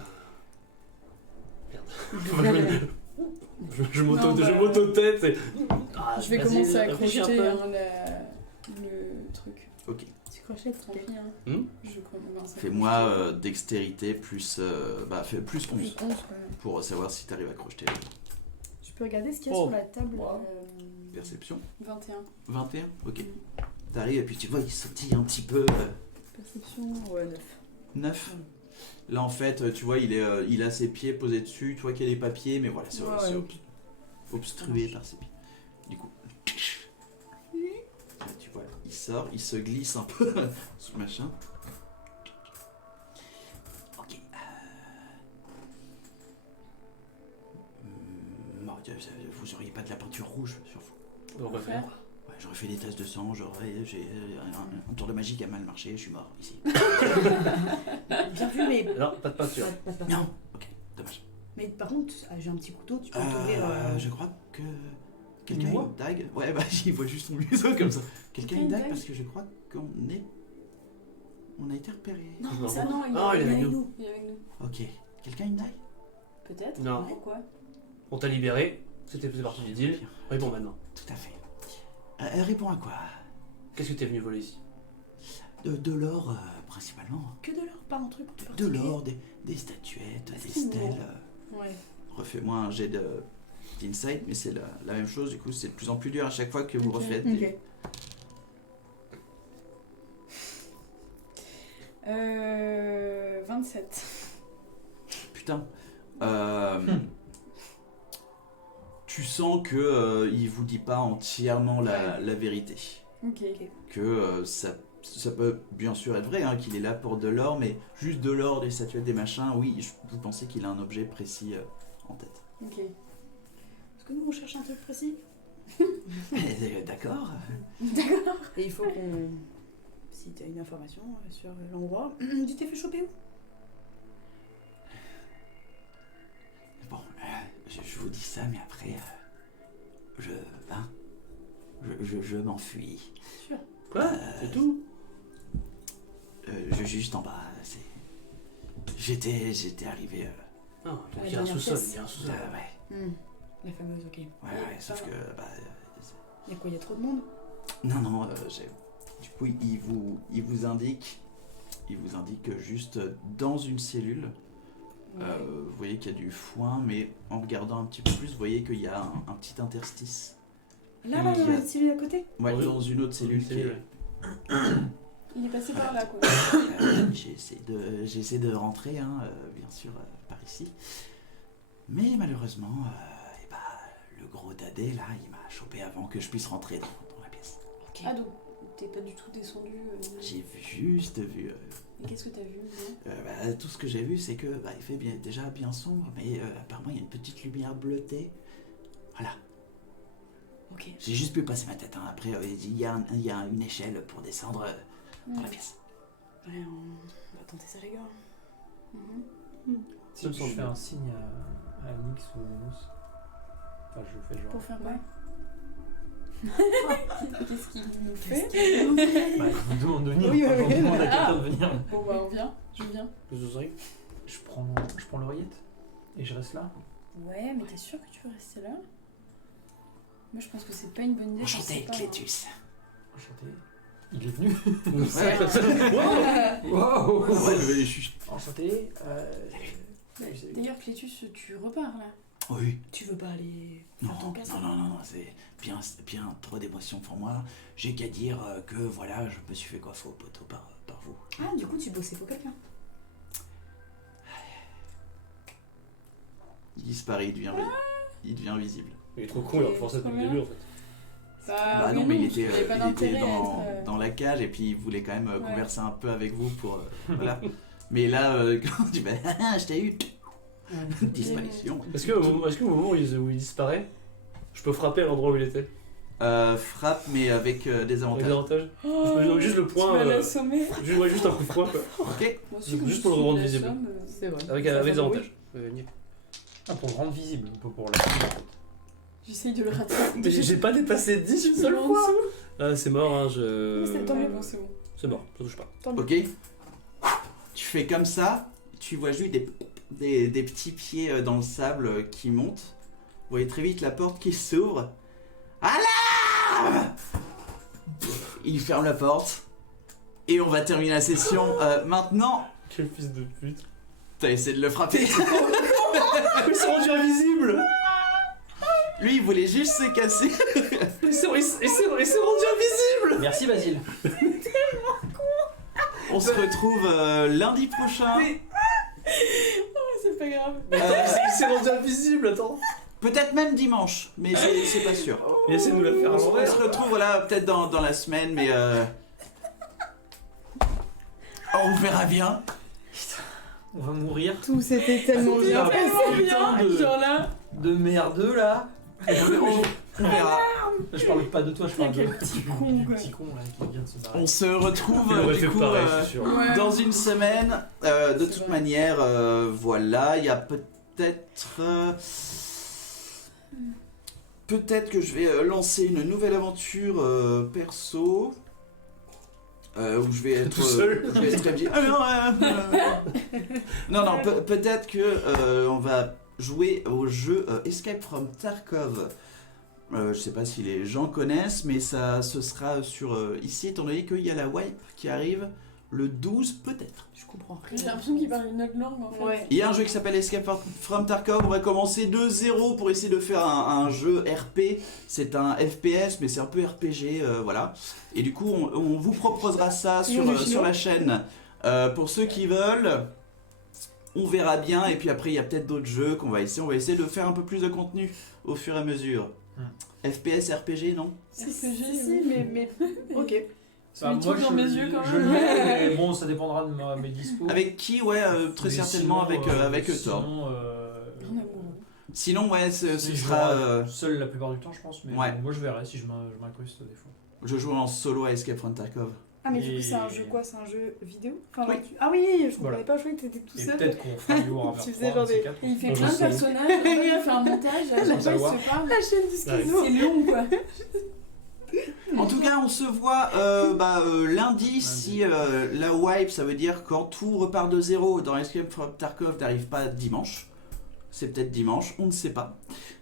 Merde. Je m'auto-tête et. Ah, Je vais vas-y, commencer à réfléchis un crocheter peu. hein, le truc. Ok. Tu crochettes, Tant ok. pis, hein. Je commence à Fais-moi crocheter. dextérité plus. Fais plus 11 Plus 11 quand même. pour savoir si t'arrives à crocheter. Je peux regarder ce qu'il y a Oh. sur la table. Perception. 21. 21. Ok. T'arrives et puis tu vois, il sautille un petit peu. Perception, ouais, 9. 9. Là en fait, tu vois, il a ses pieds posés dessus, tu vois qu'il y a des papiers, mais voilà, c'est Ouais, ok. obstrué par ses pieds. Du coup, là, tu vois, il sort, il se glisse un peu sous le machin. Ok. Vous auriez pas de la peinture rouge sur vous? On va faire. Ouais, j'aurais fait des tests de sang, j'ai un tour de magie qui a mal marché, je suis mort ici. Bien vu, mais. Non, pas de peinture. Non. Ok, dommage. Mais par contre, j'ai un petit couteau, tu peux t'ouvrir. Je crois que quelqu'un a Moi une dague. Ouais, bah il voit juste son museau comme ça. Quelqu'un a une dague dague parce que je crois on a été repéré. Non, Non. ça non, Ah, il est avec nous. Il est avec nous. Ok. Quelqu'un a une dague? Peut-être. Non. Pourquoi? On t'a libéré, c'était partie du deal. Bien. Réponds maintenant. Tout à fait. Réponds à quoi? Qu'est-ce que t'es venu voler ici? De l'or principalement. Que de l'or, pas un truc. De particulier. l'or, des statuettes, des qu'il stèles. Ouais. Refais-moi un jet d'insight, mais c'est la même chose, du coup c'est de plus en plus dur à chaque fois que vous Ok. refaites. Ok. 27. Putain. Tu sens que il vous dit pas entièrement la vérité. Ok. Que ça peut bien sûr être vrai, hein, qu'il est là pour de l'or, mais juste de l'or, des statuettes, des machins, oui, vous pensez qu'il a un objet précis en tête. Ok. Est-ce que nous on cherche un truc précis? D'accord. Et il faut qu'on. Si t'as une information sur l'endroit. Tu t'es fait choper où? Bon, je vous dis ça, mais après, je m'enfuis. Quoi? C'est tout? juste en bas. J'étais arrivé. Ah, donc La il y a un dernière sous-sol. pièce. Il y a un sous-sol. Ouais. La fameuse, ok. Ouais, sauf que. Il y a quoi, il y a trop de monde? Non, du coup, il vous indique que juste dans une cellule, vous voyez qu'il y a du foin, mais en regardant un petit peu plus, vous voyez qu'il y a un petit interstice. Là, dans la cellule à côté? Ouais, Oui. dans une autre cellule qui est. Il est passé par là, quoi. J'essaie de rentrer, hein, bien sûr, par ici. Mais malheureusement, le gros dadé, là, il m'a chopé avant que je puisse rentrer dans la pièce. Ah, donc t'es pas du tout descendu. J'ai juste vu. Et qu'est-ce que t'as vu? Tout ce que j'ai vu, c'est que il fait déjà bien sombre, mais apparemment il y a une petite lumière bleutée. Voilà. Ok. J'ai juste pu passer ma tête. Hein. Après, il y a une échelle pour descendre dans la pièce. Ouais, on va tenter ça, les gars. Si je fais un signe à Nix ou Monos. Enfin, je fais genre. Pour faire quoi? Qu'est-ce qu'il nous fait? Bah, je vous demande de venir. Oui, Enfin, oui, je demande à oui. quelqu'un de venir. Bon, bah, on vient. Je viens. Qu'est-ce que c'est? Je prends l'oreillette et je reste là. Ouais, mais t'es sûr que tu veux rester là? Moi, je pense que c'est pas une bonne idée. je sais Enchanté, pas, hein. Clétus. Enchanté. Il est venu. Ouais. Wow. Ouais, je suis. Enchanté. D'ailleurs, Clétus, tu repars là. Oui. Tu veux pas aller Non, faire ton casse? non, c'est bien trop d'émotions pour moi. J'ai qu'à dire que voilà, je me suis fait coiffer au poteau par vous. Ah, du coup, tu bossais pour quelqu'un. Il disparaît, il devient visible. Il est trop con, il a forcé depuis le début en fait. Bah oui, non, mais il parce qu'il était, avait pas il était d'intérêt à être, dans la cage et puis il voulait quand même Ouais. converser un peu avec vous pour. Voilà. Mais là, quand tu vas. Je t'ai eu. Disparition. Est-ce qu'au moment où il disparaît, je peux frapper à l'endroit où il était? Frappe, mais avec des Avec des avantages. avantages? Je peux donner juste le point. Tu vas l'assommer. Juste un coup de poing quoi. Ok. Moi aussi, Juste comme pour le je rendre la visible. somme, C'est vrai. Avec Ça des fait avantages. Ah, pour le rendre visible, pas pour la en fait. J'essaye de le rater. Mais j'ai pas dépassé 10 une seule En fois! dessous. Ah, c'est mort, hein, C'est tant Ouais, mieux. bon, c'est bon. C'est mort, ça touche pas. Ok. Tu fais comme ça. Tu vois juste des petits pieds dans le sable qui montent. Vous voyez très vite la porte qui s'ouvre. Alarme! Il ferme la porte. Et on va terminer la session maintenant. Quel fils de pute. T'as essayé de le frapper. Il s'est rendu invisible! Lui, il voulait juste se casser. Il s'est rendu invisible! Merci Basile. On se retrouve lundi prochain. C'est pas grave. Il s'est rendu invisible, attends! Peut-être même dimanche, mais c'est pas sûr. Il essaie de nous la faire à On se l'envers. retrouve voilà, peut-être dans la semaine, mais on verra bien. On va mourir. Tout c'était tellement C'est bien un passé. putain Genre là, de merdeux là. On verra. Je parle pas de toi, je parle de Quel petit con, du quoi. petit con là qui vient de se barrer. On se retrouve Il aurait du fait coup pareil, je suis sûr. Ouais. dans une semaine. De C'est toute vrai. manière, voilà, il y a peut-être que je vais lancer une nouvelle aventure perso. Où je vais être Tout seul. je vais être MJ. Non, peut-être que on va jouer au jeu Escape from Tarkov. Je sais pas si les gens connaissent, mais ce sera sur ici, étant donné qu'il y a la wipe qui arrive le 12 peut-être. Je comprends j'ai rien. l'impression qu'il parle une autre langue en fait. Ouais. Il y a un jeu qui s'appelle Escape from Tarkov. On va commencer de zéro pour essayer de faire un jeu RP. C'est un FPS, mais c'est un peu RPG, voilà. Et du coup, on vous proposera ça sur la chaîne. Pour ceux qui veulent, on verra bien. Et puis après, il y a peut-être d'autres jeux qu'on va essayer. On va essayer de faire un peu plus de contenu au fur et à mesure. FPS, RPG, non? C'est ce que Si, j'ai. si, mais ok. Bah, mets tout dans mes yeux, quand je même. le mets, mais bon, ça dépendra de mes dispos. Avec qui? Ouais, très Mais certainement sinon, avec Thor. sinon, En amoureux. Sinon, ouais, ce si je sera. jouerai seul la plupart du temps, je pense. Mais Ouais. moi, je verrai si je m'incruste des fois. Je joue en solo à Escape from Tarkov. Ah, mais du coup, Et- c'est un jeu quoi? C'est un jeu vidéo? Enfin, Oui. genre, Ah oui, je comprenais Voilà. pas, je croyais que t'étais tout Et seul. peut-être qu'on fera du Warhammer Tu 3, faisais genre un de ces des- quatre. Et il fait Moi, plein je de sais. personnages, après, il fait un montage, à chaque fois il savoir. se parle. La chaîne du Ouais. schizo. C'est long quoi. En tout cas, on se voit lundi si la wipe, ça veut dire quand tout repart de zéro dans Escape from Tarkov n'arrive pas dimanche. C'est peut-être dimanche, on ne sait pas.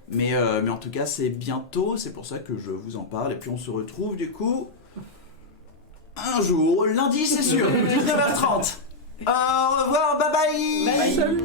Mais en tout cas, c'est bientôt, c'est pour ça que je vous en parle. Et puis on se retrouve du coup un jour, lundi c'est sûr, 19h30. Au revoir, bye bye. Bye.